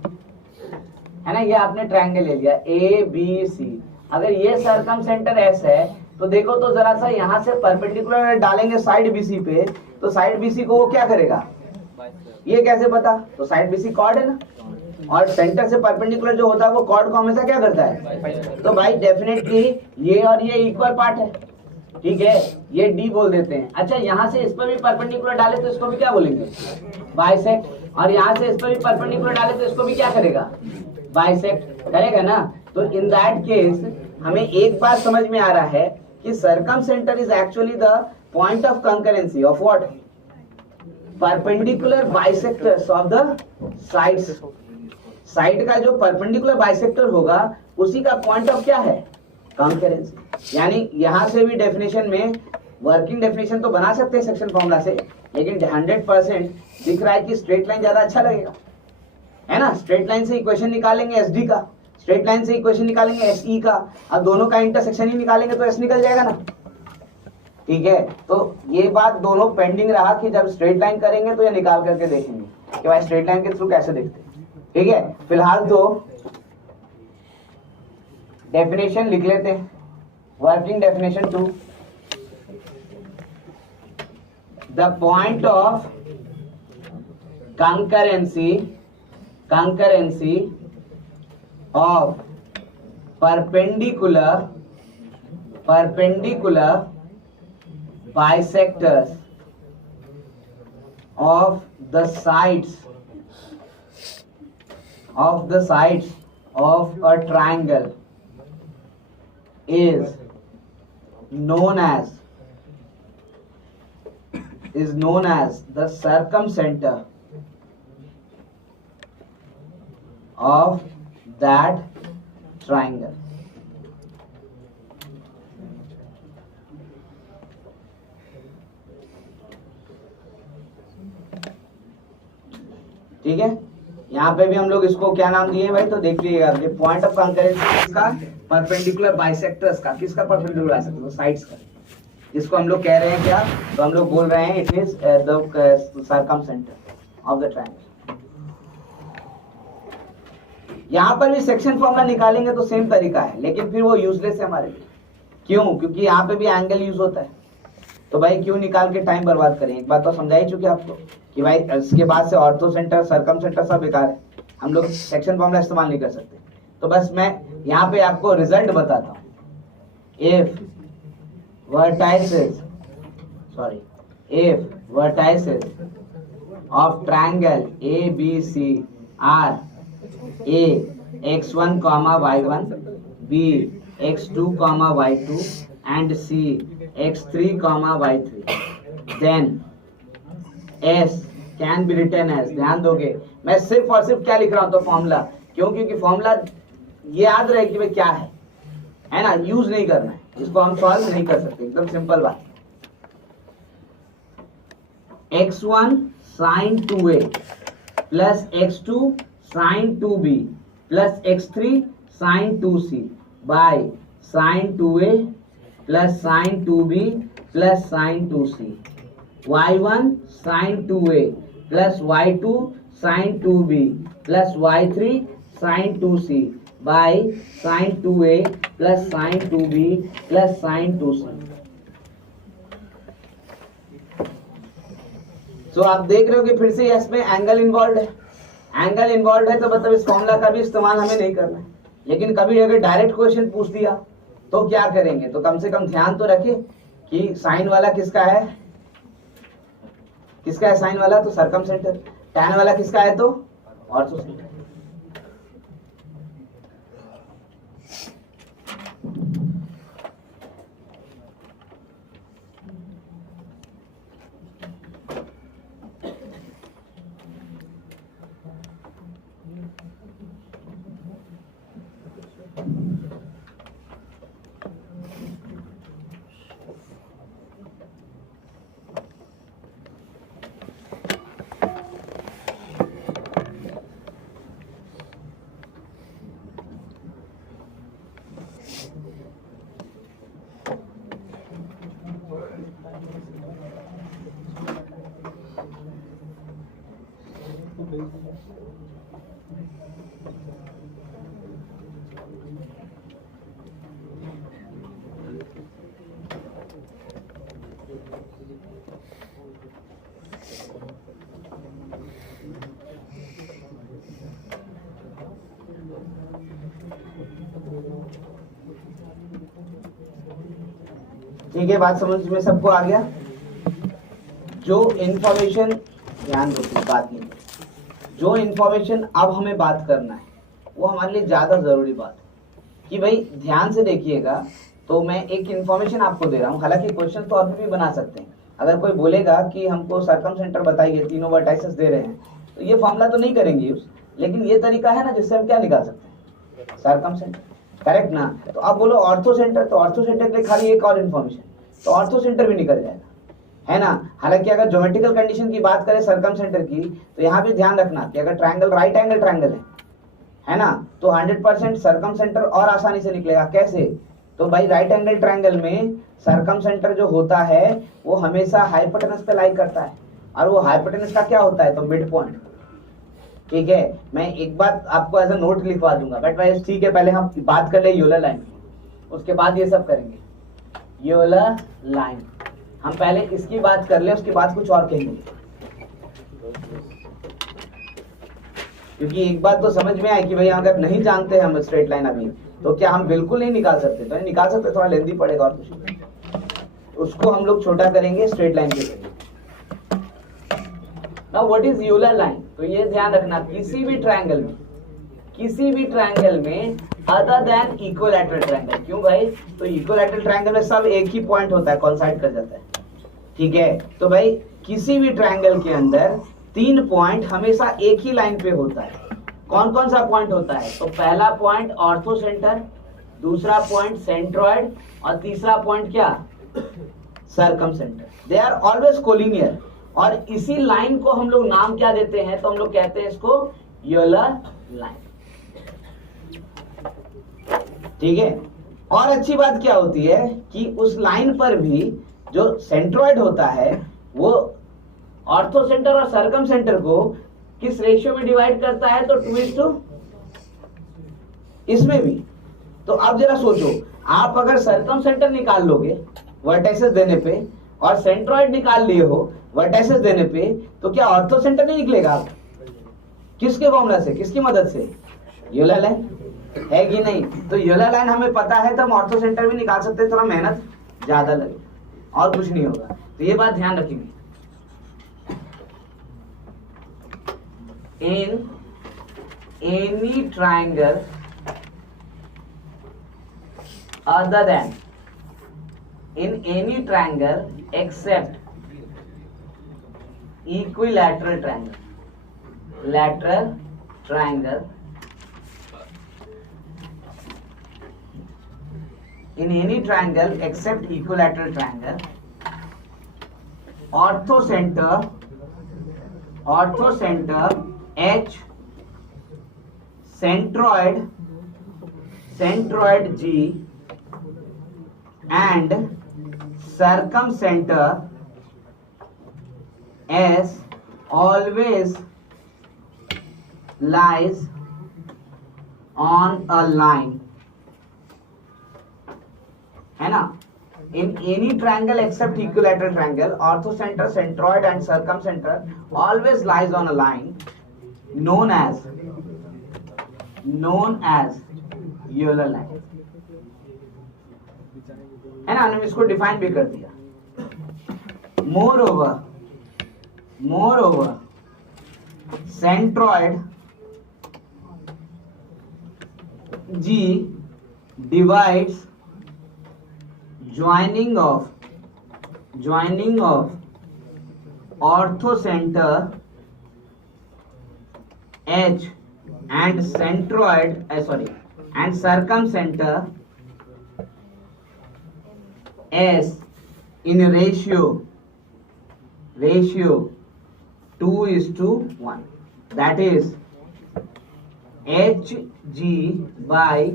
है ना, ये आपने ट्रायंगल ले लिया ABC। अगर ये सरकम सेंटर S है तो देखो तो जरा सा यहाँ से परपेंडिकुलर डालेंगे साइड BC पे, तो साइड BC को वो क्या करेगा? ये कैसे पता? तो साइड BC कॉर्ड है ना, और सेंटर से परपेंडिकुलर जो होता है वो कॉर्ड को हमेशा क्या करता है? तो भाई डेफिनेटली ये और ये इक्वल पार्ट है, ठीक है, ये D बोल देते हैं। अच्छा यहाँ से इस पर भी परपेंडिकुलर डाले तो इसको भी क्या बोलेंगे? बाइसेक्ट। और यहाँ से इस पर भी परपेंडिकुलर डाले तो इसको भी क्या करेगा? बाइसेक्ट करेगा ना। तो इन दैट केस हमें एक बात समझ में आ रहा है कि circumcentre is actually the point of concurrency of what? Perpendicular bisectors of the sides. Side का जो परपेंडिकुलर बाइसेक्टर होगा उसी का पॉइंट ऑफ क्या है? कंकरेंसी। यानी यहां से भी डेफिनेशन में वर्किंग डेफिनेशन तो बना सकते हैं सेक्शन फॉर्मूला से, लेकिन 100% दिख रहा है कि स्ट्रेट लाइन ज्यादा अच्छा लगेगा, है ना। स्ट्रेट लाइन से इक्वेशन निकालेंगे SD का, स्ट्रेट लाइन से इक्वेशन निकालेंगे SE का, और दोनों का इंटरसेक्शन ही निकालेंगे तो S निकल जाएगा ना, ठीक है। तो ये बात दोनों पेंडिंग रहा कि जब स्ट्रेट लाइन करेंगे तो ये निकाल करके देखेंगे कि भाई स्ट्रेट लाइन के थ्रू कैसे देखते हैं, ठीक है। फिलहाल तो डेफिनेशन लिख लेते हैं। Working definition 2, the point of concurrency of perpendicular bisectors of the sides of a triangle is known as the circumcenter of that triangle. ठीक है, यहाँ पे भी हम लोग इसको क्या नाम दिए भाई, तो देख लीजिएगा, ये पॉइंट ऑफ कंकरेंसी का परपेंडिकुलर बाइसेक्टर्स का, किसका परपेंडिकुलर बाइसेक्टर? साइड्स का, जिसको हम लोग कह रहे हैं क्या, तो हम लोग बोल रहे हैं it is the circumcentre of the triangle. यहाँ पर भी सेक्शन फॉर्मूला निकालेंगे तो सेम तरीका है, लेकिन फिर वो यूजलेस है हमारे लिए। क्यों? क्योंकि यहाँ पे भी एंगल यूज होता है, तो भाई क्यों निकाल के टाइम बर्बाद करें। एक बात तो समझा ही चुके आपको कि भाई इसके बाद से ऑर्थो सेंटर, सर्कम सेंटर सब बेकार है, हम लोग सेक्शन फॉर्मूला इस्तेमाल नहीं कर सकते। तो बस मैं यहाँ पे आपको रिजल्ट बताता हूँ। If vertices of triangle ABC are A x1, y1, B x2, y2 and C x3, y3, then S can be written as, ध्यान दोगे मैं सिर्फ और सिर्फ क्या लिख रहा हूं, तो फॉर्मूला। क्यों? क्योंकि फॉर्मूला ये याद रहे कि भाई क्या है ना, यूज नहीं करना है, इसको हम सॉल्व नहीं कर सकते, एकदम सिंपल बात। x1 sin 2a plus x2 sin 2b plus x3 sin 2c by sin 2a plus sin 2b plus sin 2c, y1 sin 2a plus y2 sin 2b plus y3 sin 2c by sin 2a plus sin 2b plus sin 2c। So आप देख रहे हो कि फिर से इसमें एंगल इन्वॉल्व है। एंगल इन्वॉल्व है तो मतलब इस फॉर्मूला का भी इस्तेमाल हमें नहीं करना है। लेकिन कभी अगर डायरेक्ट क्वेश्चन पूछ दिया तो क्या करेंगे, तो कम से कम ध्यान तो रखें कि साइन वाला किसका है, किसका है साइन वाला, तो सर्कमसेंटर। टैन वाला किसका है, तो ऑर्थो सेंटर। ठीक है, बात समझ में सबको आ गया। जो इंफॉर्मेशन, ध्यान दो बात नहीं, जो इंफॉर्मेशन अब हमें बात करना है वो हमारे लिए ज्यादा जरूरी बात है कि भाई ध्यान से देखिएगा। तो मैं एक इंफॉर्मेशन आपको दे रहा हूँ, हालांकि क्वेश्चन तो आप भी बना सकते हैं। अगर कोई बोलेगा कि हमको सर्कम सेंटर बताइए, तीनों वर्टाइसेस दे रहे हैं, तो ये फॉर्मूला तो नहीं करेंगे यूज, लेकिन ये तरीका है ना जिससे हम क्या निकाल सकते हैं, सर्कम सेंटर, करेक्ट ना। तो आप बोलो ऑर्थो सेंटर, तो ऑर्थो सेंटर के लिए खाली एक और इन्फॉर्मेशन, तो ऑर्थो सेंटर भी निकल जाएगा, है ना। हालांकि अगर ज्योमेट्रिकल कंडीशन की बात करें सर्कम सेंटर की, तो यहाँ पे ध्यान रखना कि अगर ट्रायंगल राइट एंगल ट्रायंगल है ना, तो 100% सर्कम सेंटर और आसानी से निकलेगा। कैसे, तो भाई राइट एंगल ट्रायंगल में सर्कम सेंटर जो होता है वो हमेशा हाइपोटेनस पे लाई करता है, और वो हाइपोटेनस का क्या होता है, तो मिड पॉइंट। ठीक है, मैं एक बात आपको एज अ नोट लिखवा दूंगा, बट भाई ठीक है, पहले हम बात कर ले यूलर लाइन, उसके बाद ये सब करेंगे। यूलर लाइन हम पहले इसकी बात कर ले, उसके बाद कुछ और कहेंगे, क्योंकि एक बात तो समझ में आई कि भाई अगर नहीं जानते हम स्ट्रेट लाइन अभी, तो क्या हम बिल्कुल नहीं निकाल सकते, तो नहीं निकाल सकते, थोड़ा लेंदी पड़ेगा और कुछ नहीं। उसको हम लोग छोटा करेंगे, स्ट्रेट लाइन के करेंगे। Now what is Euler line, तो ये ध्यान रखना किसी भी ट्रायंगल में अदर देन इक्विलैटरल ट्रायंगल। क्यों भाई, तो इक्विलैटरल ट्रायंगल में सब एक ही पॉइंट होता है, कॉन्साइड कर जाता है। ठीक है, तो भाई किसी भी ट्रायंगल के अंदर 3 पॉइंट हमेशा एक ही लाइन पे होता है। कौन कौन सा पॉइंट होता है, तो पहला पॉइंट ऑर्थो सेंटर, दूसरा पॉइंट सेंट्रॉइड, और तीसरा पॉइंट क्या, circum centre. They are always collinear, और इसी लाइन को हम लोग नाम क्या देते हैं, तो हम लोग कहते हैं इसको यूलर लाइन। ठीक है, और अच्छी बात क्या होती है कि उस लाइन पर भी जो सेंट्रॉइड होता है वो ऑर्थो सेंटर और सर्कम सेंटर को किस रेशियो में डिवाइड करता है, तो 2:2 इसमें भी। तो अब जरा सोचो, आप अगर सर्कम सेंटर निकाल लोगे वर्टेक्सेस देने पे, और सेंट्रॉइड निकाल लिए हो वर्टेक्सेस देने पे, तो क्या ऑर्थो सेंटर नहीं निकलेगा? किसके फॉर्मूला से, किसकी मदद से, यूलर लाइन, है कि नहीं। तो यूलर लाइन हमें पता है तो हम ऑर्थो सेंटर भी निकाल सकते हैं, थोड़ा मेहनत ज्यादा लगे और कुछ नहीं होगा। तो ये बात ध्यान रखेंगे। In any triangle other than in any triangle except equilateral triangle in any triangle except equilateral triangle, ortho center H, centroid G, and circumcenter S always lies on a line, है ना, in any triangle except equilateral triangle, orthocenter, centroid and circumcenter always lies on a line known as Euler line. है ना, हमने इसको डिफाइन भी कर दिया. Moreover, centroid G divides joining of orthocenter H and and circumcenter S in ratio 2:1. That is Hg by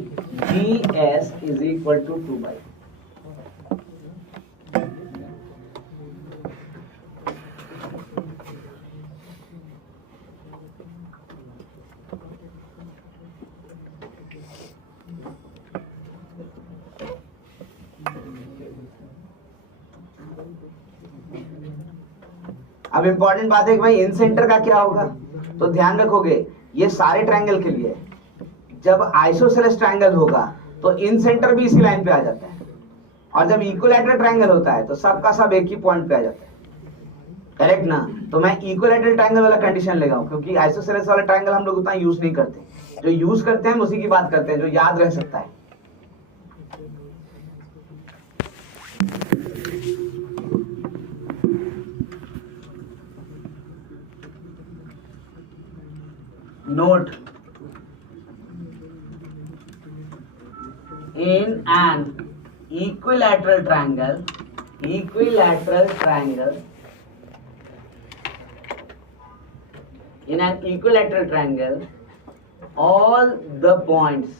Gs is equal to 2/. अब इंपॉर्टेंट बात है कि भाई इन सेंटर का क्या होगा, तो ध्यान रखोगे ये सारे ट्रायंगल के लिए जब आइसोसेलेस ट्रायंगल होगा तो इन सेंटर भी इसी लाइन पे आ जाता है, और जब इक्विलैटरल ट्रायंगल होता है तो सब का सब एक ही पॉइंट पे आ जाता है. करेक्ट ना? तो मैं इक्विलैटरल ट्रायंगल वाला कंडीशन लगाऊं, क्योंकि आइसोसेलेस वाला ट्रायंगल हम लोग उतना यूज नहीं करते. जो यूज करते हैं उसी की बात करते हैं, जो याद रह सकता है. Note, in an equilateral triangle, all the points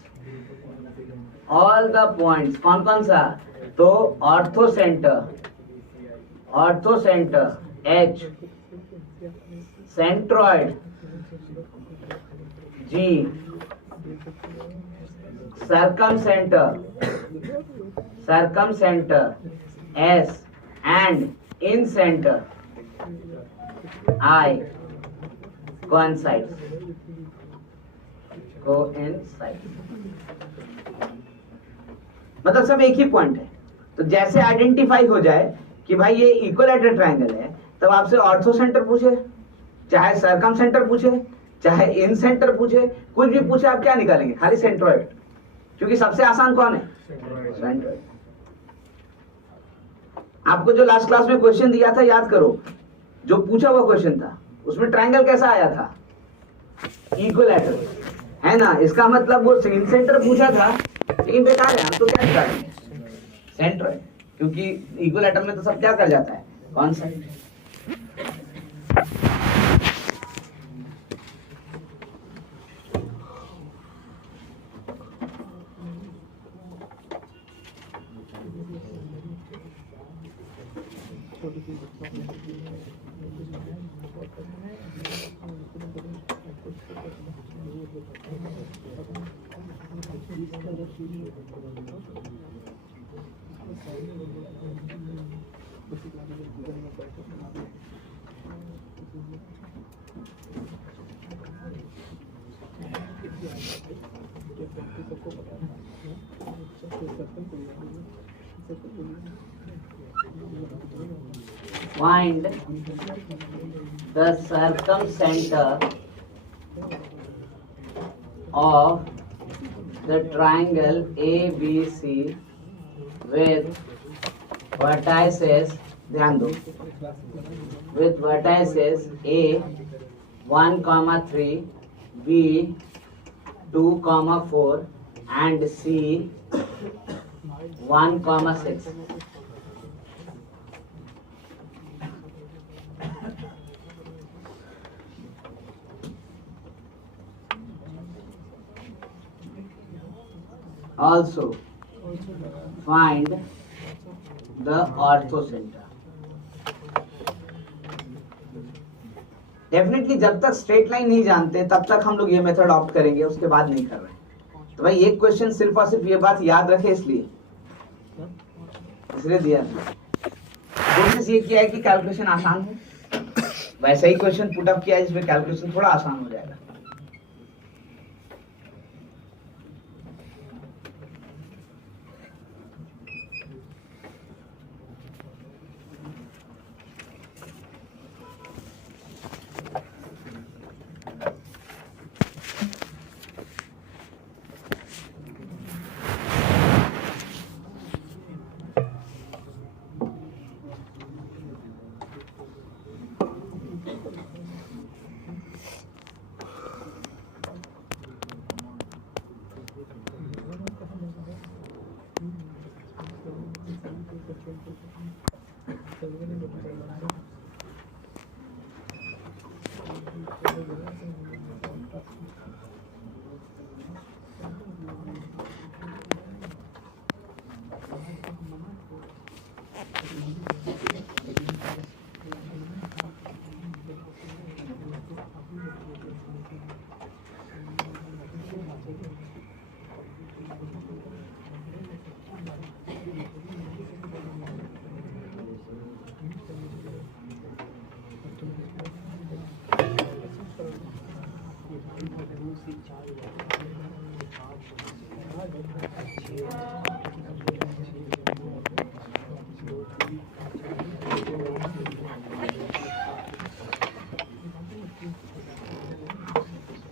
कौन कौन सा? तो ऑर्थोसेंटर H, centroid G, circumcenter S and in center I coincides. मतलब सब एक ही पॉइंट है. तो जैसे आइडेंटिफाई हो जाए कि भाई ये इक्विलैटरल ट्रायंगल है, तब आपसे ऑर्थोसेंटर पूछे, चाहे सर्कमसेंटर पूछे, चाहे इन सेंटर पूछे, कुछ भी पूछे, आप क्या निकालेंगे? खाली सेंट्रॉइड, क्योंकि सबसे आसान कौन है? सेंट्रॉइड. आपको जो लास्ट क्लास में क्वेश्चन दिया था याद करो, जो पूछा हुआ क्वेश्चन था उसमें ट्रायंगल कैसा आया था? इक्विलैटरल, है ना? इसका मतलब वो इन सेंटर पूछा था, लेकिन बेकार है, हम तो क्या निकालेंगे? सेंट्रॉइड, क्योंकि इक्विलैटरल में तो सब क्या कर जाता है? Consent. Find the circumcenter of the triangle ABC with vertices, ध्यान दो, with vertices A 1,3, B 2,4 and C 1,6. Also find the orthocenter. Definitely जब तक स्ट्रेट लाइन नहीं जानते तब तक हम लोग ये मेथड ऑप्ट करेंगे, उसके बाद नहीं कर रहे हैं. तो भाई एक क्वेश्चन सिर्फ और सिर्फ ये बात याद रखे, इसलिए इसलिए दिया नहीं। कोशिश ये किया है कि कैलकुलेशन आसान हो, वैसा ही क्वेश्चन पुट अप किया है जिसमें कैलकुलेशन थोड़ा आसान हो जाएगा।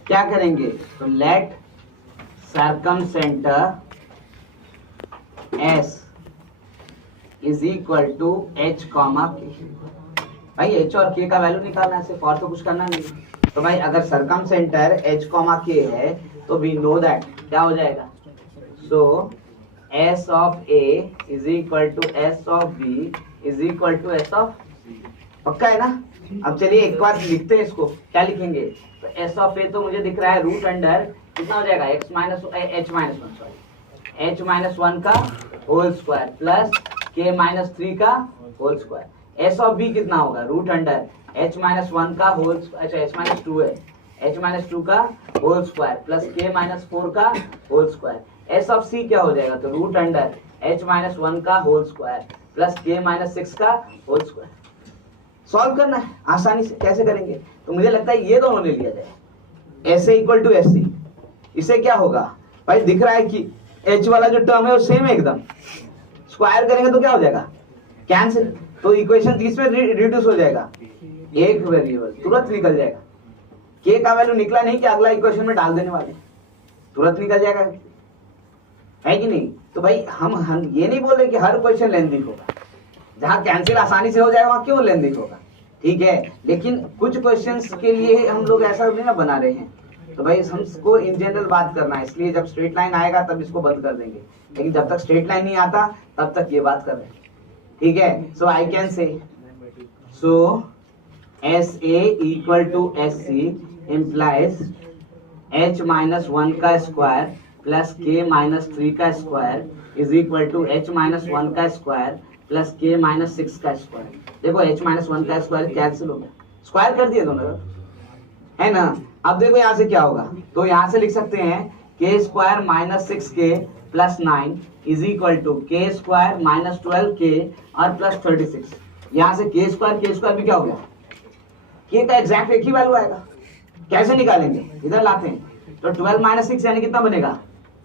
क्या करेंगे? तो let circumcentre S is equal to H comma K। भाई H और K का वैल्यू निकालना है, सिर्फ और तो कुछ करना नहीं। तो भाई अगर circum centre H comma K है तो वी नो दैट क्या हो जाएगा, so S of A is equal to S of B is equal to S of, पक्का है ना? अब चलिए एक बार लिखते हैं इसको, क्या लिखेंगे? तो S ऑफ A तो मुझे दिख रहा है रूट अंडर कितना हो जाएगा, H माइनस 1 का whole square plus K minus 3 का whole square. S of B कितना होगा, रूट अंडर H माइनस 1 का होल, अच्छा H माइनस 2 है, H माइनस 2 का whole square plus K minus 4 का whole square. S of C क्या हो जाएगा, तो रूट अंडर H माइनस 1 का whole square plus K minus 6 का होल स्क्वायर। सॉल्व करना है आसानी से, कैसे करेंगे? तो मुझे लगता है ये दोनों ले लिया जाए, SA इक्वल टू SC। इसे क्या होगा भाई, दिख रहा है कि H वाला जो टर्म है वो सेम है एकदम, स्क्वायर करेंगे तो क्या हो जाएगा, कैंसिल। तो इक्वेशन 30 में रिड्यूस हो जाएगा, एक वेरिएबल तुरंत निकल जाएगा। K का वैल्यू निकला नहीं कि अगला इक्वेशन में डाल देने वाले, तुरंत निकल जाएगा, है कि नहीं? तो भाई हम ये नहीं बोल रहे कि हर क्वेश्चन लेंथी होगा, जहां कैंसिल आसानी से हो जाएगा वहां क्यों लेंथी होगा, ठीक है? लेकिन कुछ क्वेश्चंस के लिए हम लोग ऐसा नहीं ना बना रहे हैं। तो भाई हमको इन जनरल बात करना है, इसलिए जब स्ट्रेट लाइन आएगा तब इसको बंद कर देंगे, लेकिन जब तक स्ट्रेट लाइन नहीं आता तब तक ये बात कर रहे हैं, ठीक है? सो I can say, so SA equal to SC implies H minus 1 का स्क्वायर प्लस K माइनस 3 का square is equal to H minus 1 का स्क्वायर प्लस K माइनस 6 का स्क्वायर। देखो H माइनस 1 का स्क्वायर कैंसिल हो गया, स्क्वायर कर दिए दोनों, है ना? अब देखो यहाँ से क्या होगा, तो यहाँ से लिख सकते हैं K square minus 6K plus 9 is equal to K square minus 12K और प्लस 36। यहाँ से K स्क्वायर भी क्या हो गया, K का एग्जैक्ट एक ही वैल्यू आएगा। कैसे निकालेंगे, इधर लाते हैं तो 12 माइनस 6 यानी कितना बनेगा,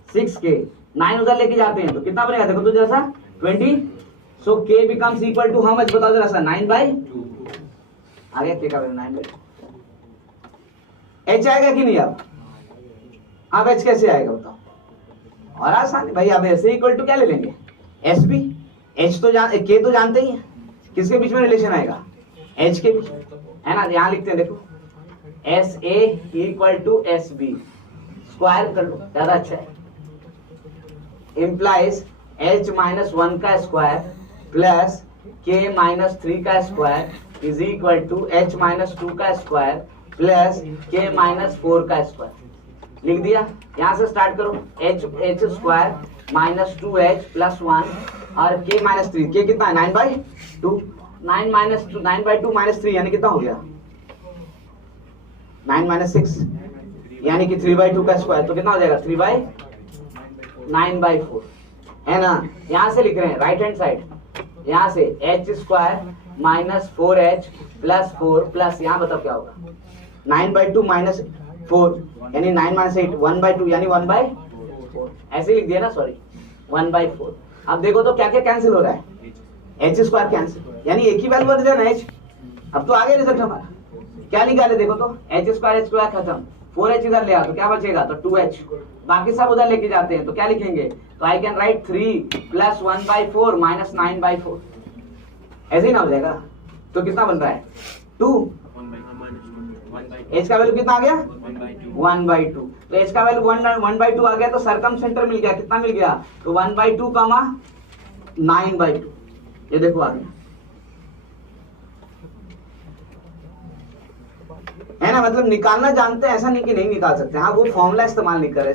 6K। 9 उधर लेके जाते हैं तो कितना बनेगा, देखो तो जरा 20। So K becomes equal to how much, बताओ जरा सा, 9/2 आ गया K का वैल्यू 9/2। H आएगा कि नहीं? अब H कैसे आएगा बताओ, और आसान भाई, अब ऐसे इक्वल टू क्या ले लेंगे, SB। H तो K तो जानते ही हैं, किसके बीच में रिलेशन आएगा, H के बीच, है ना? यहाँ लिखते हैं देखो, SA equal to SB, square कर लो ज्यादा अच्छा है, इम्प्लाइज H माइनस 1 का स्क्वायर प्लस K माइनस 3 का square is equal to H minus 2 का स्क्वायर प्लस K माइनस 4 का स्क्वायर। लिख दिया, यहाँ से स्टार्ट करो, H square minus 2H plus 1 और K माइनस 3, K कितना है, 9/2, 9/2 माइनस 3 यानी कितना हो गया, 9 माइनस 6 यानी कि 3/2 का स्क्वायर, तो कितना हो जाएगा 3/9/4, है ना? यहां से लिख रहे हैं राइट हैंड साइड, यहाँ से H square minus 4h plus 4 plus यहाँ बताओ क्या होगा 9/2 माइनस 4 यानी 9 माइनस 8 1/2 यानी 1/4 ऐसे लिख दिया ना, सॉरी 1/4। अब देखो तो क्या क्या कैंसिल हो रहा है, एच स्क्वायर कैंसिल यानी एक ही वैल्यू बच जाए ना एच। अब तो आगे रिजल्ट हमारा क्या निकाले देखो तो एच स्क्वायर खत्म, 4h इधर ले आओ तो क्या बचेगा, तो 2h, बाकी सब उधर लेके जाते हैं तो क्या लिखेंगे, तो I can write 3 plus 1/4 minus 9/4 ऐसे ही ना हो जाएगा। तो कितना बन रहा है 2, h का वैल्यू कितना आ गया 1/2, तो h का वैल्यू 1/2 आ गया तो सरकम सेंटर मिल गया, कितना मिल गया, तो 1/2 कामा 9/2, ये देखो आगे है ना, मतलब निकालना जानते हैं, ऐसा नहीं कि नहीं निकाल सकते। हाँ वो फॉर्मूला इस्तेमाल नहीं कर रहे।